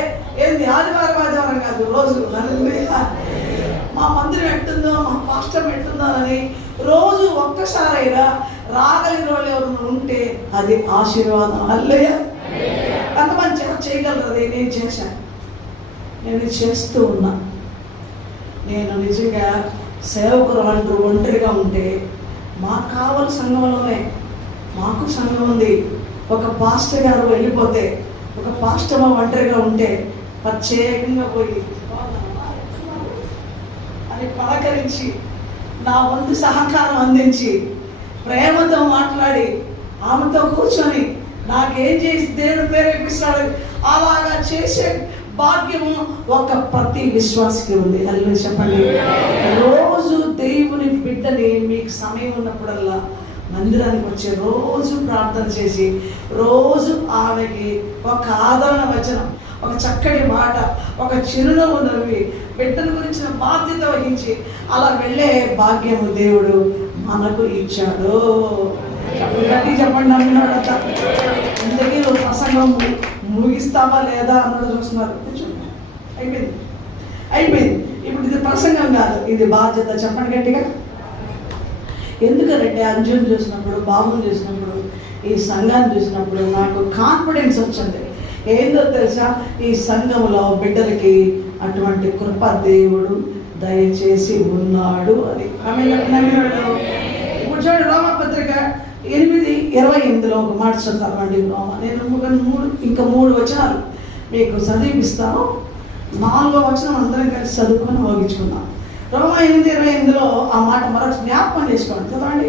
ఏంది ఆదివారం కాదు, రోజు. హల్లెలూయా. మా మందిరం ఎట్టుందో, మా పాస్టర్ ఎట్టుందో అని రోజు ఒక్కసారైనా రాగలిగిన వాళ్ళు ఎవరు ఉంటే అది ఆశీర్వాదం. హల్లెలూయా. అంతమంది చేయగలరు. అది నేను చేశాను, నేను చేస్తూ ఉన్నా. నేను నిజంగా సేవకులు అంటూ ఒంటరిగా ఉంటే మాకు కావాలి సంఘంలోనే, మాకు సంఘం ఉంది. ఒక పాస్టర్ గారు వెళ్ళిపోతే, ఒక పాస్టర్ ఒంటరిగా ఉంటే ప్రత్యేకంగా పోయి అని పలకరించి నా వంతు సహకారం అందించి ప్రేమతో మాట్లాడి ఆమెతో కూర్చొని నాకేం చేసి దేవుడు ప్రేరేపిస్తాడు అలాగా చేసే భాగ్యము ఒక ప్రతి విశ్వాసకి ఉంది. హల్లెలూయా చెప్పండి. రోజు దేవుని బిడ్డని మీకు సమయం ఉన్నప్పుడల్లా మందిరానికి వచ్చి రోజు ప్రార్థన చేసి రోజు ఆమెకి ఒక ఆదరణ వచనం, ఒక చక్కటి మాట, ఒక చిరునవ్వు నవ్వి బిడ్డల గురించిన బాధ్యత వహించి అలా వెళ్ళే భాగ్యము దేవుడు మనకు ఇచ్చాడు. చెప్పండి. నమ్మినాడంట. ఇంతకీ నువ్వు ప్రసంగం ముగిస్తావా లేదా అన్నది చూస్తున్నారు. అయిపోయింది. ఇప్పుడు ఇది ప్రసంగం కాదు, ఇది బాధ్యత. చెప్పండి గట్టిగా. ఎందుకంటే అంజుని చూసినప్పుడు, బాబుని చూసినప్పుడు, ఈ సంఘాన్ని చూసినప్పుడు నాకు కాన్ఫిడెన్స్ వచ్చింది. ఏందో తెలుసా? ఈ సంఘంలో బిడ్డలకి అటువంటి కృప దేవుడు దయచేసి ఉన్నాడు అని. ఇప్పుడు చూడండి, రోమపత్రిక 8:28 ఒక మాట చదవండి. నేను మూడు వచనాలు మీకు చదివిస్తాను. 4వ వచనం అందరం కలిసి చదువుకొని మోగించుకున్నాం. రోమా 8:28 ఆ మాట మరొక జ్ఞాపకం చేసుకోండి. చదవండి.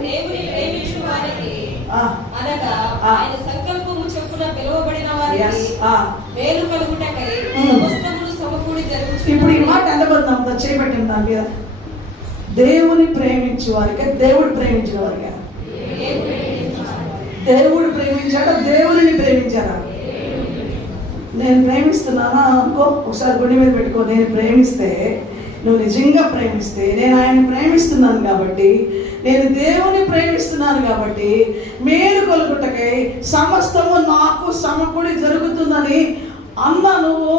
ఇప్పుడు ఈ మాట ఎంతమంది నమ్ముతారు? చేయబట్టింది దాని మీద. దేవుని ప్రేమించే వారికే, దేవుడు ప్రేమించిన వారికే. దేవుడు ప్రేమించాడా? దేవుని ప్రేమించారా? నేను ప్రేమిస్తున్నానా అనుకో, ఒకసారి గుడి మీద పెట్టుకో. నేను ప్రేమిస్తే, నువ్వు నిజంగా ప్రేమిస్తే, నేను ఆయన ప్రేమిస్తున్నాను కాబట్టి, నేను దేవుని ప్రేమిస్తున్నాను కాబట్టి మేలు కలుగుటకై సమస్తము నాకు సమకూడి జరుగుతుందని అన్న నువ్వు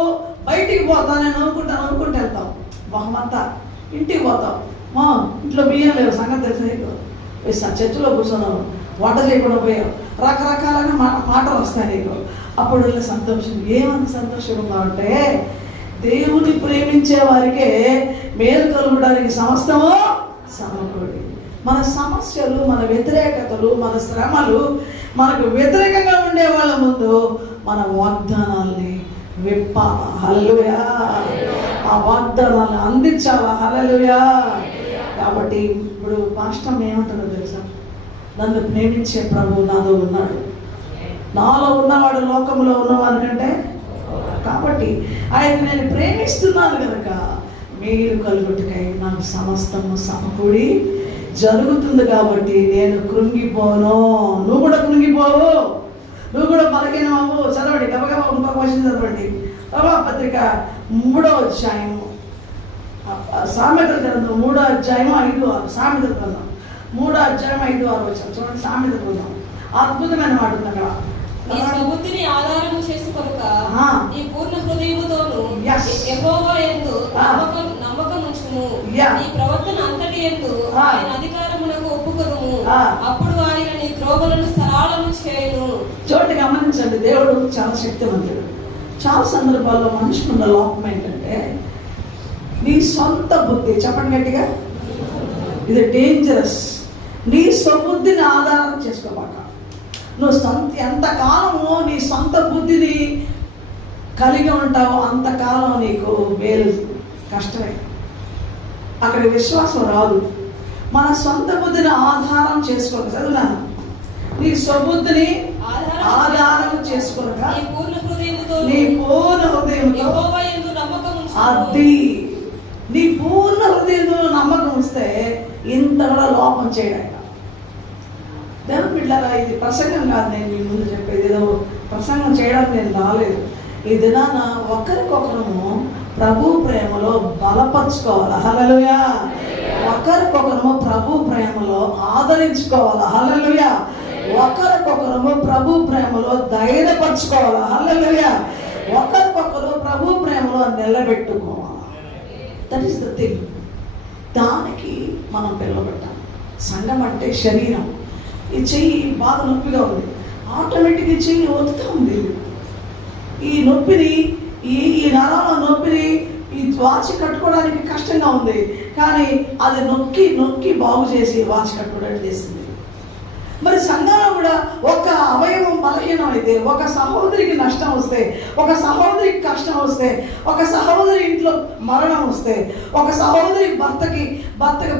బయటికి పోతా, నేను అనుకుంటూ వెళ్తావు. బహుమంతా ఇంటికి పోతావు. మా ఇంట్లో బియ్యం లేవు, సంగతి తెలిసి చర్చిలో కూర్చున్నావు, వంట చేయకుండా పోయావు, రకరకాలైన మాటలు వస్తాయి నీకు. అప్పుడు వీళ్ళ సంతోషం. ఏమంత సంతోషం ఉందంటే దేవుని ప్రేమించే వారికే మేలు కలుగడానికి సమస్తము సమకూడి. మన సమస్యలు, మన వ్యతిరేకతలు, మన శ్రమలు, మనకు వ్యతిరేకంగా ఉండే వాళ్ళ ముందు మన వాగ్దానాల్ని విప్పాలా. హల్లెలూయా. ఆ వాగ్దానాలను అందించాలా. హల్లెలూయా. కాబట్టి ఇప్పుడు పాస్టర్ ఏమంటాడో తెలుసా? నన్ను ప్రేమించే ప్రభు నాలో ఉన్నాడు, నాలో ఉన్నవాడు లోకంలో ఉన్నవాడికంటే. కాబట్టి ఆయన నేను ప్రేమిస్తున్నాను కనుక మీరు కలుగుటకై నాకు సమస్తము సమకూడి జరుగుతుంది. కాబట్టి నేను కృంగిపోను. నువ్వు కూడా కృంగిపోవు, నువ్వు కూడా బలహీనమవు. చదవండి, గబగబా ఇంకొక క్వశ్చన్ చదవండి. పత్రిక 3వ అధ్యాయము, సామెతల గ్రంథం 3వ అధ్యాయం 5-6. సామెతల గ్రంథం 3వ అధ్యాయం 5-6 వచ్చాం. చూడండి, సామెతల గ్రంథం అద్భుతమైన మాట ఉంది అక్కడ. నీ స్వబుద్ధిని ఆధారము చేసుకొనుక ఆ. నీ పూర్ణ హృదయముతోను Yes. యెహోవా యందు ఆ. నమ్మకముంచుము. Yeah. నీ ప్రవర్తన అంతటి యందు ఆ. ఆయన అధికారమునకు ఒప్పుకొనుము. ఆ. అప్పుడు ఆయన నీ త్రోవలను సరళము చేయును. చోటి గమనించండి, దేవుడు చాలా శక్తివంతుడు. చాలా సందర్భాల్లో మనిషికి ఉన్న లోపం ఏంటంటే నీ సొంత బుద్ధి. చెప్పండి గట్టిగా, ఇది డేంజరస్. నీ స్వబుద్ధిని ఆధారం చేసుకోమాట. నువ్వు ఎంతకాలము నీ సొంత బుద్ధిని కలిగి ఉంటావో అంతకాలం నీకు మేలు కష్టమే. అక్కడ విశ్వాసం రాదు. మన సొంత బుద్ధిని ఆధారం చేసుకోక, చదువునాను, నీ స్వబుద్ధిని ఆధారం చేసుకోక నీ పూర్ణ హృదయముతోను నీ పూర్ణ హృదయంతో యెహోవా యందు నమ్మకముంచుము. అది నీ పూర్ణ హృదయంలో నమ్మకం వస్తే ఇంత కూడా లోపం చేయడానికి. దేవుని బిడ్డలారా, ఇది ప్రసంగం కాదు, నేను మీ ముందు చెప్పేది. ఏదో ప్రసంగం చేయడానికి నేను రాలేదు. ఈ దినాన ఒకరికొకరము ప్రభు ప్రేమలో బలపరుచుకోవాలి. హల్లెలూయా. ఒకరికొకరము ప్రభు ప్రేమలో ఆదరించుకోవాలి. హల్లెలూయా. ఒకరికొకరము ప్రభు ప్రేమలో ధైర్యపరచుకోవాలి. హల్లెలూయా. ఒకరికొకరు ప్రభు ప్రేమలో నిలబెట్టుకోవాలి. That is the thing. దానికి మనం పిలవబెట్టాలి. సంఘం అంటే శరీరం. ఈ చెయ్యి బాగా నొప్పిగా ఉంది, ఆటోమేటిక్గా ఈ చెయ్యి వదులుతూ ఉంది. ఈ నొప్పిని, ఈ నరాల నొప్పిని ఈ వాచ్ కట్టుకోవడానికి కష్టంగా ఉంది, కానీ అది నొక్కి నొక్కి బాగు చేసి వాచ్ కట్టుకోవడానికి చేసింది. మరి సంఘంలో కూడా ఒక అవయవం బలహీనం అయితే, ఒక సహోదరికి నష్టం వస్తే, ఒక సహోదరికి కష్టం వస్తే, ఒక సహోదరి ఇంట్లో మరణం వస్తే, ఒక సహోదరి భర్తకి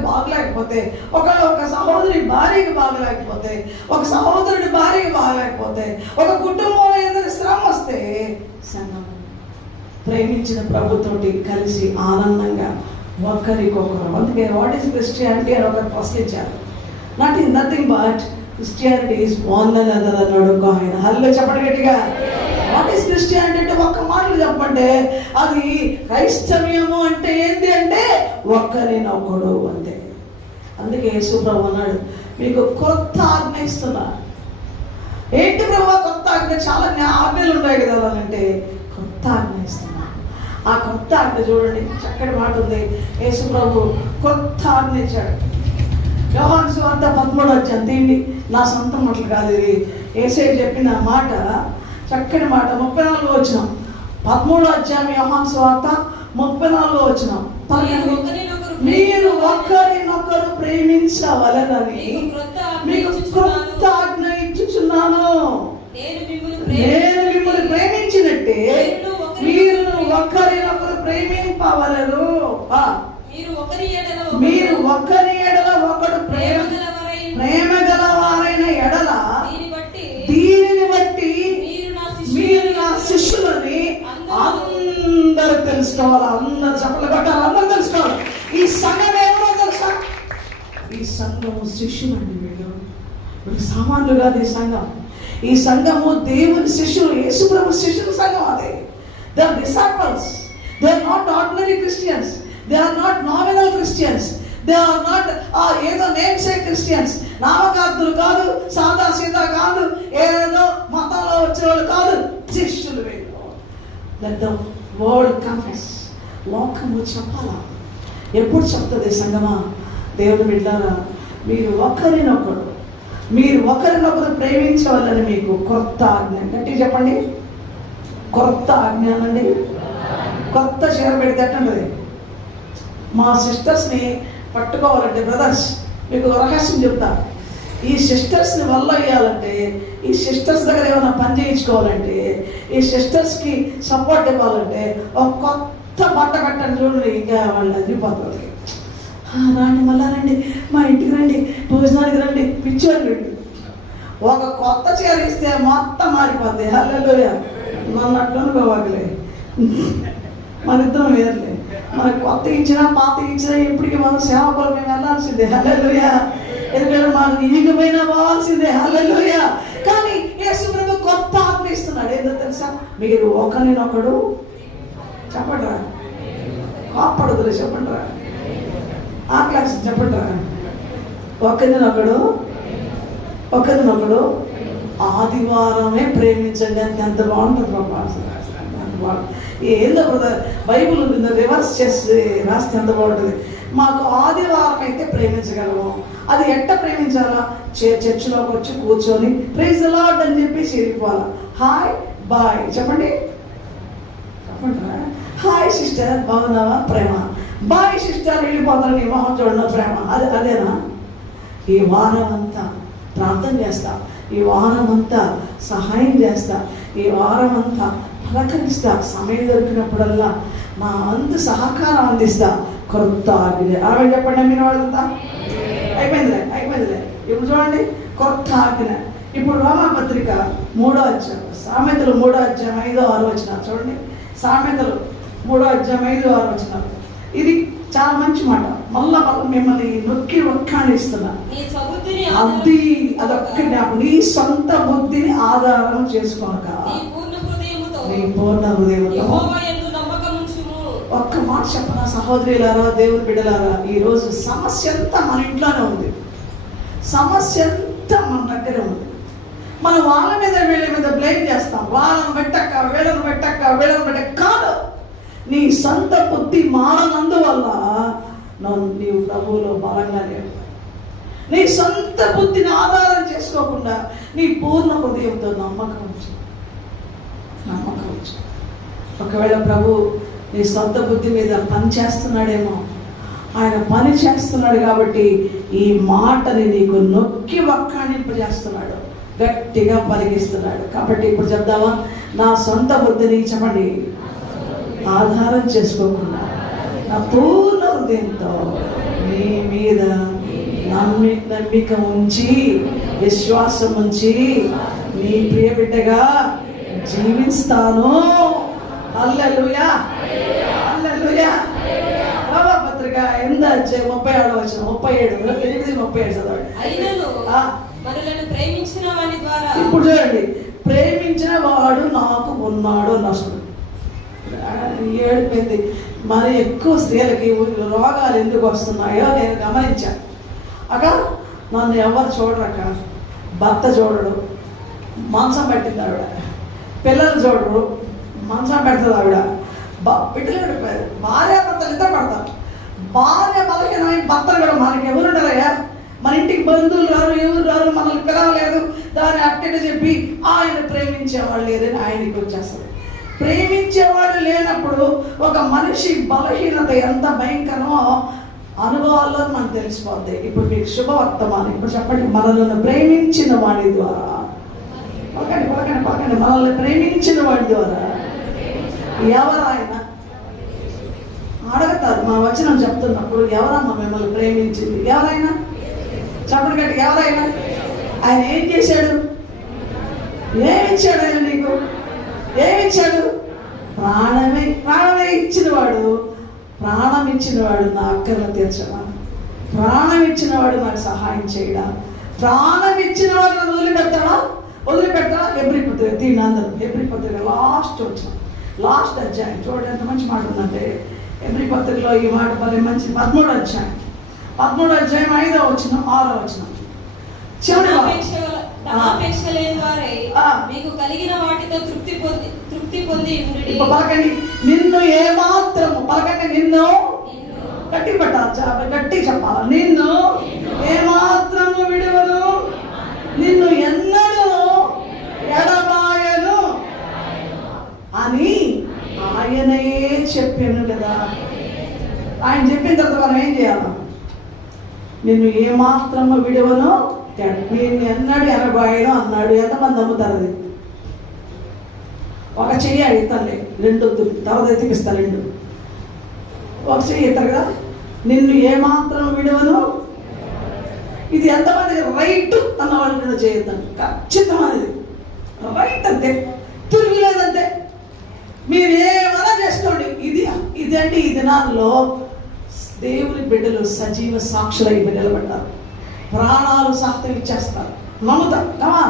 బాగలేకపోతే, ఒక సహోదరి భార్యకి బాగలేకపోతే, ఒక సహోదరుడి భార్యకి బాగలేకపోతే, ఒక కుటుంబంలో ఏదైనా శ్రమ వస్తే సంఘం ప్రేమించిన ప్రభుతోటి కలిసి ఆనందంగా ఒకరికొకరు. అందుకే వాట్ ఈస్ క్రిస్టియానిటీ అని ఒకరు ప్రశ్నించారు. Not is nothing but Christianity is one another అన్నాడు ఒక ఆయన. హల్లో చెప్పండి గట్టిగా. వాట్ ఈస్ క్రిస్టియానిటీ అంటే ఒక్క మాటలు చెప్పంటే అది క్రైస్తవ్యము అంటే ఏంటి అంటే ఒక్కరినొకడు అంతే. అందుకే యేసు ప్రభు అన్నాడు, మీకు కొత్త ఆజ్ఞ ఇస్తున్నా. ఏంటి ప్రభు కొత్త ఆజ్ఞ? చాలా ఆజ్ఞలు ఉన్నాయి కదా అంటే కొత్త ఆజ్ఞ ఇస్తున్నా. ఆ కొత్త ఆజ్ఞ చూడండి, చక్కటి మాట ఉంది. యేసు ప్రభు కొత్త ఆజ్ఞ ఇచ్చాడు. యోహాను సువార్త 13వ అధ్యాయం తీయండి. నా సొంత మాటలు కాదు, ఇది యేసయ్య చెప్పిన మాట, చక్కని మాట. 34వ వచనం, 13వ అధ్యాయం యోహాను సువార్త 34వ వచనం. మీరు ఒకరినొకరు ప్రేమించవలెనని మీకు క్రొత్త ఆజ్ఞ ఇచ్చుచున్నాను. నేను మిమ్మల్ని ప్రేమించినట్టే మీరు ఒకరినొకరు ప్రేమింపవలెను. మీరు ఒకరి ఎడల ఒకడు ప్రేమ గలవారైన ఎడల దీనిని బట్టి మీరు నా శిష్యులని అందరూ తెలుసుకోవాలి. అందరు చెప్పలు కొట్టాలి, అందరూ తెలుసుకోవాలి. ఈ సంఘం ఏమో తెలుసా? ఈ సంఘము శిష్యులండి. వీళ్ళు సామాన్లు కాదు. ఈ సంఘము దేవుని శిష్యులు, యేసు ప్రభు శిష్యుల సంఘం. అదే they are disciples. They are not ordinary Christians. They are not nominal Christians. They are not ఏదో నేమ్సేక్ క్రిస్టియన్స్. నామకార్థులు కాదు, సాదా సీదా కాదు, ఏదో మతాలో వచ్చిన వాళ్ళు కాదు, శిష్యులు వీళ్ళు. Let the world confess. లోకము చెప్పాలా? ఎప్పుడు చెప్తుంది సంగమా? దేవుని బిడ్డలారా, మీరు ఒకరినొకరు ప్రేమించవాలని మీకు కొత్త ఆజ్ఞ. గట్టి చెప్పండి, కొత్త ఆజ్ఞానండి. కొత్త చీర పెడితే ఎట్టండి. మా సిస్టర్స్ని పట్టుకోవాలంటే బ్రదర్స్, మీకు రహస్యం చెప్తా. ఈ సిస్టర్స్ని వల్ల వేయాలంటే, ఈ సిస్టర్స్ దగ్గర ఏమైనా పని చేయించుకోవాలంటే, ఈ సిస్టర్స్కి సపోర్ట్ ఇవ్వాలంటే ఒక కొత్త బట్ట పెట్టండి. చూడండి, ఇంకా వాళ్ళు అదిపోతుంది. రండి, మళ్ళా రండి, మా ఇంటికి రండి, భోజనానికి రండి, పిచ్చోళ్ళు రండి. ఒక కొత్త చీర ఇస్తే మొత్తం మారిపోద్ది. హల్లెలూయా. మన అట్లనుకోవాలే, మన ఇద్దరం వేర్లే. మనకు కొత్త ఇచ్చినా పాత ఇచ్చినా ఎప్పటికీ మనం సేవకులు మేము వెళ్ళాల్సిందే. హల్లెలూయా. ఎందుకంటే మనకు ఈగిపోయినా పోవాల్సిందే. హల్లెలూయా. కానీ యేసు ప్రభు కొత్త ఆత్మ ఇస్తున్నాడు. ఏంటో తెలుసా? మీరు ఒకరినొకడు చెప్పండి రా, కాపాడుదులే చెప్పండి రా, ఆ క్లాస్ చెప్పండి రా. ఒకరినొకడు ఆదివారమే ప్రేమించండి అంటే ఎంత బాగుంటుంది బాబా. ఏందో బ్రదర్, బైబుల్ రివర్స్ చేసి రాస్తే ఎంత బాగుంటుంది. మాకు ఆదివారం అయితే ప్రేమించగలము. అది ఎట్ట ప్రేమించాలా? చర్చిలోకి వచ్చి కూర్చొని ప్రైజ్ ది లార్డ్ అని చెప్పి చేరిపోవాలా. హాయ్ బాయ్ చెప్పండి, చెప్పండి. హాయ్ సిస్టర్ బాగున్నావా, ప్రేమ. బాయ్ సిస్టర్ వెళ్ళిపోతాను, నీ మొహం చూడడం ప్రేమ. అదేనా? ఈ వారం అంతా ప్రార్థన చేస్తా, ఈ వారం అంతా సహాయం చేస్తా, ఈ వారం అంతా పలకరిస్తా, సమయం దొరికినప్పుడల్లా నా వంతు సహకారం అందిస్తా. కొత్త ఆజ్ఞ. ఆమె చెప్పండి, మీరు వాళ్ళంతా అయిపోయిందిలే. ఇప్పుడు చూడండి, కొత్త ఆజ్ఞ. ఇప్పుడు రోమాపత్రిక 3వ అధ్యాయం, సామెతలు 3వ అధ్యాయం 5-6 వచనాలు చూడండి. సామెతలు 3వ అధ్యాయం 5-6 వచనాలు. ఇది చాలా మంచి మాట. మళ్ళా మిమ్మల్ని నొక్కి ఒక్కాణిస్తున్నా. అది అదొక్క జ్ఞాపకం. నీ సొంత బుద్ధిని ఆధారం చేసుకోనక నీ పూర్ణ హృదయంతో. ఒక్క మాట చెప్పనా సహోదరులారా, దేవుని బిడ్డలారా, ఈరోజు సమస్య అంతా మన ఇంట్లోనే ఉంది. సమస్య అంతా మన దగ్గర ఉంది. మనం వాళ్ళ మీద వీళ్ళ మీద బ్లేమ్ చేస్తాం. వాళ్ళని పెట్టక్క, వీళ్ళని పెట్టక్క కాదు. నీ సొంత బుద్ధి మారనందువల్ల నీవు ప్రభువులో బలంగా లేవు. నీ సొంత బుద్ధిని ఆధారం చేసుకోకుండా నీ పూర్ణ హృదయంతో నమ్మకం ఉంచు. ఒకవేళ ప్రభు నీ సొంత బుద్ధి మీద పని చేస్తున్నాడేమో, ఆయన పని చేస్తున్నాడు కాబట్టి ఈ మాటని నీకు నొక్కి వక్కాణింపజేస్తున్నాడు, గట్టిగా పలికిస్తున్నాడు. కాబట్టి ఇప్పుడు చెప్దామా? నా సొంత బుద్ధిని చెప్పండి ఆధారం చేసుకోకుండా నా పూర్ణ హృదయంతో నీ మీద నమ్మిక ఉంచి, విశ్వాసం ఉంచి నీ ప్రియ బిడ్డగా జీవిస్తాను. హల్లెలూయా, హల్లెలూయా. రోమాపత్రిక 8వ అధ్యాయం 37 వచనం, 37 చదవండి. ఇప్పుడు చూడండి, ప్రేమించిన వాడు నాకు ఉన్నాడు నష్టం. ఏడిపోయింది. మరి ఎక్కువ స్త్రీలకి రోగాలు ఎందుకు వస్తున్నాయో నేను గమనించాను. నన్ను ఎవరు చూడరక్క, భర్త చూడడు, మంచం పెట్టింది ఆవిడ. పిల్లలు చూడరు, మంచం పెడుతుంది ఆవిడ. బిడ్డలు పడిపోయారు. భార్య భర్తలు ఇద్దరు పడతారు. భార్య బలహీనమైన భర్తలు కూడా మనకి ఎవరు ఉండరయ్యా. మన ఇంటికి బంధువులు రారు, ఎవరు రారు, మనల్ని పిలవలేదు. దాన్ని అట్టగా చెప్పి ఆయన ప్రేమించేవాళ్ళు లేదని ఆయనకి వచ్చేస్తుంది. ప్రేమించేవాడు లేనప్పుడు ఒక మనిషి బలహీనత ఎంత భయంకరమో అనుభవాల్లో మనకు తెలిసిపోద్ది. ఇప్పుడు మీకు శుభవర్తమానం. ఇప్పుడు చెప్పండి, మనల్ని ప్రేమించిన వాడి ద్వారా, పలకండి, మనల్ని ప్రేమించిన వాడి ద్వారా ఎవరాయన అడుగుతారు. మా వచనం చెప్తున్నప్పుడు, ఎవరమ్మా మిమ్మల్ని ప్రేమించింది? ఎవరైనా చెప్పండి గట్టి, ఎవరైనా? ఆయన ఏం చేశాడు? ఏమిచ్చాడు ఆయన నీకు? ఏమిచ్చాడు? ప్రాణమే ఇచ్చినవాడు. ప్రాణం ఇచ్చినవాడు నా అక్కర్లు తీర్చడా, ప్రాణం ఇచ్చినవాడు నాకు సహాయం చేయడా, ప్రాణం ఇచ్చినవాడు నన్ను వదిలిపెట్టడా. ఎబ్రి పత్రిక లాస్ట్ అధ్యాయం చూడండి, ఎంత మంచి మాట ఉందంటే. ఎబ్రి పత్రికలో ఈ మాట మరి మంచి 13వ అధ్యాయం 5వ వచనం 6వ వచనం. పలకండి, నిన్ను ఏమాత్రము, పలకండి, నిన్ను గట్టి పెట్టాలి, గట్టి చెప్పాలి. నిన్ను ఏమాత్రము విడువను, నిన్ను ఎన్నడూ ఎడబాయను. చెప్పాను కదా. ఆయన చెప్పిన తర్వాత మనం ఏం చేయాలి? నిన్ను ఏమాత్రము విడవను, నేను ఎన్నాడు 80 అన్నాడు. ఎంతమంది నమ్ముతారు అది? ఒక చెయ్యి అడుగుతానులే, 2 వద్దు, తర్వాత ఎత్తిపిస్తాను 2. ఒక చెయ్యి ఇస్తారు కదా, నిన్ను ఏమాత్రం విడవను. ఇది ఎంతమంది రైట్ అన్న వాళ్ళు కూడా చేయొద్దండి. ఖచ్చితమైనది రైట్ అంతే, తిరుగులేదంతే. మీరు ఏమైనా చేసుకోండి. ఇదండి ఈ దినాల్లో దేవుని బిడ్డలు సజీవ సాక్షులై నిలబడ్డారు. ప్రాణాలు సాక్ష్యం ఇచ్చేస్తారు. నమ్ముతారు కమా.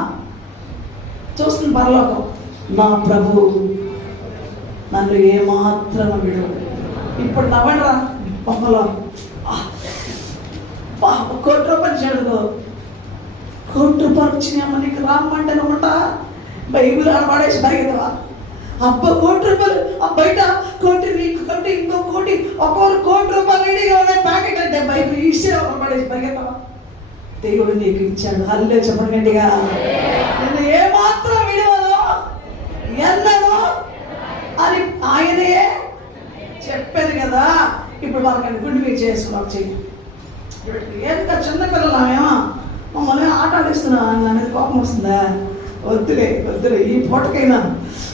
చూస్తుంది పరలోకం, నా ప్రభువు నన్ను ఏమాత్రం విడవడు. ఇప్పుడు నవ్వండిరా బొమ్మలో. 1 కోటి రూపాయలు చెడుకో, 1 కోటి రూపాయలు వచ్చినాయమ్మ నీకు రామ్మంటే నమ్మంట. బైబిల్ ఆడవాడేసి పరిగెత్తవా? 1 కోటి రూపాయలు బయట కోటి, నీకు కోటి, ఇంకో కోటి, 1 కోటి రూపాయలు రెడీగా ఉన్నాయి ప్యాకెట్ అంటే బైబిల్ ఇస్తే పడేసి పరిగెత్తవా? దేవుడు నీకు ఇచ్చాడు. హల్లెలూయా చెప్పండి గట్టిగా. నేను ఏమాత్రం విడవను, ఎన్నను అని ఆయనే చెప్పాను కదా. ఇప్పుడు వాళ్ళకి గుండె మీద చేసుకున్నాం చెయ్యి. ఎంత చిన్న పిల్లలామేమో మమ్మల్ని ఆట ఆడిస్తున్నా నా మీద కోపం వస్తుందా? వద్దులే వద్దులే, ఈ పూటకైనా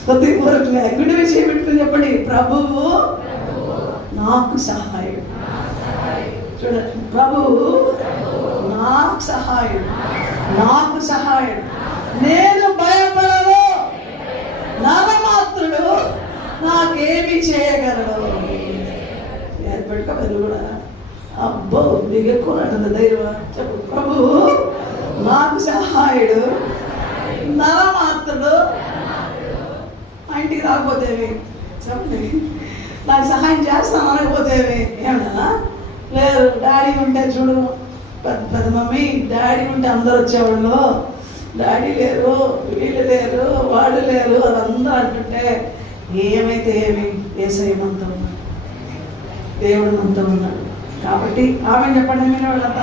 వద్దు, ఊరట్లే. గుండె మీద చేయబెట్టుకుని చెప్పండి, ప్రభువు నాకు సహాయం. చూడండి, ప్రభువు నాకు సహాయం, నాకు సహాయం. నేను భయపడను, నరమాత్రుడు నాకేమి చేయగలడు. పెట్టుకోలేదు కూడా. అబ్బో నీకు ఎక్కువ ఉంటుంది ధైర్యం. చెప్పు, ప్రభువు నాకు సహాయుడు, నరమాత్రుడు. మా ఇంటికి రాకపోతేవి చెప్పండి, నాకు సహాయం చేస్తాను అనకపోతేవి ఏమన్నా లేదు. డాడీ ఉంటే చూడు, పెద్ద మమ్మీ డాడీ ఉంటే అందరు వచ్చేవాళ్ళు. డాడీ లేరు, వీళ్ళు లేరు, వాళ్ళు లేరు అని అందరూ అంటుంటే ఏమైతే ఏమి, యేసయ్య మనతో ఉన్నాడు, దేవుడు మనతో ఉన్నాడు. కాబట్టి ఆమె చెప్పండి, మీరు వాళ్ళంతా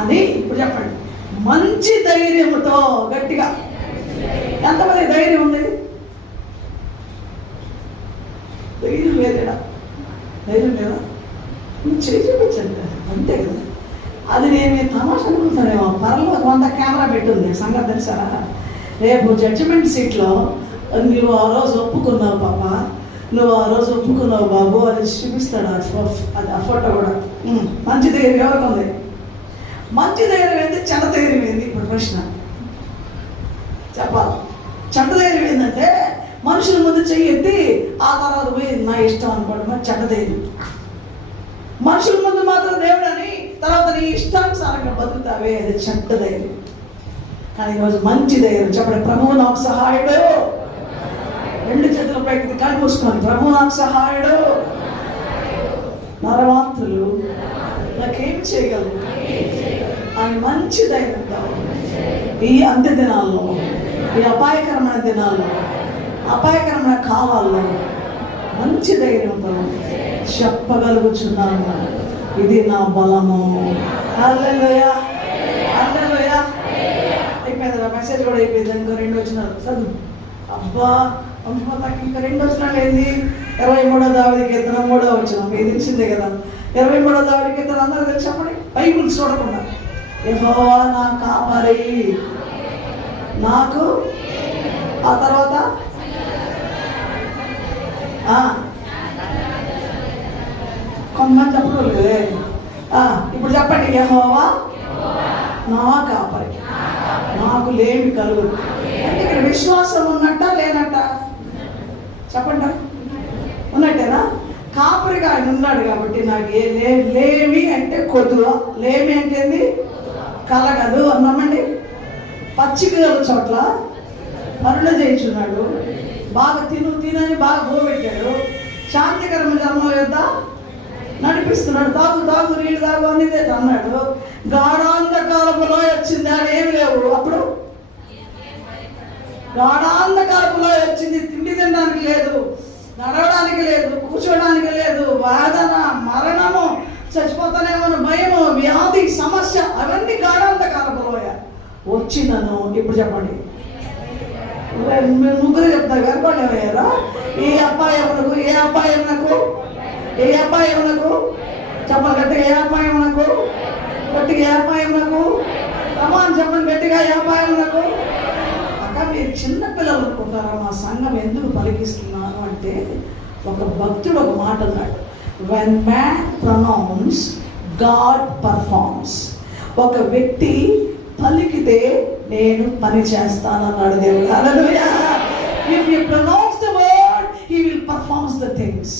అని ఇప్పుడు చెప్పండి. మంచి ధైర్యముతో గట్టిగా. ఎంతమంది ధైర్యం ఉంది? ధైర్యం లేదేడా? ధైర్యం లేదా? చేయి చూపించండి అంతే కదా. అది నేను తమాషా అనుకుంటానేమో. పరలో 100 కెమెరా పెట్టుంది. సంగతి తెలుసారా? రేపు జడ్జిమెంట్ సీట్లో నువ్వు ఆ రోజు ఒప్పుకున్నావు పాప, నువ్వు ఆ రోజు ఒప్పుకున్నావు బాబు అని చూపిస్తాడు. అది ఆ ఫోటో కూడా. మంచి ధైర్యం ఎవరికి ఉంది? మంచి ధైర్యం ఏంటి, చెడ్డ ధైర్యం ఏంటి? ఇప్పుడు ప్రశ్న చెప్పాలి. చెడ్డ ధైర్యం ఏంటంటే మనుషుల ముందు చెయ్యి ఎత్తి ఆ తర్వాత పోయి నా ఇష్టం అనుకోవడం మరి చెడ్డ ధైర్యం. మనుషుల ముందు మాత్రం దేవుడు అని తర్వాత నీ ఇష్టానుసారంగా బతుకుతావే, అది చెడ్డ ధైర్యం. కానీ ఈరోజు మంచి ధైర్యం చెప్పండి, ప్రభువు నాకు సహాయుడు. 2 చేతుల పైకి కళ్ళు మూసుకొని, ప్రభువు నాకు సహాయుడు, నరమాత్రులు నాకేం చేయగలరు అని మంచి ధైర్యంతో ఈ అంత్య దినాల్లో, ఈ అపాయకరమైన దినాల్లో, అపాయకరమైన కాలాల్లో మంచి ధైర్యంతో చెప్పగలుగుతున్నాను, ఇది నా బలము. హల్లెలూయా, హల్లెలూయా. అయిపోయింది, మెసేజ్ కూడా అయిపోయింది. ఇంకో 2 వచనాలు చదువు. అబ్బా వంశమతాకి ఇంకా 2 వచనాలు ఏంది? 23వ దావీదు కీర్తన 3వ వచనం. మీకు తెలిసిందే కదా. 23వ దావీదు కీర్తన అందరూ తెలిసి చెప్పండి, బైబిల్ చూడకుండా. యెహోవా నా కాపరి, నాకు ఆ తర్వాత కొంతమంది చెప్పడం లేదే. ఇప్పుడు చెప్పండి, యెహోవా నా కాపరి, నాకు లేమి కలుగు. అంటే ఇక్కడ విశ్వాసం ఉన్నట్ట లేనట్ట? చెప్పండి, ఉన్నట్టేనా? కాపరిగా ఆయన ఉన్నాడు కాబట్టి నాకు లేమి అంటే కొద్దువ, లేమి అంటే ఏంది? కలగదు అన్నామండి. పచ్చిక చోట్ల పనులు చేయించున్నాడు, బాగా తినని బాగా గోబెట్టాడు, శాంతికరమైన జన్మ యొద్ద నడిపిస్తున్నాడు. తాగు నీళ్ళు తాగు అని అన్నాడు. గాఢాంధకారములో వచ్చింది, అని ఏమి లేవు. అప్పుడు గాఢాంధకారములో వచ్చింది, తిండి తినడానికి లేదు, నడవడానికి లేదు, కూర్చోడానికి లేదు, వేదన, మరణము, చచ్చిపోతానేమో భయము, వ్యాధి, సమస్య, అవన్నీ గాఢాంధకారములో వచ్చిందను. ఇప్పుడు చెప్పండి, మీరు ముగ్గురు చెప్తారు వెనకాల ఏమయ్యారా? ఏ అపాయమునకు, ఏ అపాయమునకు, ఏ అపాయమునకు చెప్పండి గట్టిగా, ఏ అపాయమునకు, గట్టిగా ఏ అపాయమునకు, ప్రమాణం చెప్పండి గట్టిగా, ఏ అపాయమునకు. అక్క మీరు చిన్నపిల్లలు అనుకుంటారా మా సంఘం ఎందుకు పలికిస్తున్నాను అంటే, ఒక భక్తుడు ఒక మాట అన్నాడు, when man pronounce God performs. ఒక వ్యక్తి పలికితే నేను పని చేస్తానన్నాడు దేవుడు. హల్లెలూయా. If you pronounce the word, he will perform the things.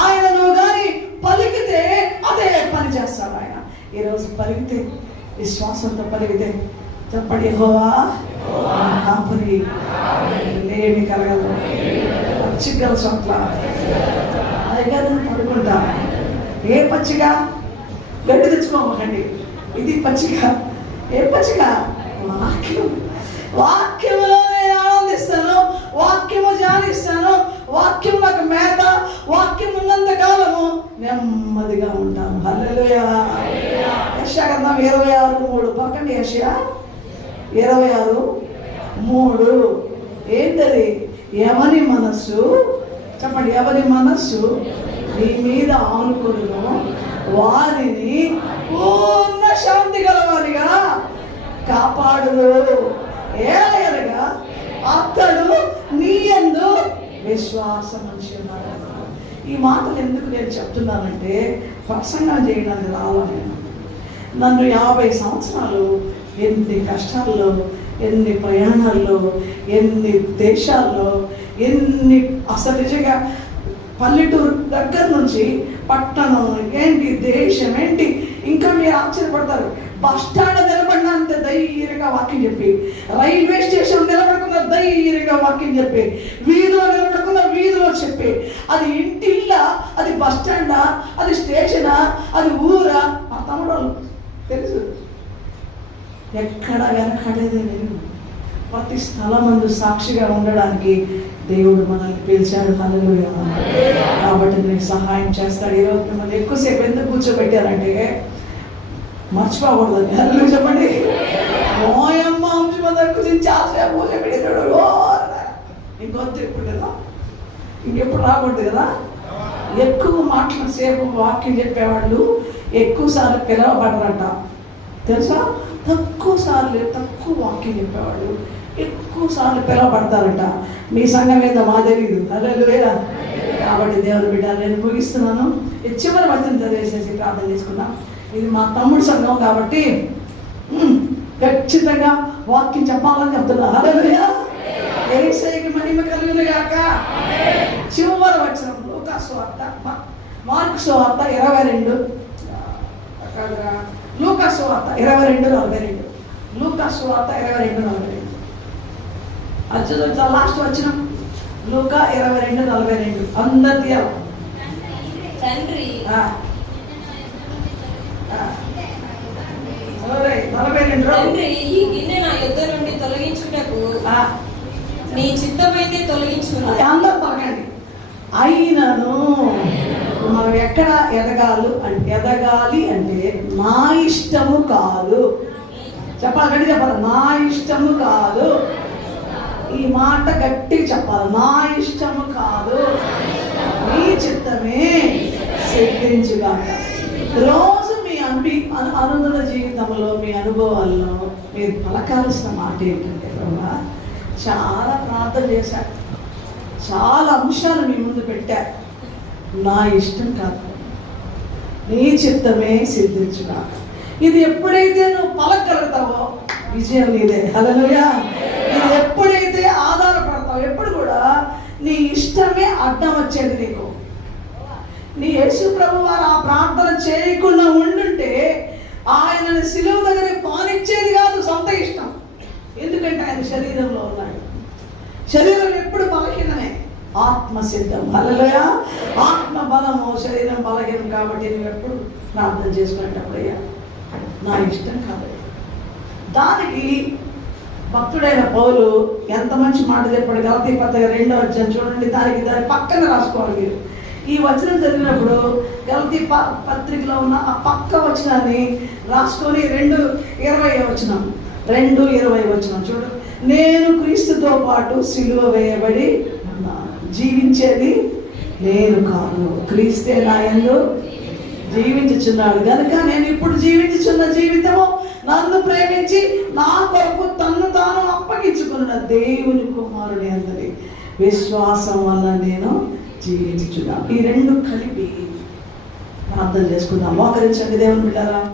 ఆయనను కానీ పలికితే అదే పని చేస్తాడు ఆయన. ఈరోజు పలికితే, విశ్వాసంతో పలికితే చెప్పండి, యెహోవా కాపరి, లేమి కలగదు, పచ్చికల చోట్ల దగ్గర పడుకుంటా. ఏ పచ్చిక? గడ్డి తెచ్చుకోమండి, ఇది పచ్చిక. ఏ పచ్చిక? వాక్యం. వాక్యములో నేను ఆనందిస్తాను, వాక్యము ధ్యానిస్తాను, వాక్యం నాకు మేత, వాక్యం ఉన్నంత కాలము నెమ్మదిగా ఉంటాను. హల్లెలూయా. యెషయా గ్రంథం 26:3 పక్కన యెషయా 26:3 ఏంటది? ఎవరి మనస్సు చెప్పండి, ఎవరి మనస్సు నీ మీద ఆనుకును వారిని పూర్ణ శాంతి గలవారిగా కాపాడును, ఏలయనగా అతడు నీ యందు విశ్వాసం ఉంచున్నాడు. ఈ మాటలు ఎందుకు నేను చెప్తున్నానంటే, ప్రసంగం చేయడానికి రావాలి. నన్ను 50 సంవత్సరాలు ఎన్ని కష్టాల్లో, ఎన్ని ప్రయాణాల్లో, ఎన్ని దేశాల్లో, ఎన్ని అసలు నిజంగా పల్లెటూరు దగ్గర నుంచి పట్టణం ఏంటి, దేశం ఏంటి, ఇంకా మీరు ఆశ్చర్యపడతారు. బస్ స్టాండ్ నిలబడినంత ధైర్యంగా వాక్యం చెప్పి, రైల్వే స్టేషన్ నిలబడుకున్న ధైర్యంగా వాక్యం చెప్పి, వీధిలో నిలబడుకున్న వీధిలో చెప్పి, అది ఇంటిల్లా, అది బస్ స్టాండా, అది స్టేషనా, అది ఊరా, మా తమ్ముడు తెలుసు. ఎక్కడ వెనకడేదే లేదు. ప్రతి స్థలమందు సాక్షిగా ఉండడానికి దేవుడు మనల్ని పిలిచాడు. హల్లెలూయా. కాబట్టి నీకు సహాయం చేస్తాడు. ఈరోజు మిమ్మల్ని ఎక్కువసేపు ఎందుకు కూర్చోబెట్టారంటే మర్చిపోకూడదని. హల్లెలూయా చెప్పండి. ఓయమ్మ అంశం గురించి చాలాసేపు కూర్చోబెట్టాడు. ఇంకొద్దు ఎప్పుడు కదా, ఇంకెప్పుడు రాకూడదు కదా. ఎక్కువ మాటల సేపు వాక్యం చెప్పేవాళ్ళు ఎక్కువసార్లు పిలవబడరంట తెలుసా. తక్కువ వాక్యం చెప్పేవాళ్ళు ఎక్కువ సార్లు పిలవబడతారంట. మీ సంఘం మీద మా తెలియదు. హల్లెలూయా. కాబట్టి దేవుని బిడ్డ, నేను ముగిస్తున్నాను. చివరి వచనం చదివేసేసి ప్రార్థన చేసుకున్నాం. ఇది మా తమ్ముడు సంఘం కాబట్టి ఖచ్చితంగా వాక్యం చెప్పాలని చెప్తున్నా. హల్లెలూయా. యేసయ్యకి మహిమ కలుగును గాక. చివరి వచనం లూకా సువార్త, మార్కు సువార్త 22, లూకా సువార్త 22:42. లూకా సువార్త 22:42. లాస్ట్ వచ్చిన లూకా 22:42. అందరు తీయాలి. తండ్రి 42. ఈ గిన్నె నా యుద్ధ నుండి తొలగించుటకు నీ చిత్తమైతే తొలగించును. అందరూ తొలగండి. అయినను మనం ఎక్కడ ఎదగాలి అంటే నా ఇష్టము కాదు. చెప్పాలి, గట్టి చెప్పాలి. నా ఇష్టము కాదు. ఈ మాట గట్టిగా చెప్పాలి. నా ఇష్టము కాదు, నీ చిత్తమే సిద్ధించుగాక. రోజు మీ అనుదిన జీవితంలో, మీ అనుభవాల్లో మీరు పలకాల్సిన మాట ఏంటంటే, ప్రభా చాలా ప్రార్థన చేశారు, చాలా అంశాలు మీ ముందు పెట్టారు. నా ఇష్టం కాదు, నీ చిత్తమే సిద్ధించుగాక. ఇది ఎప్పుడైతే నువ్వు పలకగలుగుతావో విజయం నీదే. హల్లెలూయా. ఇది ఎప్పుడైతే ఆధారపడతావో, ఎప్పుడు కూడా నీ ఇష్టమే అడ్డం వచ్చేది నీకు. నీ యేసు ప్రభు వారు ఆ ప్రార్థన చేయకుండా ఉండుంటే ఆయనని సిలువ దగ్గర పానిచ్చేది కాదు సొంత ఇష్టం. ఎందుకంటే ఆయన శరీరంలో ఉన్నాడు. శరీరం ఎప్పుడు బలహీనమే, ఆత్మ సిద్ధం. హల్లెలూయా. ఆత్మ బలము, శరీరం బలహీనం. కాబట్టి నువ్వు ఎప్పుడు ప్రార్థన చేసుకునేటప్పుడయ్యా నా ఇష్టం కాదు. దానికి భక్తుడైన పౌలు ఎంత మంచి మాట చెప్పాడు. గలతీ పత్రిక 2వ అధ్యాయం చూడండి. దాని పక్కన రాసుకోవాలి మీరు. ఈ వచనం చదివినప్పుడు గలతీ పత్రికలో ఉన్న ఆ పక్క వచనాన్ని రాసుకొని 2:20 వచనం చూడు. నేను క్రీస్తుతో పాటు సిలువ వేయబడి ఉన్నాను. జీవించేది నేను కాదు, క్రీస్తే నా యందు జీవించుచున్నాడు కనుక నేను ఇప్పుడు జీవించుచున్న జీవితము నన్ను ప్రేమించి నా కొరకు తన్ను తాను అప్పగించుకున్న దేవుని కుమారుని అందరి విశ్వాసం వల్ల నేను జీవించుచున్నాను. ఈ రెండు కలిపి ప్రార్థన చేసుకుందాం. మోకరించండి దేవుని బిడ్డలారా.